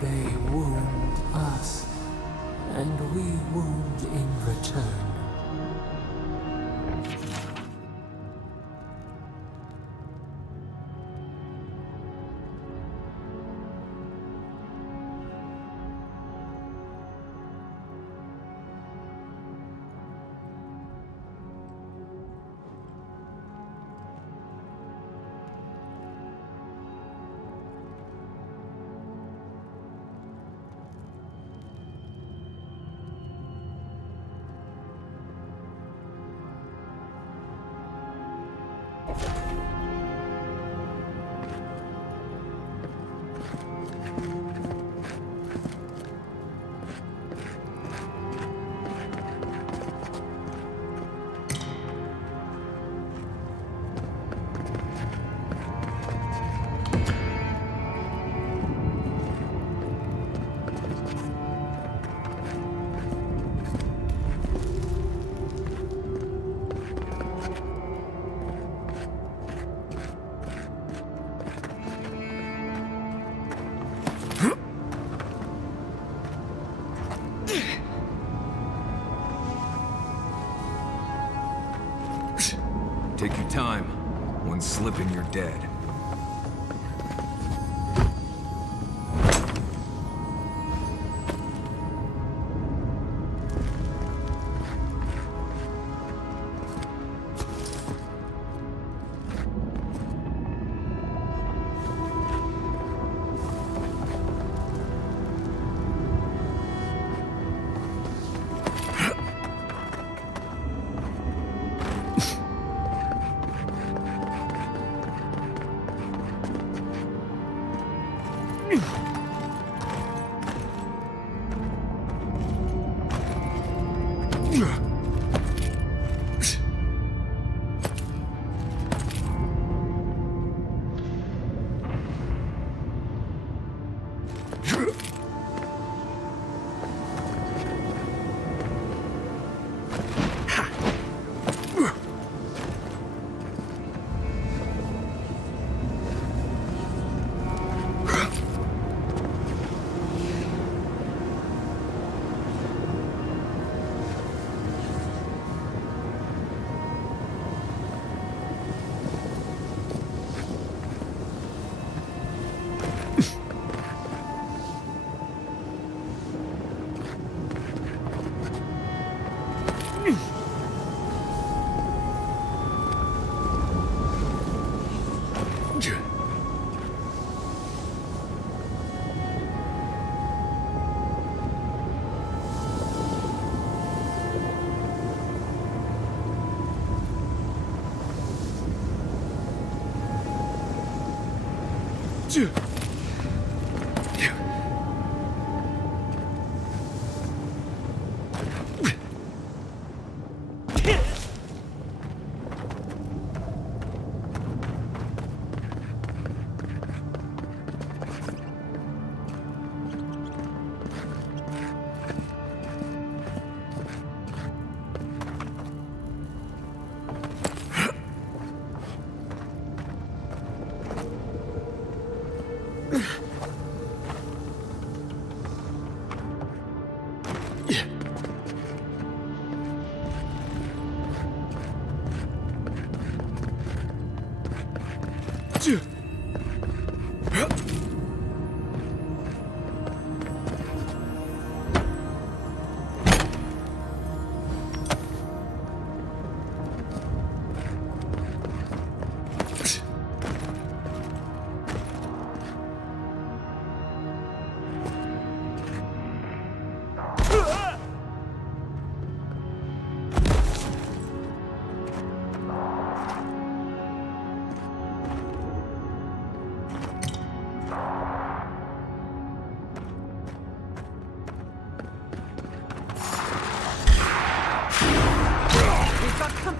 They wound us, and we wound in return. Take your time. One slip and you're dead.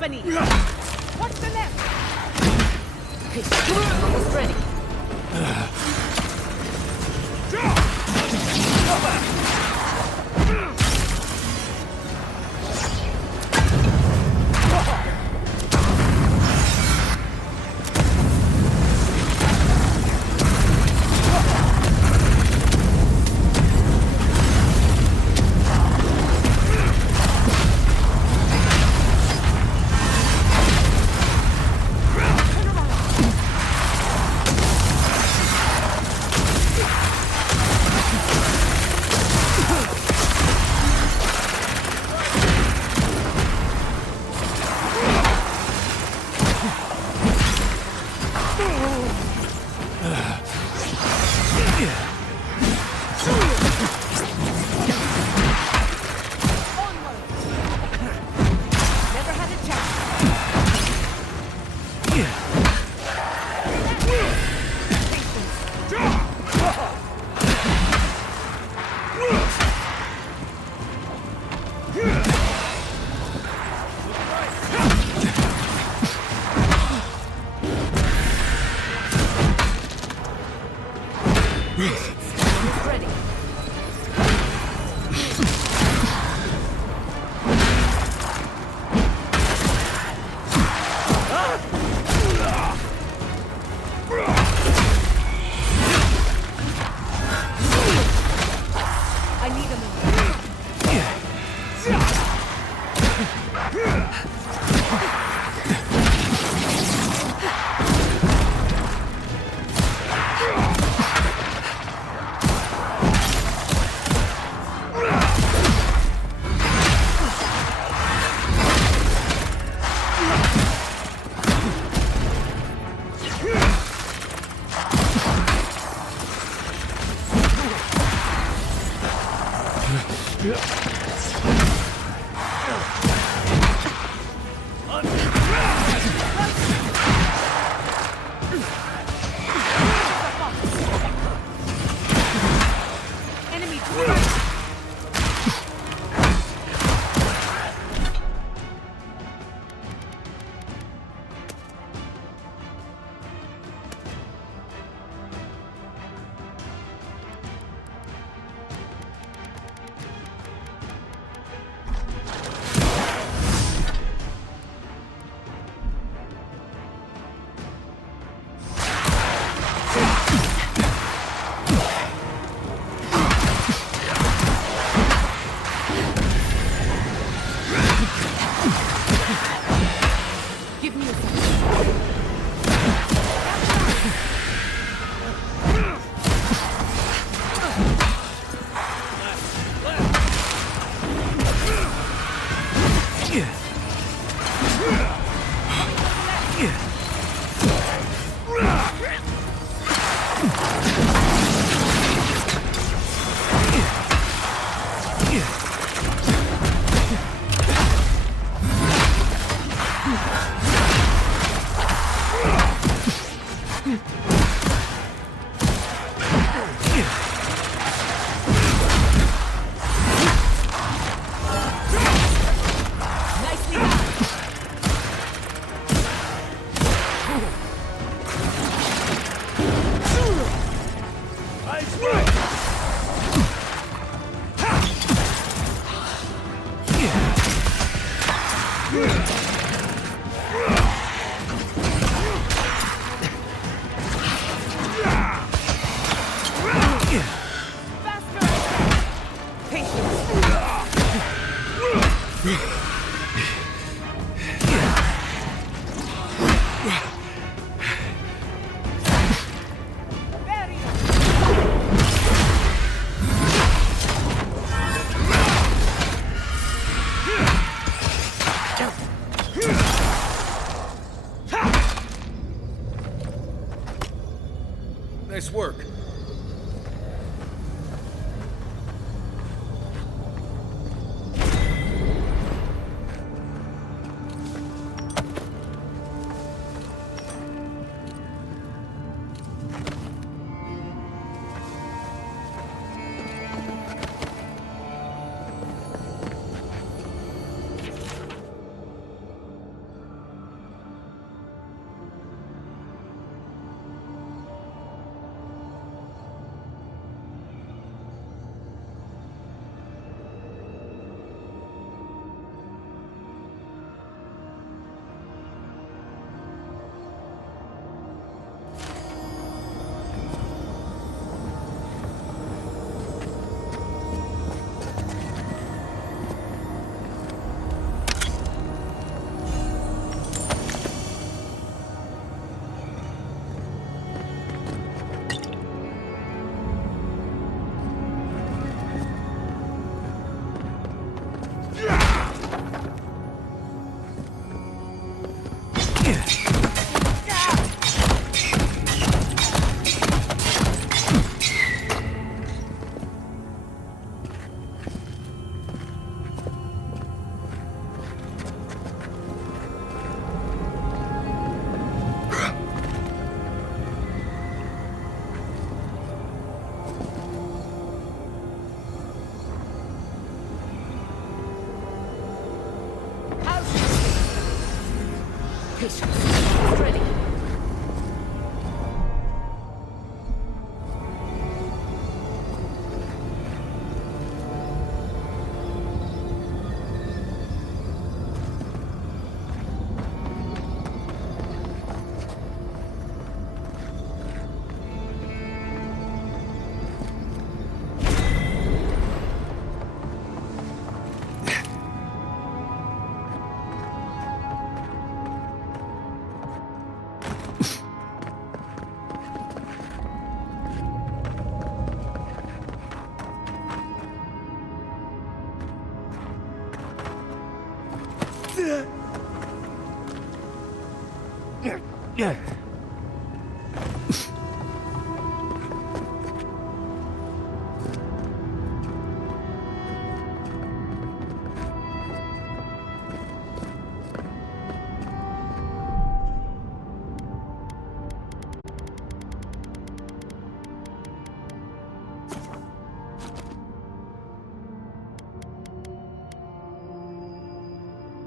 Company! Watch the left! Pistol almost ready. Nice work. Patience. Ready. Yeah.